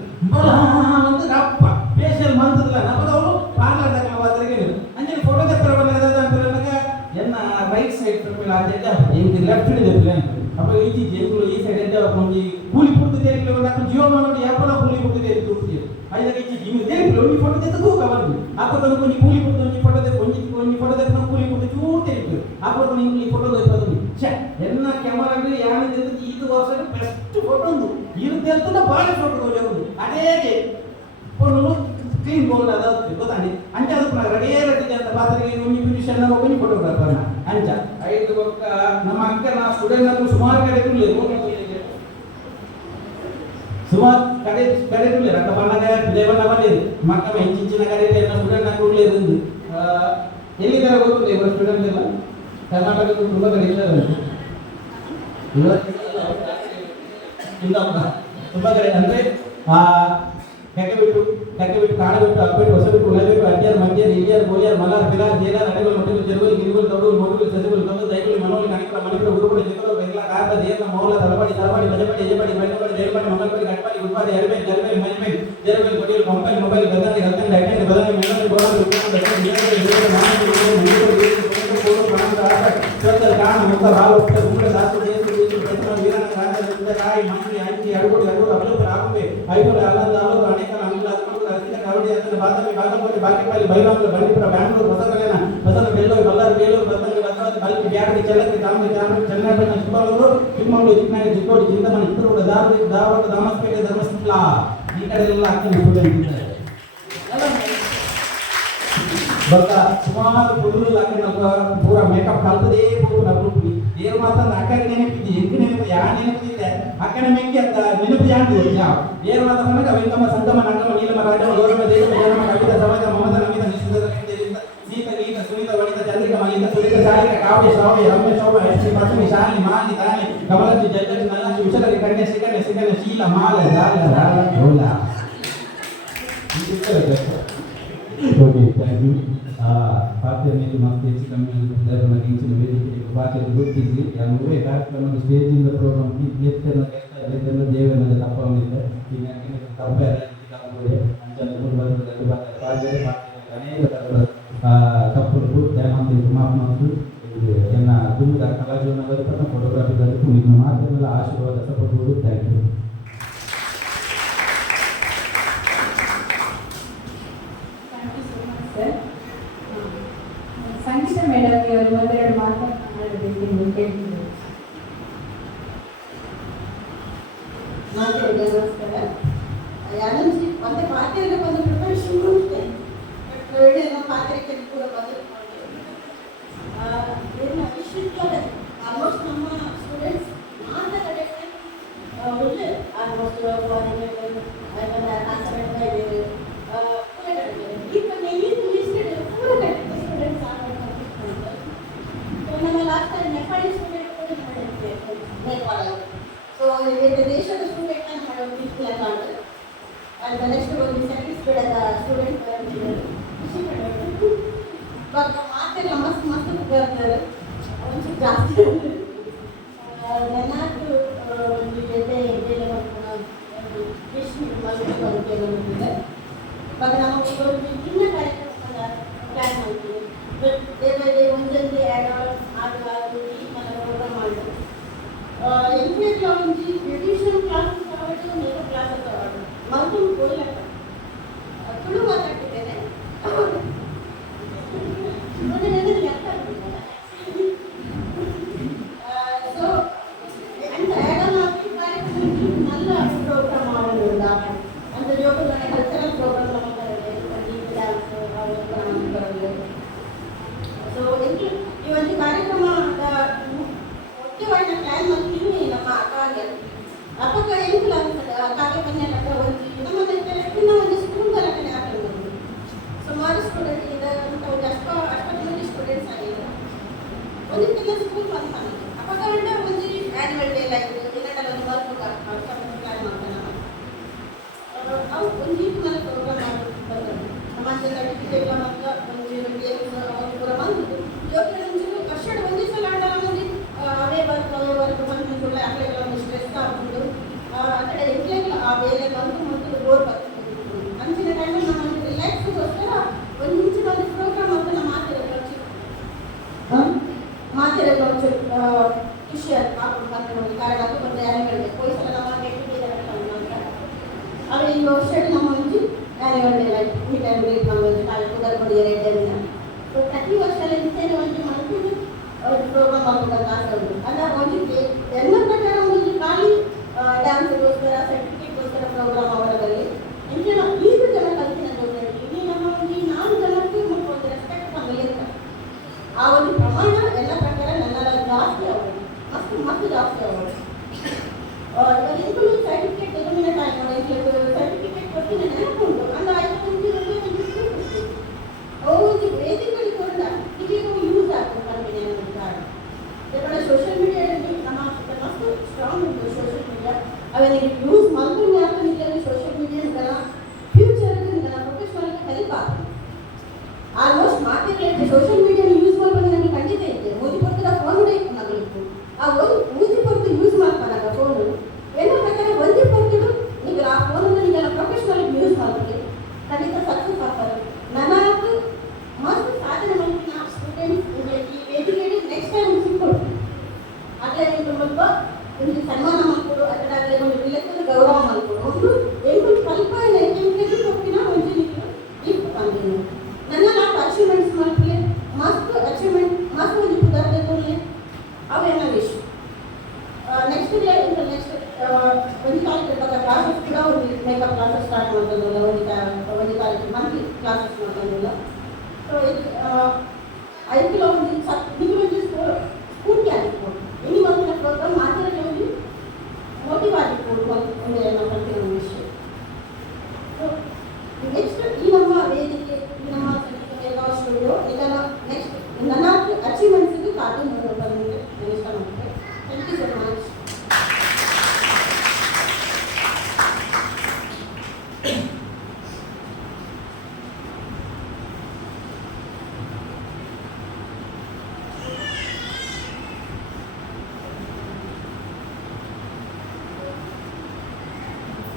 ಅಂತ ರಪ್ಪ ಫೇಶಿಯಲ್ ಮಾಡ್ತದಲ್ಲ ನಮ್ಮದವರು ಪಾರ್ಲರ್ ದಾಖಲ ಮಾತ್ರಕ್ಕೆ ಅಂಜೆ ಫೋಟೋ ತೆಪ್ಪರ ಬಂದಾಗ ಅಂತ ಎನ್ನ ರೈಟ್ ಸೈಡ್ ಮೇಲೆ ಆಜೆಲ್ಲ ಹಿಂಗೆ ಲೆಫ್ಟ್ ಸೈಡ್ ಇದೆ ಅಪ್ಪ ಈ ಜೇಬುಲು ಈ ಸೈಡ್ ಅಂತ ಒಂದು ಕೂಲಿ ಕೊಡ್ತು ತೆರಿಗೆ ಒಂದು ಜೀವ ಮಾಡಿ ಯಾಪನ ಕೂಲಿ ಕೊಡ್ತು ತೆರಿಗೆ ದುಡ್ಡು ಐದಕ್ಕೆ ಹಿಂಗೆ ತೆರಿಗೆ ಒಂದು ಫೋಟೋ ತೆಗೆದು ಕವರ್ದು ಹಾಕೋದು ಒಂದು ಕೂಲಿ ಕೊಡ್ತು ಒಂದು ಫೋಟೋ ತೆಗೆದು ಒಂದು ಫೋಟೋ ತೆಗೆದು ಕೂಲಿ ಕೊಡ್ತು ಚೂರು ತೆರಿಗೆ ಹಾಕೋದು ನಿಮ್ಗೆ ಈ ಫೋಟೋ ತೆಗೆದು ಛೆ ಎನ್ನ ಕ್ಯಾಮರಾಗೆ ಯಾನಿದೆ ಇದು ವರ್ಷ ಬೆಸ್ಟ್ ಫೋಟೋ ಒಂದು ಇರುತ್ತೆ ಅಂತ ಭಾಳ ಫೋಟೋ ತಗೊಂಡು ಅದೇಗೆ ಫೋಟೋ ಕ್ಲೀನ್ ಗೋಲ್ಡ್ ಅದಾಗುತ್ತೆ ಗೊತ್ತಾಂಡಿ ಅಂಚೆ ಅದಕ್ಕೆ ರೆಡಿ ಇರುತ್ತೆ ಅಂತ ಪಾತ್ರೆಗೆ ಒಂದು ಬ್ಯೂಟಿಷಿಯನ್ ಒಂದು ಫೋಟೋಗ್ರಾಫರ್ನ ಅಂಚ ಐದು ಪಕ್ಕ ನಮ್ಮ ಅಕ್ಕನ ಸ್ಟೂಡೆಂಟ್ ಅಂದ್ರೆ ಸುಮಾರು ಕಡೆ ಸುಮಾರು ಕಡೆ ಅಕ್ಕ ಬಣ್ಣಗ ದೇವಣ್ಣ ಬಂದಿದೆ ಮಕ್ಕಳ ಹೆಚ್ಚಿನ ಕಡೆ ಸ್ಟೂಡೆಂಟ್ ಹಾಕಿ ಎಲ್ಲಿದ್ದಾರೆ ಗೊತ್ತಿಲ್ಲ ಇವರು ಸ್ಟೂಡೆಂಟ್ ಎಲ್ಲ ಕರ್ನಾಟಕದ ತುಂಬ ಕಡೆ ಇದ್ದಾರೆ ತುಂಬ ಕಡೆ ಅಂದರೆ ಕೆಕ್ಕೆ ಬಿಟ್ಟು ಕಾಡು ಬಿಟ್ಟು ಅಪ್ಪಿಟ್ಟು ಹೊಸ ಬಿಟ್ಟು ಉಳಬೇಕು ಅಡ್ಡಿಯಾರ್ ಮಧ್ಯರ್ ಹಿರಿಯರ್ ಗೋಲಿಯರ್ ಮಲಾರ್ ಬಿಲಾರ್ ಜೇಲಾರ್ ಅಡೆಗಳು ಮಟ್ಟಿಗಳು ಜರುಗಲು ಗಿರಿಗಳು ತೌಡುಗಳು ಮೊಟ್ಟಗಳು ಸಸಿಗಳು ತಂದು ದೈಗಳು ಮನೋಲಿ ಕಣಿಕಲ ಮಣಿಪುರ ಉಡುಪಡಿ ಜಿಕ್ಕಲು ಬೆಂಗ್ಲ ಕಾತ ದೇರ್ನ ಮೌಲ ತಲಬಡಿ ತಲಬಡಿ ಬಜಬಡಿ ಎಜಬಡಿ ಮೈನಬಡಿ ದೇರ್ಬಡಿ ಮಂಗಲ್ಬಡಿ ಗಟ್ಬಡಿ ಗುಡ್ಬಾಡಿ ಅರಿಬೇಡಿ ಜರ್ಬೇಡಿ ಮೈಬೇಡಿ ಜರ್ಬೇಡಿ ಕೊಡಿಯಲು ಮೊಬೈಲ್ ಮೊಬೈಲ್ ಗದನಿ ರತನ್ ಡೈಟನ್ ಬದನಿ ಮೆಲನಿ ಗೋಡಂಬಿ ಉಪ್ಪಿನ ಬೆಟ್ಟೆ ನೀರಡಿ ನೀರು ಮಾನವಿ ನೀರು ನೀರು ನೀರು ಕೋಡು ಪ್ರಾಣದ ಆಟ ಚೋದಲ್ ಕಾಣ ಮುಖ ಹಾಲು ಉಪ್ಪ ಗುಂಡ ದಾಸು ದೇಸು ದೇಸು ಬೆಟ್ಟನ ವೀರನ ರಾಜ ಕಾಯಿ ಮಂಡಿ ಅಂಚಿ ಅಡುಗುಡಿ ಅಡುಗುಡು ಅಬಲುಪರ ಆಗುಂಬೆ ಐಗೋಡೆ ಅಲ್ಲಂದ ಅಲ್ಲೋದು ಅನೇಕನ ಅಂಗುಲ ಕವಡಿ ಅದನ್ನು ಬಾದಾಮಿ ಬಾಗಲಕೋಟೆ ಬಾಗೇಪಲ್ಲಿ ಬೈಲಾಂಗುಲ ಬಂಡೀಪುರ ಬ್ಯಾಂಗ್ಳೂರು ಹೊಸಕಲೆನ ಹೊಸನ ಬೆಳ್ಳೂರು ಬಳ್ಳಾರಿ ಬೇಲೂರು ಬತ್ತಂಗಿ ಭದ್ರಾವತಿ ಬಲ್ಕಿ ಬ್ಯಾಡಗಿ ಚಳ್ಳಕೆರೆ ದಾವಣಗೆರೆ ಚಾಮರಾಜನಗರ ಚನ್ನರಾಯಪಟ್ಟಣ ಚಿಕ್ಕಮಗಳೂರು ಚಿಕ್ಕಮಗಳೂರು ಚಿಕ್ಕೋಡಿ ಚಿಂತಾಮಣಿ ಚಿತ್ರದುರ್ಗ ಧಾರವಾಡ ದಾಮಸ್ಪೇಟೆ ಧರ್ಮಸ್ಥಳ ಈ ಕಡೆ ಎಲ್ಲ ಆಗ್ತಾನೆ ಸ್ಟೂಡೆಂಟ್ ಇದ್ದಾರೆ ಬಟ್ ಸುಮಾರು ಹುಡುಗರು ಹಾಕಿ ಪೂರ ಮೇಕಪ್ ಕಲ್ತದೇ ಹೋಗು ನಾವು ಏನು ಮಾತಂದ ಅಕ್ಕಗೆ ನೆನಪಿದ್ದಿ ಎಂಟು ನೆನಪು ಯಾ ನೆನಪಿದ್ದೆ ಅಕ್ಕನ ಮೆಂಗಿ ಅಂತ ನೆನಪು ಯಾರು ಯಾವ ಏನು ಮಾತಂದಾಗ ವೆಂಕಮ್ಮ ಸಂಗಮ ನಂಗಮ ನೀಲಮ ರಾಜಮ ಗೌರವ ದೇವ ಜನಮ ಕವಿತ ಸಮಾಜ ಮಮತ ನಮಿತ ನಿಶ್ಚಿತ ಸೀತ ಗೀತ ಸುನೀತ ವನಿತ ಚಂದ್ರಿಕ ಮಲಿತ ಸುನೀತ ಚಾರಿಕ ಕಾವ್ಯ ಶ್ರಾವ್ಯ ರಮ್ಯ ಶೋಭ ಯಶಿ ಪಶ್ಚಿಮಿ ಶಾಲಿನಿ ಮಾಲಿ ದಾನಿ ಕಮಲಜಿ ಜಜ್ಜಿ ನಲ್ಲಜಿ ವಿಶಲರಿ ಕನ್ಯೆ ಸಿಗನ್ಯ ಸಿಗನ್ಯ ಶೀಲ ಮಾಲ ದಾಲ ರಾಲ ಢೋಲ ಓಕೆ ಥ್ಯಾಂಕ್ ಯು ಪಾತ್ರೆಯಲ್ಲಿ ಮತ್ತೆ ಹೆಚ್ಚು ಕಮ್ಮಿ ನಗಿಂಚಿನ ವೇದಿಕೆಗೆ ಪಾತ್ರೆ ಗುರುತಿಸಿ ಮೂರೇ ಕಾರ್ಯಕ್ರಮದ ಸ್ಟೇಜಿಂದ ಪ್ರೋಗ್ರಾಮ್ ಎತ್ತನ ಇದೆಲ್ಲ ದೇವನ ತಪ್ಪ ಬಂದಿದೆ ಈಗ ತಪ್ಪೆ ಅನೇಕ ಥರದ ತಪ್ಪುಗಳು ದಯಮಾಡಿ ಮಾಫ್ ಮಾಡಿ ಎನ್ನ ತುಂಬ ಕಲಾ ಜೀವನದಲ್ಲಿ ಫೋಟೋಗ್ರಾಫಿದಲ್ಲಿ ನಿಮ್ಮ ಮಾಧ್ಯಮದ ಆಶೀರ್ವಾದ ಸಪೋರ್ಟ್ ಥ್ಯಾಂಕ್ ಯು ಸಂಗೀತ ಮೇಡಮ್ಗೆ ಅವರು ಒಂದೆರಡು ಮಾತಾಡಬೇಕು ಕೇಳ್ತಿದ್ದೆ. ನಮಸ್ಕಾರ. ಯಾರಂದ್ರೆ ಮತ್ತೆ ಪಾತ್ರೆಗೆ ಒಂದು ಪ್ರಿಪರೇಷನ್ ಇರುತ್ತೆ. ಬಟ್ ಏನೋ ಪಾತ್ರೆಗೆ ಕೂಡ ಬಂದು ಏನು ವಿಷಯ ಆಲ್ಮೋಸ್ಟ್ ನಮ್ಮ ಸ್ಟೂಡೆಂಟ್ಸ್ ಮಾತಾಡೋಕ್ಕೆ ಒಳ್ಳೆ ಆಲ್ಮೋಸ್ಟ್ ದೇಶದ student and the next one is satisfied as a student ಖುಷಿ ಪಡಬೇಕು ಬಟ್ ಮಾತೆಲ್ಲ ಮಸ್ತ್ ಮಸ್ತ್ ಬರ್ತಾರೆ ಒಂಚೂರು ಜಾಸ್ತಿ ನೆನಾಕು ಒಂದು ಎಣ್ಣೆ ಎಣ್ಣೆಲ್ಲ ಒಂದು ಫಿಶ್ ಮಲ್ಟಿ ಬರುತ್ತೆ ಬಂದಿದೆ ಬಟ್ ನಮಗೆ ಒಂದು ಚಿನ್ನ ಕಾರ್ಯಕ್ರಮ ಪ್ಲ್ಯಾನ್ ಮಾಡ್ತೀವಿ ಬಟ್ ಡೇ ಬೈ ಡೇ ಒಂದೊಂದು ಆಡು ಈ ಮನೆ ಪ್ರೋಗ್ರಾಮ್ ಮಾಡಿದ್ರು ಎಂಟನೇದು ಒಂದು ಟ್ರೆಡಿಷನಲ್ ಕ್ಲಾಸಸ್ ತಗೊಂಡು ಮೇಕಪ್ ಕ್ಲಾಸಸ್ ತಗೊಂಡು ಮಲ್ಕೊಂಡು ಕೊಡಲಕ್ಕ ತುಳು ಮಾತಾಡ್ತಿದ್ದೇನೆ ಸೊ అండ్ యాడమ్ ఆఫీ కార్యక్రమం నల్ల ప్రోగ్రామ్ ఆడుందా అంత జోకులు కల్చరల్ ప్రోగ్రామ్ నమ్మకరండి సంగీత డాన్స్ ఆడుకోవడం ಸೊ ಈ ಒಂದು ಕಾರ್ಯಕ್ರಮ ಮುಖ್ಯವಾದ ಪ್ಲಾನ್ ಮಾಡ್ತೀವಿ ನಮ್ಮ ಅಕ್ಕಾಗೆ ಅಪ್ಪಕ್ಕ ಏನು ಕಾಗೆ ಪನ್ನೆ ಒಂದು ನಮ್ಮ ಒಂದು ಸ್ಕೂಲ್ ಹಾಕೊಂಡು ಸುಮಾರು ಸ್ಟೂಡೆಂಟ್ ಒಂದಿಕ್ಕೆಲ್ಲ ಸ್ಕೂಲ್ ಫಂಕ್ಷನ್ ಅಪಕರಣ ಒಂದು ಆ್ಯನ್ಯುವಲ್ ಡೇ ಲೈಕ್ ಇನ್ನೆಲ್ಲ ಒಂದು ವರ್ಕ್ ಪ್ಲಾನ್ ಮಾಡ್ತಾನೆ ಅವು ಒಂದು ಮೇಲೆ ಪ್ರೋಗ್ರಾಮ್ ಮಾಡ್ತಾರೆ ನಮ್ಮ ಸರ್ಟಿಫಿಕೇಟ್ ಮತ್ತು ಒಂದು ಗೇಮ್ಸ್ ಅವಾಗ ಪೂರ ಬಂದು ಜೊತೆ ಒಂದು ವರ್ಷ ಒಂದೇ ಸಲ ಆಡಲ್ಲ ಮಂದಿ ಅವೇ ವರ್ಕ್ ಬಂದು ಕೂಡ ಅಕ್ಲೆಲ್ಲ ಒಂದು ಸ್ಟ್ರೆಸ್ ಆಗ್ಬಿಟ್ಟು ಆ ಕಡೆ ಎಂಟ್ಲೆಲ್ಲ ಆ ಬೇರೆ ಬಂದು ಮತ್ತು ಬೋರ್ ಬರ್ತದೆ ಅಂಚಿನ ಟೈಮಲ್ಲಿ ನಮ್ಮ ರಿಲ್ಯಾಕ್ಸ್ಗೋಸ್ಕರ ಒಂದು ಮುಂಚಿನ ಒಂದು ಪ್ರೋಗ್ರಾಮ್ ಅಂತ ನಮ್ಮ ಮಾತಿರೋದು ಒಂಚೂರು ಖುಷಿ ಆಗ್ಬೋದು ಮತ್ತೆ ಒಂದು ಕಾರ್ಡ್ ಹಾಕಿ ಒಂದು ಆ್ಯನಿವಲ್ ಪೊಲೀಸೆಲ್ಲ ನಮ್ಮ ಅವೇ ಈ ವರ್ಷ ನಮ್ಮ ಒಂದು annual day like meet and greet ನಮ್ಮದು ಕಾಲ ಕುದರ್ಪಡಿ ರೆಡ್ಡಿನ ಸೊ ಪ್ರತಿ ವರ್ಷ ಇಂತೇನೆ ಒಂದು ಮಾಡ್ಕೊಂಡು ಪ್ರೋಗ್ರಾಮ್ ಮಾಡ್ಬೇಕಂತ ಆಸೆ ಉಂಟು ಅಲ್ಲ ಒಂದು ಎಲ್ಲ ಪ್ರಕಾರ ಒಂದು ಖಾಲಿ ಡ್ಯಾನ್ಸ್ಗೋಸ್ಕರ ಸರ್ಟಿಫಿಕೇಟ್ಗೋಸ್ಕರ ಪ್ರೋಗ್ರಾಮ್ ಅವರಲ್ಲಿ ಎಂಟೇನೋ ಈಗ ಜನ ಕಲ್ತಿನ ಜೊತೆಯಲ್ಲಿ ಇಲ್ಲಿ ನಮ್ಮ ಒಂದು 4 ಜನಕ್ಕೆ ಮತ್ತು ಒಂದು ರೆಸ್ಪೆಕ್ಟ್ ನಮಗೆ ಇರ್ತಾರೆ ಆ ಒಂದು ಪ್ರಮಾಣ ಎಲ್ಲ ಪ್ರಕಾರ ನನ್ನೆಲ್ಲ ಜಾಸ್ತಿ ಆಗೋದು ಮಸ್ತು ಜಾಸ್ತಿ ಆಗೋದು ಇವಾಗ ಇಂಕಲು ಸರ್ಟಿಫಿಕೇಟ್ ತೆಗೆದಿನ ಟೈಮ್ ಸರ್ಟಿಫಿಕೇಟ್ ಕೊಟ್ಟಿನ ನೆನಪುಂಟು ಅಂದ ಆಯ್ತು ಒಂದು ವೇದಿಕೆಗಳು ಕೂಡ ಇದೀಗ ಯೂಸ್ ಆಗ್ತದೆ ಕಂಪನಿ ಯಾಕಂದರೆ ಸೋಷಿಯಲ್ ಮೀಡಿಯಾದಲ್ಲಿ ನಮ್ಮ ಮಸ್ತು ಸ್ಟ್ರಾಂಗ್ ಉಂಟು ಸೋಷಿಯಲ್ ಮೀಡಿಯಾ ಅವನಿಗೆ ಯೂಸ್ ಮಾಡ್ಕೊಂಡು ಯಾಕಂದ್ರೆ ಸೋಷಿಯಲ್ ಮೀಡಿಯಾಗಳ ಫ್ಯೂಚರ್ಗೆ ನನ್ನ ಪ್ರೊಫೆಷನಲ್ಗೆ ಹೆಲ್ಪ್ ಆಗ್ತದೆ ಆಲ್ಮೋಸ್ಟ್ ಮಾರ್ಕೆಟ್ಗೆ ಸೋಷಿಯಲ್ ಮೀಡಿಯಾ ಯೂಸ್ ಮಾಡ್ಕೊಂಡು ನನಗೆ ಖಂಡಿತ ಇದೆ ಮೋದಿ ಪಕ್ಕದ ಫೋನ್ ಇತ್ತು ನಗಲಿತ್ತು ಆ ಒಂದು ಮೋದಿ ಪಕ್ಕ ಯೂಸ್ ಮಾಡ್ಕೊಂಡಾಗ ಫೋನು ಏನೋ ಪ್ರಕಾರ ಒಂದೇ ಪಕ್ಕದು ಈಗ ಆ ಫೋನನ್ನು ಈಗೆಲ್ಲ ಪ್ರೊಫೆಷನಲ್ ಯೂಸ್ ಮಾಡ್ತೀವಿ ಖಂಡಿತ ಸಕ್ಸಸ್ ಆಗ್ತಾರೆ ನನಗೂ ಮಸ್ತ್ ಸಾಧನೆ ಮಾಡ್ತೀನಿ ನಾವು ಸ್ಟೂಡೆಂಟ್ಸ್ ಈ ವೇದಿಕೆಗೆ ನೆಕ್ಸ್ಟ್ ಟೈಮ್ ಸಿಕ್ಕೊಡ್ತೀವಿ ಆಗಲೇ ನೀವು ಸ್ವಲ್ಪ ಒಂದು ಸನ್ಮಾನ ಮಾಡ್ಕೊಡು ಅದರಾಗಲೇ ಒಂದು ವಿಲೇಕದ ಗೌರವ ಮಾಡ್ಕೊಡು ಒಂದು ಎಂಟು ಸ್ವಲ್ಪ ಎಂಟು ಕೊಟ್ಟಿನ ಒಂದು ಗಿಫ್ಟ್ ಬಂದಿದ್ದೀನಿ ನನ್ನ ನಾವು ಅಚೀವ್ಮೆಂಟ್ಸ್ ಮಾಡ್ತೀವಿ ಮಸ್ತ್ ಅಚೀವ್ಮೆಂಟ್ ಮಸ್ತ್ ಒಂದು ಪದಾರ್ಥದಲ್ಲಿ ಅವೆಲ್ಲ ವಿಶ್ ನೆಕ್ಸ್ಟ್ ಒಂದು ತಾರೀಕು ಕ್ಲಾಸಸ್ ಕೂಡ ಒಂದು ಮೇಕಪ್ ಕ್ಲಾಸಸ್ ಸ್ಟಾರ್ಟ್ ಮಾಡ್ತದಲ್ಲ ಒಂದು ತಾರೀಕು ಮಂತ್ಲಿ ಕ್ಲಾಸಸ್ ಮಾಡ್ತದಲ್ಲ ಸೊ ಐದು ಒಂದು ನಿಮಗೆ ಒಂದು ಸ್ಫೂರ್ತಿ ಆಗಿರ್ಬೋದು ಇನ್ನು ಒಂದು ಪ್ರೋಗ್ರಾಮ್ ಮಾತಾಡಲಿ ಒಂದು ಮೋಟಿವ್ ಆಗಿರ್ಬೋದು ಒಂದು ನಾವು ಕಲ್ತಿರೋ ವಿಷಯ ಸೊ ನೆಕ್ಸ್ಟ್ ಈ ನಮ್ಮ ವೇದಿಕೆ ಈ ನಮ್ಮ ಸ್ಟುಡಿಯೋ ಇದೆಲ್ಲ ನೆಕ್ಸ್ಟ್ ನನ್ನ ಅಚೀವ್ಮೆಂಟ್ಸಿಗೆ ಕಾದು ಬಂದಿದೆ ನಾನು ಇಷ್ಟ ಮಾಡ್ತೇನೆ ಥ್ಯಾಂಕ್ ಯು ಸೊ ಮಚ್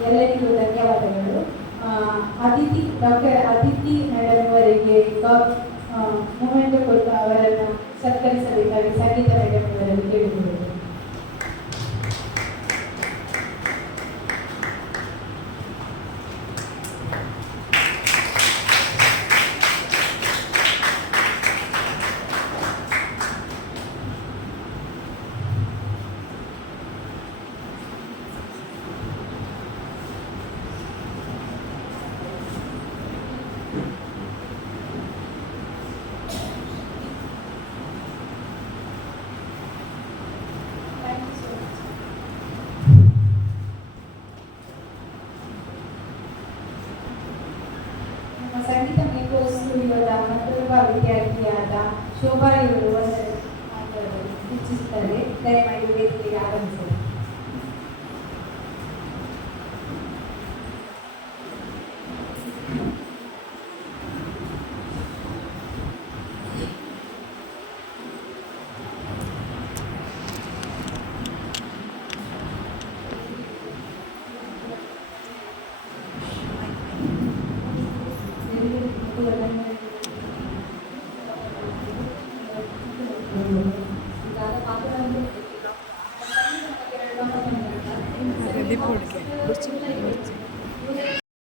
ಎಲ್ಲರಿಗೂ ಧನ್ಯವಾದಗಳು. ಡಾಕ್ಟರ್ ಅದಿತಿ ಮೇಡಮ್ ಅವರಿಗೆ ಮೂಮೆಂಟ್ ಕೊಟ್ಟು ಅವರನ್ನು ಸತ್ಕರಿಸಬೇಕಾಗಿ ಸಂಗೀತ ಮೇಡಮ್ ಅವರನ್ನು ಕೇಳಿಕೊಳ್ಳುವುದು. ಸಂಗೀತ ಮೇಕೋ ಸ್ಟುಡಿಯೋದ ಮತ್ತೊಬ್ಬ ವಿದ್ಯಾರ್ಥಿಯಾದ ಶೋಭಾ ಇವರು ಇಚ್ಛಿಸುತ್ತಾರೆ. ದಯಮಾಡಿ ವೇದಿಕೆಗೆ ಆಗಮಿಸಲು. ದೀಪ ಹುಡುಗಿ